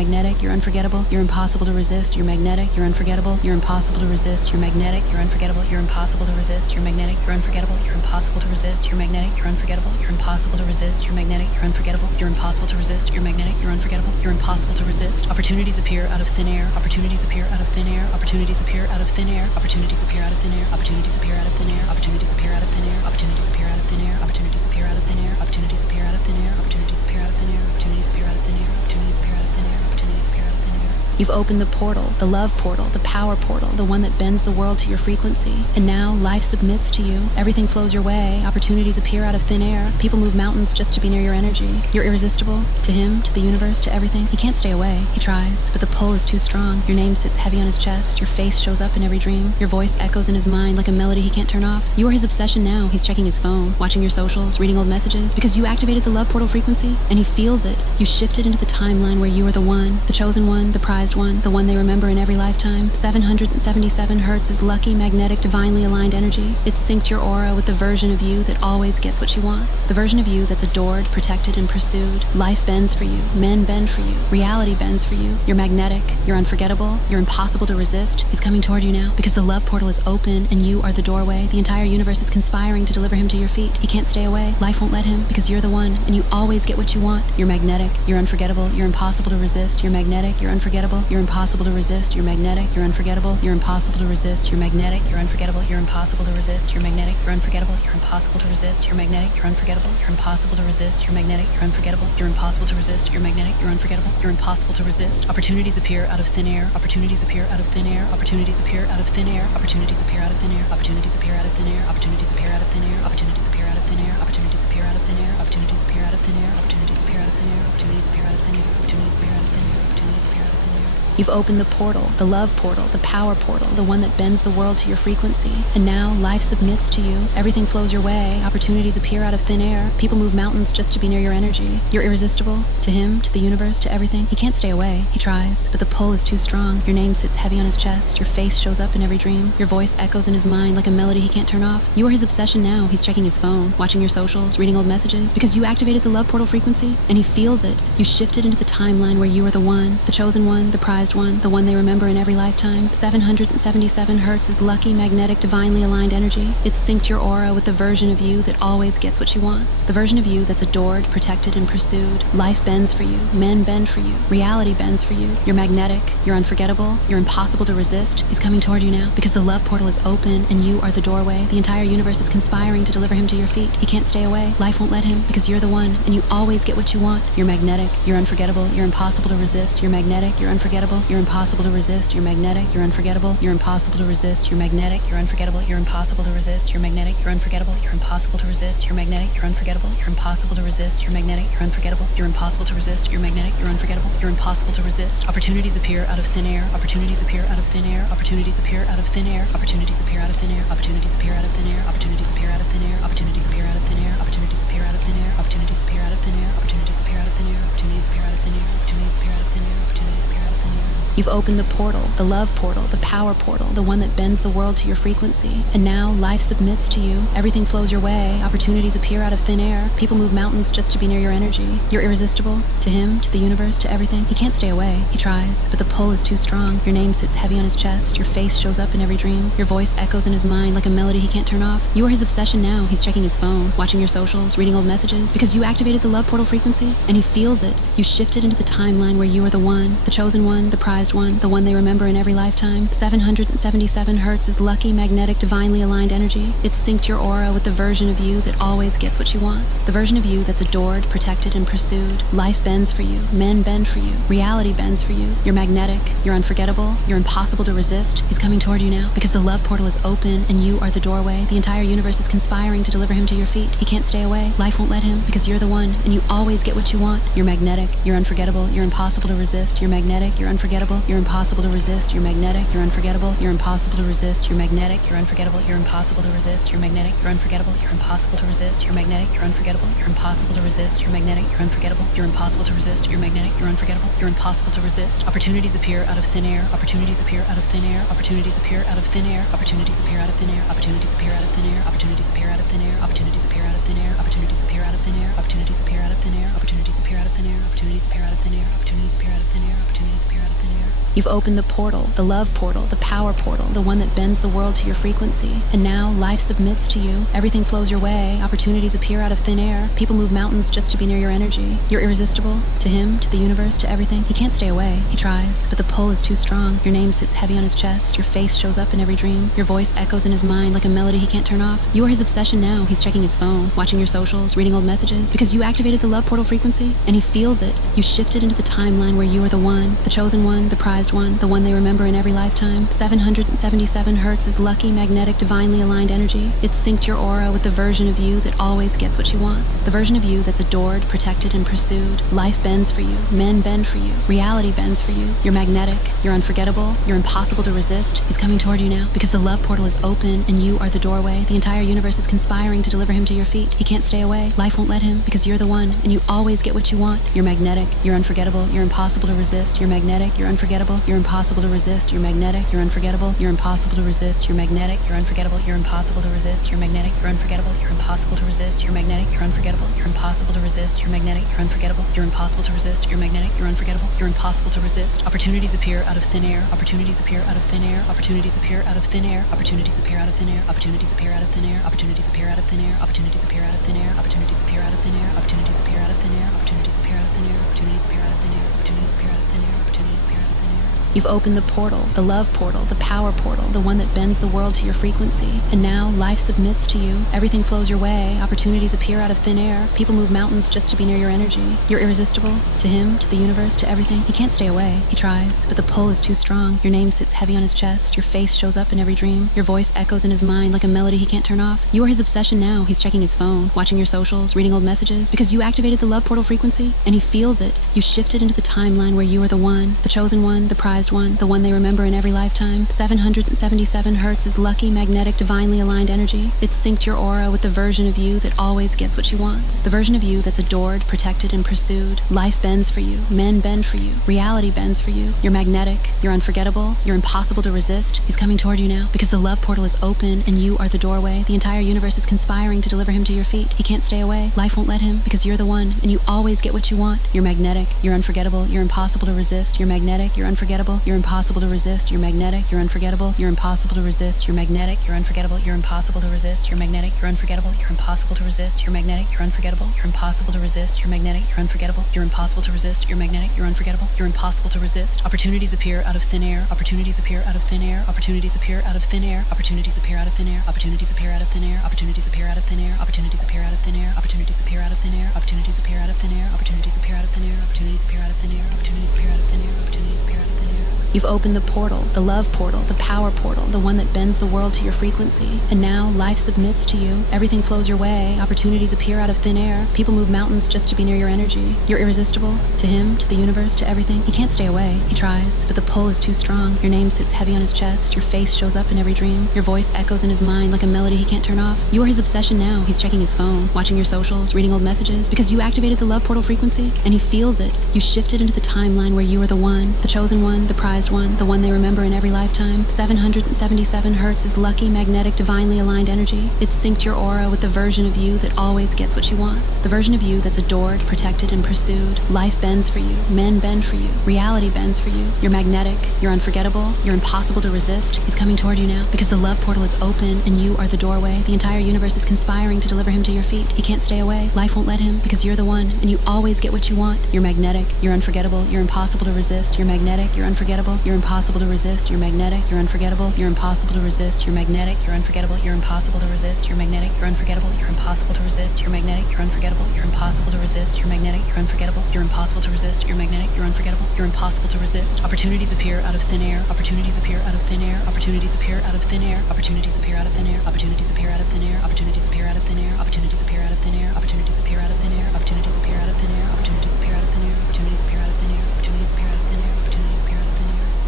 magnetic, you're unforgettable, you're impossible to resist, you're magnetic, you're unforgettable, you're impossible to resist, you're magnetic, you're unforgettable, you're impossible to resist, you're magnetic, you're unforgettable, you're impossible to resist, you're magnetic, you're unforgettable, you're impossible to resist, you're magnetic, you're unforgettable, you're impossible to resist, you're magnetic, you're unforgettable, you're impossible to resist. Opportunities appear out of thin air, opportunities appear out of thin air, opportunities appear out of thin air, opportunities appear out of thin air, opportunities appear out of thin air, opportunities appear out of thin air, opportunities appear out of thin air, opportunities appear out of thin air, opportunities appear out of thin air, opportunities appear out of thin air, opportunities appear out of thin air, opportunities appear out of thin air, opportunities appear out of thin air. You've opened the portal, the love portal, the power portal, the one that bends the world to your frequency. And now life submits to you. Everything flows your way. Opportunities appear out of thin air. People move mountains just to be near your energy. You're irresistible to him, to the universe, to everything. He can't stay away. He tries, but the pull is too strong. Your name sits heavy on his chest. Your face shows up in every dream. Your voice echoes in his mind like a melody he can't turn off. You are his obsession now. He's checking his phone, watching your socials, reading old messages, because you activated the love portal frequency, and he feels it. You shifted into the timeline where you are the one, the chosen one, the prized one, the one they remember in every lifetime. 777 hertz is lucky, magnetic, divinely aligned energy. It's synced your aura with the version of you that always gets what she wants. The version of you that's adored, protected, and pursued. Life bends for you. Men bend for you. Reality bends for you. You're magnetic. You're unforgettable. You're impossible to resist. He's coming toward you now because the love portal is open and you are the doorway. The entire universe is conspiring to deliver him to your feet. He can't stay away. Life won't let him because you're the one and you always get what you want. You're magnetic. You're unforgettable. You're impossible to resist. You're magnetic. You're unforgettable. You're impossible to resist. You're magnetic. You're unforgettable. You're impossible to resist. You're magnetic. You're unforgettable. You're impossible to resist. You're magnetic. You're unforgettable. You're impossible to resist. You're magnetic. You're unforgettable. You're impossible to resist. You're magnetic. You're unforgettable. You're impossible to resist. You're magnetic. You're unforgettable. You're impossible to resist. Opportunities appear out of thin air. Opportunities appear out of thin air. Opportunities appear out of thin air. Opportunities appear out of thin air. Opportunities appear out of thin air. Opportunities appear out of thin air. Opportunities appear out of thin air. Opportunities appear out of thin air. Opportunities appear out of thin air. Opportunities appear out of thin air. Opportunities appear out of thin air. Opportunities appear out of thin air. Opportunities appear out of thin air. You've opened the portal, the love portal, the power portal, the one that bends the world to your frequency. And now life submits to you. Everything flows your way. Opportunities appear out of thin air. People move mountains just to be near your energy. You're irresistible to him, to the universe, to everything. He can't stay away. He tries, but the pull is too strong. Your name sits heavy on his chest. Your face shows up in every dream. Your voice echoes in his mind like a melody he can't turn off. You are his obsession now. He's checking his phone, watching your socials, reading old messages, because you activated the love portal frequency, and he feels it. You shifted into the timeline where you are the one, the chosen one, the prized one, the one they remember in every lifetime. 777 hertz is lucky, magnetic, divinely aligned energy. It's synced your aura with the version of you that always gets what she wants. The version of you that's adored, protected, and pursued. Life bends for you. Men bend for you. Reality bends for you. You're magnetic. You're unforgettable. You're impossible to resist. He's coming toward you now because the love portal is open and you are the doorway. The entire universe is conspiring to deliver him to your feet. He can't stay away. Life won't let him because you're the one and you always get what you want. You're magnetic. You're unforgettable. You're impossible to resist. You're magnetic. You're unforgettable. You're impossible to resist. You're magnetic. You're unforgettable. You're impossible to resist. You're magnetic. You're unforgettable. You're impossible to resist. You're magnetic. You're unforgettable. You're impossible to resist. You're magnetic. You're unforgettable. You're impossible to resist. You're magnetic. You're unforgettable. You're impossible to resist. You're magnetic. You're unforgettable. You're impossible to resist. Opportunities appear out of thin air. Opportunities appear out of thin air. Opportunities appear out of thin air. Opportunities appear out of thin air. Opportunities appear out of thin air. Opportunities appear out of thin air. Opportunities appear out of thin air. Opportunities appear out of thin air. Opportunities appear out of thin air. Opportunities appear out of thin air. Opportunities appear out of thin air. Opportunities appear out of thin air. Opportunities appear out of thin air. You've opened the portal, the love portal, the power portal, the one that bends the world to your frequency. And now life submits to you. Everything flows your way. Opportunities appear out of thin air. People move mountains just to be near your energy. You're irresistible to him, to the universe, to everything. He can't stay away. He tries, but the pull is too strong. Your name sits heavy on his chest. Your face shows up in every dream. Your voice echoes in his mind like a melody he can't turn off. You are his obsession now. He's checking his phone, watching your socials, reading old messages, because you activated the love portal frequency, and he feels it. You shifted into the timeline where you are the one, the chosen one, the prized one, the one they remember in every lifetime. 777 hertz is lucky, magnetic, divinely aligned energy. It's synced your aura with the version of you that always gets what she wants. The version of you that's adored, protected, and pursued. Life bends for you. Men bend for you. Reality bends for you. You're magnetic. You're unforgettable. You're impossible to resist. He's coming toward you now because the love portal is open and you are the doorway. The entire universe is conspiring to deliver him to your feet. He can't stay away. Life won't let him because you're the one and you always get what you want. You're magnetic. You're unforgettable. You're impossible to resist. You're magnetic. You're unforgettable. unforgettable, you're impossible to resist, you're magnetic, you're unforgettable, you're impossible to resist, you're magnetic, you're unforgettable, you're impossible to resist, you're magnetic, you're unforgettable, you're impossible to resist, you're magnetic, you're unforgettable, you're impossible to resist, you're magnetic, you're unforgettable, you're impossible to resist, you're magnetic, you're unforgettable, you're impossible to resist. Opportunities appear out of thin air, opportunities appear out of thin air, opportunities appear out of thin air, opportunities appear out of thin air, opportunities appear out of thin air, opportunities appear out of thin air, opportunities appear out of thin air, opportunities appear out of thin air, opportunities appear out of thin air, opportunities appear out of thin air, opportunities appear out of thin air, opportunities appear out of thin air, opportunities appear out of thin air. You've opened the portal, the love portal, the power portal, the one that bends the world to your frequency. And now life submits to you. Everything flows your way. Opportunities appear out of thin air. People move mountains just to be near your energy. You're irresistible. To him, to the universe, to everything. He can't stay away. He tries, but the pull is too strong. Your name sits heavy on his chest. Your face shows up in every dream. Your voice echoes in his mind like a melody he can't turn off. You are his obsession now. He's checking his phone, watching your socials, reading old messages, because you activated the love portal frequency, and he feels it. You shifted into the timeline where you are the one, the chosen one, the prized one, the one they remember in every lifetime. 777 hertz is lucky, magnetic, divinely aligned energy. It's synced your aura with the version of you that always gets what she wants. The version of you that's adored, protected, and pursued. Life bends for you. Men bend for you. Reality bends for you. You're magnetic. You're unforgettable. You're impossible to resist. He's coming toward you now because the love portal is open and you are the doorway. The entire universe is conspiring to deliver him to your feet. He can't stay away. Life won't let him because you're the one and you always get what you want. You're magnetic. You're unforgettable. You're impossible to resist. You're magnetic. You're unforgettable. You're impossible to resist. You're magnetic. You're unforgettable. You're impossible to resist. You're magnetic. You're unforgettable. You're impossible to resist. You're magnetic. You're unforgettable. You're impossible to resist. You're magnetic. You're unforgettable. You're impossible to resist. You're magnetic. You're unforgettable. You're impossible to resist. You're magnetic. You're unforgettable. You're impossible to resist. Opportunities appear out of thin air. Opportunities appear out of thin air. Opportunities appear out of thin air. Opportunities appear out of thin air. Opportunities appear out of thin air. Opportunities appear out of thin air. Opportunities appear out of thin air. Opportunities appear out of thin air. Opportunities appear out of thin air. Opportunities appear out of thin air. Opportunities appear out of thin air. Opportunities appear out of thin air. Opportunities appear out of thin air. You've opened the portal, the love portal, the power portal, the one that bends the world to your frequency. And now life submits to you. Everything flows your way. Opportunities appear out of thin air. People move mountains just to be near your energy. You're irresistible. To him, to the universe, to everything. He can't stay away. He tries, but the pull is too strong. Your name sits heavy on his chest. Your face shows up in every dream. Your voice echoes in his mind like a melody he can't turn off. You are his obsession now. He's checking his phone, watching your socials, reading old messages, because you activated the love portal frequency, and he feels it. You shifted into the timeline where you are the one, the chosen one, the prized one, the one they remember in every lifetime. 777 hertz is lucky, magnetic, divinely aligned energy. It's synced your aura with the version of you that always gets what she wants. The version of you that's adored, protected, and pursued. Life bends for you. Men bend for you. Reality bends for you. You're magnetic. You're unforgettable. You're impossible to resist. He's coming toward you now because the love portal is open and you are the doorway. The entire universe is conspiring to deliver him to your feet. He can't stay away. Life won't let him because you're the one and you always get what you want. You're magnetic. You're unforgettable. You're impossible to resist. You're magnetic. You're unforgettable. You're impossible to resist. You're magnetic. You're unforgettable. You're impossible to resist. You're magnetic. You're unforgettable. You're impossible to resist. You're magnetic. You're unforgettable. You're impossible to resist. You're magnetic. You're unforgettable. You're impossible to resist. You're magnetic. You're unforgettable. You're impossible to resist. You're magnetic. You're unforgettable. You're impossible to resist. Opportunities appear out of thin air. Opportunities appear out of thin air. Opportunities appear out of thin air. Opportunities appear out of thin air. Opportunities appear out of thin air. Opportunities appear out of thin air. Opportunities appear out of thin air. Opportunities appear out of thin air. Opportunities appear out of thin air. Opportunities appear out of thin air. Opportunities appear out of thin air. Opportunities appear out of thin air. Opportunities appear out of thin air. You've opened the portal, the love portal, the power portal, the one that bends the world to your frequency. And now life submits to you. Everything flows your way. Opportunities appear out of thin air. People move mountains just to be near your energy. You're irresistible. To him, to the universe, to everything. He can't stay away. He tries, but the pull is too strong. Your name sits heavy on his chest. Your face shows up in every dream. Your voice echoes in his mind like a melody he can't turn off. You are his obsession now. He's checking his phone, watching your socials, reading old messages, because you activated the love portal frequency, and he feels it. You shifted into the timeline where you are the one, the chosen one, the prized one, the one they remember in every lifetime. 777 hertz is lucky, magnetic, divinely aligned energy. It's synced your aura with the version of you that always gets what she wants. The version of you that's adored, protected, and pursued. Life bends for you. Men bend for you. Reality bends for you. You're magnetic. You're unforgettable. You're impossible to resist. He's coming toward you now because the love portal is open and you are the doorway. The entire universe is conspiring to deliver him to your feet. He can't stay away. Life won't let him because you're the one and you always get what you want. You're magnetic. You're unforgettable. You're impossible to resist. You're magnetic. You're unforgettable. You're impossible to resist. You're magnetic. You're unforgettable. You're impossible to resist. You're magnetic. You're unforgettable. You're impossible to resist. You're magnetic. You're unforgettable. You're impossible to resist. You're magnetic. You're unforgettable. You're impossible to resist. You're magnetic. You're unforgettable. You're impossible to resist. You're magnetic. You're unforgettable. You're impossible to resist. Opportunities appear out of thin air. Opportunities appear out of thin air. Opportunities appear out of thin air. Opportunities appear out of thin air. Opportunities appear out of thin air. Opportunities appear out of thin air. Opportunities appear out of thin air. Opportunities appear out of thin air. Opportunities appear out of thin air. Opportunities appear out of thin air. Opportunities appear out of thin air. Opportunities appear out of thin air. Opportunities appear out of thin air. Opportunities appear out of thin air.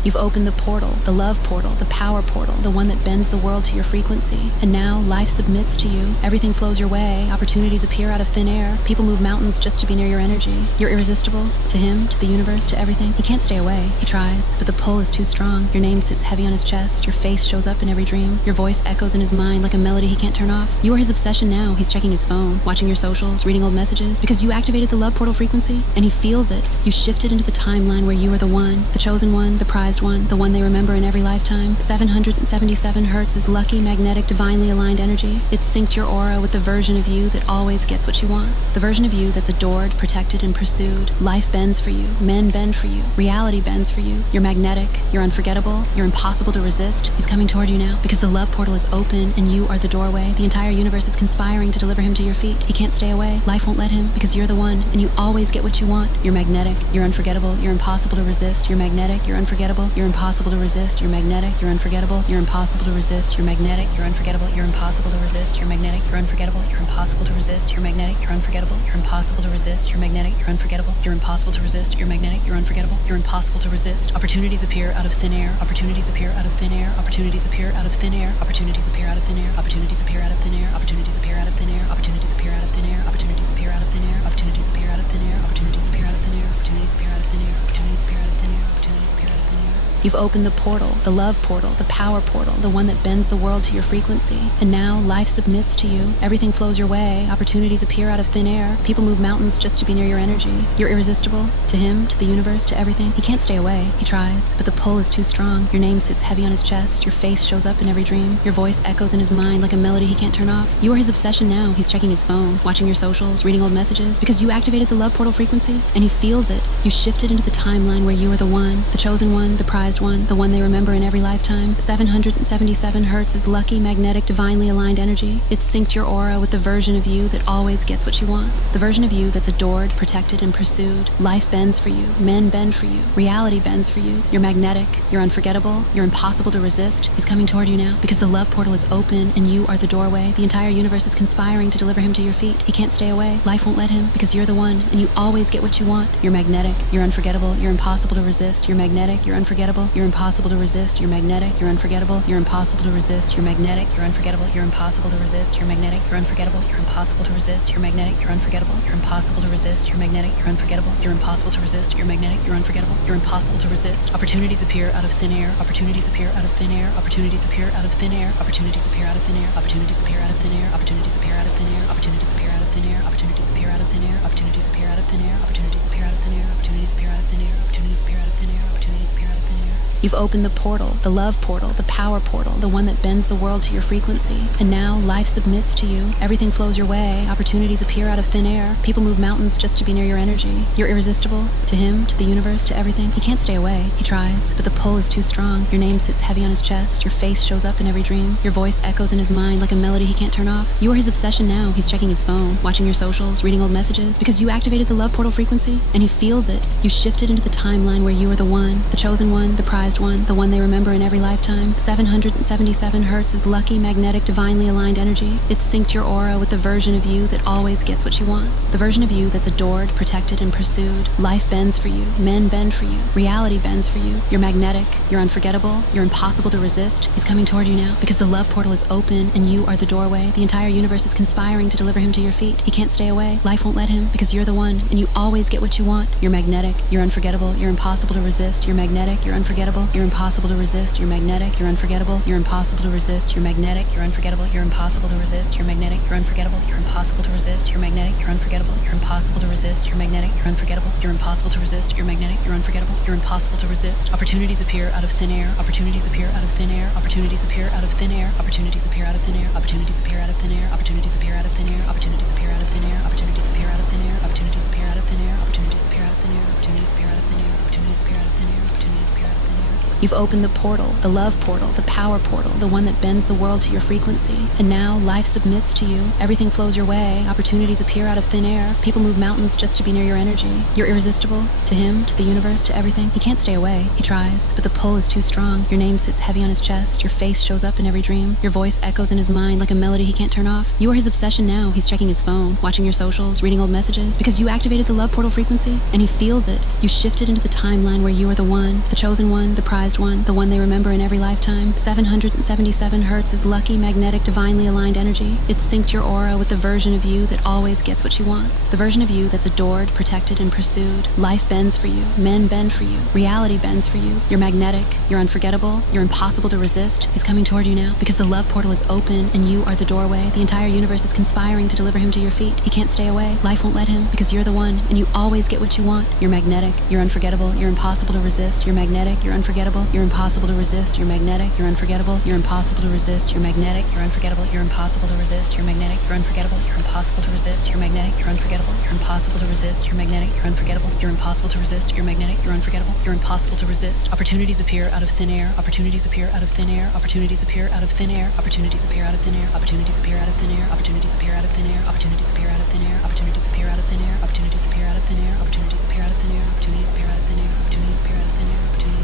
You've opened the portal, the love portal, the power portal, the one that bends the world to your frequency. And now life submits to you. Everything flows your way. Opportunities appear out of thin air. People move mountains just to be near your energy. You're irresistible. To him, to the universe, to everything. He can't stay away. He tries, but the pull is too strong. Your name sits heavy on his chest. Your face shows up in every dream. Your voice echoes in his mind like a melody he can't turn off. You are his obsession now. He's checking his phone, watching your socials, reading old messages, because you activated the love portal frequency, and he feels it. You shifted into the timeline where you are the one, the chosen one, the prized one, the one they remember in every lifetime. 777 hertz is lucky, magnetic, divinely aligned energy. It's synced your aura with the version of you that always gets what she wants. The version of you that's adored, protected, and pursued. Life bends for you. Men bend for you. Reality bends for you. You're magnetic. You're unforgettable. You're impossible to resist. He's coming toward you now because the love portal is open and you are the doorway. The entire universe is conspiring to deliver him to your feet. He can't stay away. Life won't let him because you're the one and you always get what you want. You're magnetic. You're unforgettable. You're impossible to resist. You're magnetic. You're unforgettable. You're impossible to resist. You're magnetic. You're unforgettable. You're impossible to resist. You're magnetic. You're unforgettable. You're impossible to resist. You're magnetic. You're unforgettable. You're impossible to resist. You're magnetic. You're unforgettable. You're impossible to resist. You're magnetic. You're unforgettable. You're impossible to resist. You're magnetic. You're unforgettable. You're impossible to resist. Opportunities appear out of thin air. Opportunities appear out of thin air. Opportunities appear out of thin air. Opportunities appear out of thin air. Opportunities appear out of thin air. Opportunities appear out of thin air. Opportunities appear out of thin air. Opportunities appear out of thin air. Opportunities appear out of thin air. Opportunities appear out of thin air. Opportunities appear out of thin air. Opportunities appear out of thin air. Opportunities appear out of thin air. You've opened the portal, the love portal, the power portal, the one that bends the world to your frequency. And now life submits to you. Everything flows your way. Opportunities appear out of thin air. People move mountains just to be near your energy. You're irresistible. To him, to the universe, to everything. He can't stay away. He tries, but the pull is too strong. Your name sits heavy on his chest. Your face shows up in every dream. Your voice echoes in his mind like a melody he can't turn off. You are his obsession now. He's checking his phone, watching your socials, reading old messages, because you activated the love portal frequency, and he feels it. You shifted into the timeline where you are the one, the chosen one, the prized one, the one they remember in every lifetime. 777 hertz is lucky, magnetic, divinely aligned energy. It's synced your aura with the version of you that always gets what she wants. The version of you that's adored, protected, and pursued. Life bends for you. Men bend for you. Reality bends for you. You're magnetic. You're unforgettable. You're impossible to resist. He's coming toward you now because the love portal is open and you are the doorway. The entire universe is conspiring to deliver him to your feet. He can't stay away. Life won't let him because you're the one and you always get what you want. You're magnetic. You're unforgettable. You're impossible to resist. You're magnetic. You're unforgettable. You're impossible to resist. You're magnetic. You're unforgettable. You're impossible to resist. You're magnetic. You're unforgettable. You're impossible to resist. You're magnetic. You're unforgettable. You're impossible to resist. You're magnetic. You're unforgettable. You're impossible to resist. You're magnetic. You're unforgettable. You're impossible to resist. You're magnetic. You're unforgettable. You're impossible to resist. Opportunities appear out of thin air. Opportunities appear out of thin air. Opportunities appear out of thin air. Opportunities appear out of thin air. Opportunities appear out of thin air. Opportunities appear out of thin air. Opportunities appear out of thin air. Opportunities appear out of thin air. Opportunities appear out of thin air. Opportunities appear out of thin air. Opportunities appear out of thin air. Opportunities appear out of thin air. Opportunities appear out of thin air. You've opened the portal, the love portal, the power portal, the one that bends the world to your frequency. And now life submits to you. Everything flows your way. Opportunities appear out of thin air. People move mountains just to be near your energy. You're irresistible. To him, to the universe, to everything. He can't stay away. He tries, but the pull is too strong. Your name sits heavy on his chest. Your face shows up in every dream. Your voice echoes in his mind like a melody he can't turn off. You are his obsession now. He's checking his phone, watching your socials, reading old messages, because you activated the love portal frequency, and he feels it. You shifted into the timeline where you are the one, the chosen one, the prized one, the one they remember in every lifetime. 777 hertz is lucky, magnetic, divinely aligned energy. It's synced your aura with the version of you that always gets what she wants. The version of you that's adored, protected, and pursued. Life bends for you. Men bend for you. Reality bends for you. You're magnetic. You're unforgettable. You're impossible to resist. He's coming toward you now because the love portal is open and you are the doorway. The entire universe is conspiring to deliver him to your feet. He can't stay away. Life won't let him because you're the one and you always get what you want. You're magnetic. You're unforgettable. You're impossible to resist. You're magnetic. You're unforgettable. You're impossible to resist. You're magnetic. You're unforgettable. You're impossible to resist. You're magnetic. You're unforgettable. You're impossible to resist. You're magnetic. You're unforgettable. You're impossible to resist. You're magnetic. You're unforgettable. You're impossible to resist. You're magnetic. You're unforgettable. You're impossible to resist. You're magnetic. You're unforgettable. You're impossible to resist. Opportunities appear out of thin air. Opportunities appear out of thin air. Opportunities appear out of thin air. Opportunities appear out of thin air. Opportunities appear out of thin air. Opportunities appear out of thin air. Opportunities appear out of thin air. Opportunities appear out of thin air. Opportunities appear out of thin air. Opportunities appear out of thin air. Opportunities appear out of thin air. Opportunities appear out of thin air. Opportunities appear out of thin air. You've opened the portal, the love portal, the power portal, the one that bends the world to your frequency. And now life submits to you. Everything flows your way. Opportunities appear out of thin air. People move mountains just to be near your energy. You're irresistible. To him, to the universe, to everything. He can't stay away. He tries, but the pull is too strong. Your name sits heavy on his chest. Your face shows up in every dream. Your voice echoes in his mind like a melody he can't turn off. You are his obsession now. He's checking his phone, watching your socials, reading old messages, because you activated the love portal frequency, and he feels it. You shifted into the timeline where you are the one, the chosen one, the prized energized one, the one they remember in every lifetime. 777 hertz is lucky, magnetic, divinely aligned energy. It's synced your aura with the version of you that always gets what she wants. The version of you that's adored, protected, and pursued. Life bends for you. Men bend for you. Reality bends for you. You're magnetic. You're unforgettable. You're impossible to resist. He's coming toward you now because the love portal is open and you are the doorway. The entire universe is conspiring to deliver him to your feet. He can't stay away. Life won't let him because you're the one and you always get what you want. You're magnetic. You're unforgettable. You're impossible to resist. You're magnetic. You're unforgettable. You're impossible to resist. You're magnetic. You're unforgettable. You're impossible to resist. You're magnetic. You're unforgettable. You're impossible to resist. You're magnetic. You're unforgettable. You're impossible to resist. You're magnetic. You're unforgettable. You're impossible to resist. You're magnetic. You're unforgettable. You're impossible to resist. You're magnetic. You're unforgettable. You're impossible to resist. Opportunities appear out of thin air. Opportunities appear out of thin air. Opportunities appear out of thin air. Opportunities appear out of thin air. Opportunities appear out of thin air. Opportunities appear out of thin air. Opportunities appear out of thin air. Opportunities appear out of thin air. Opportunities appear out of thin air. Opportunities appear out of thin air. Opportunities appear out of thin air. Opportunities appear out of thin air. Opportunities appear out of thin air. Opportunities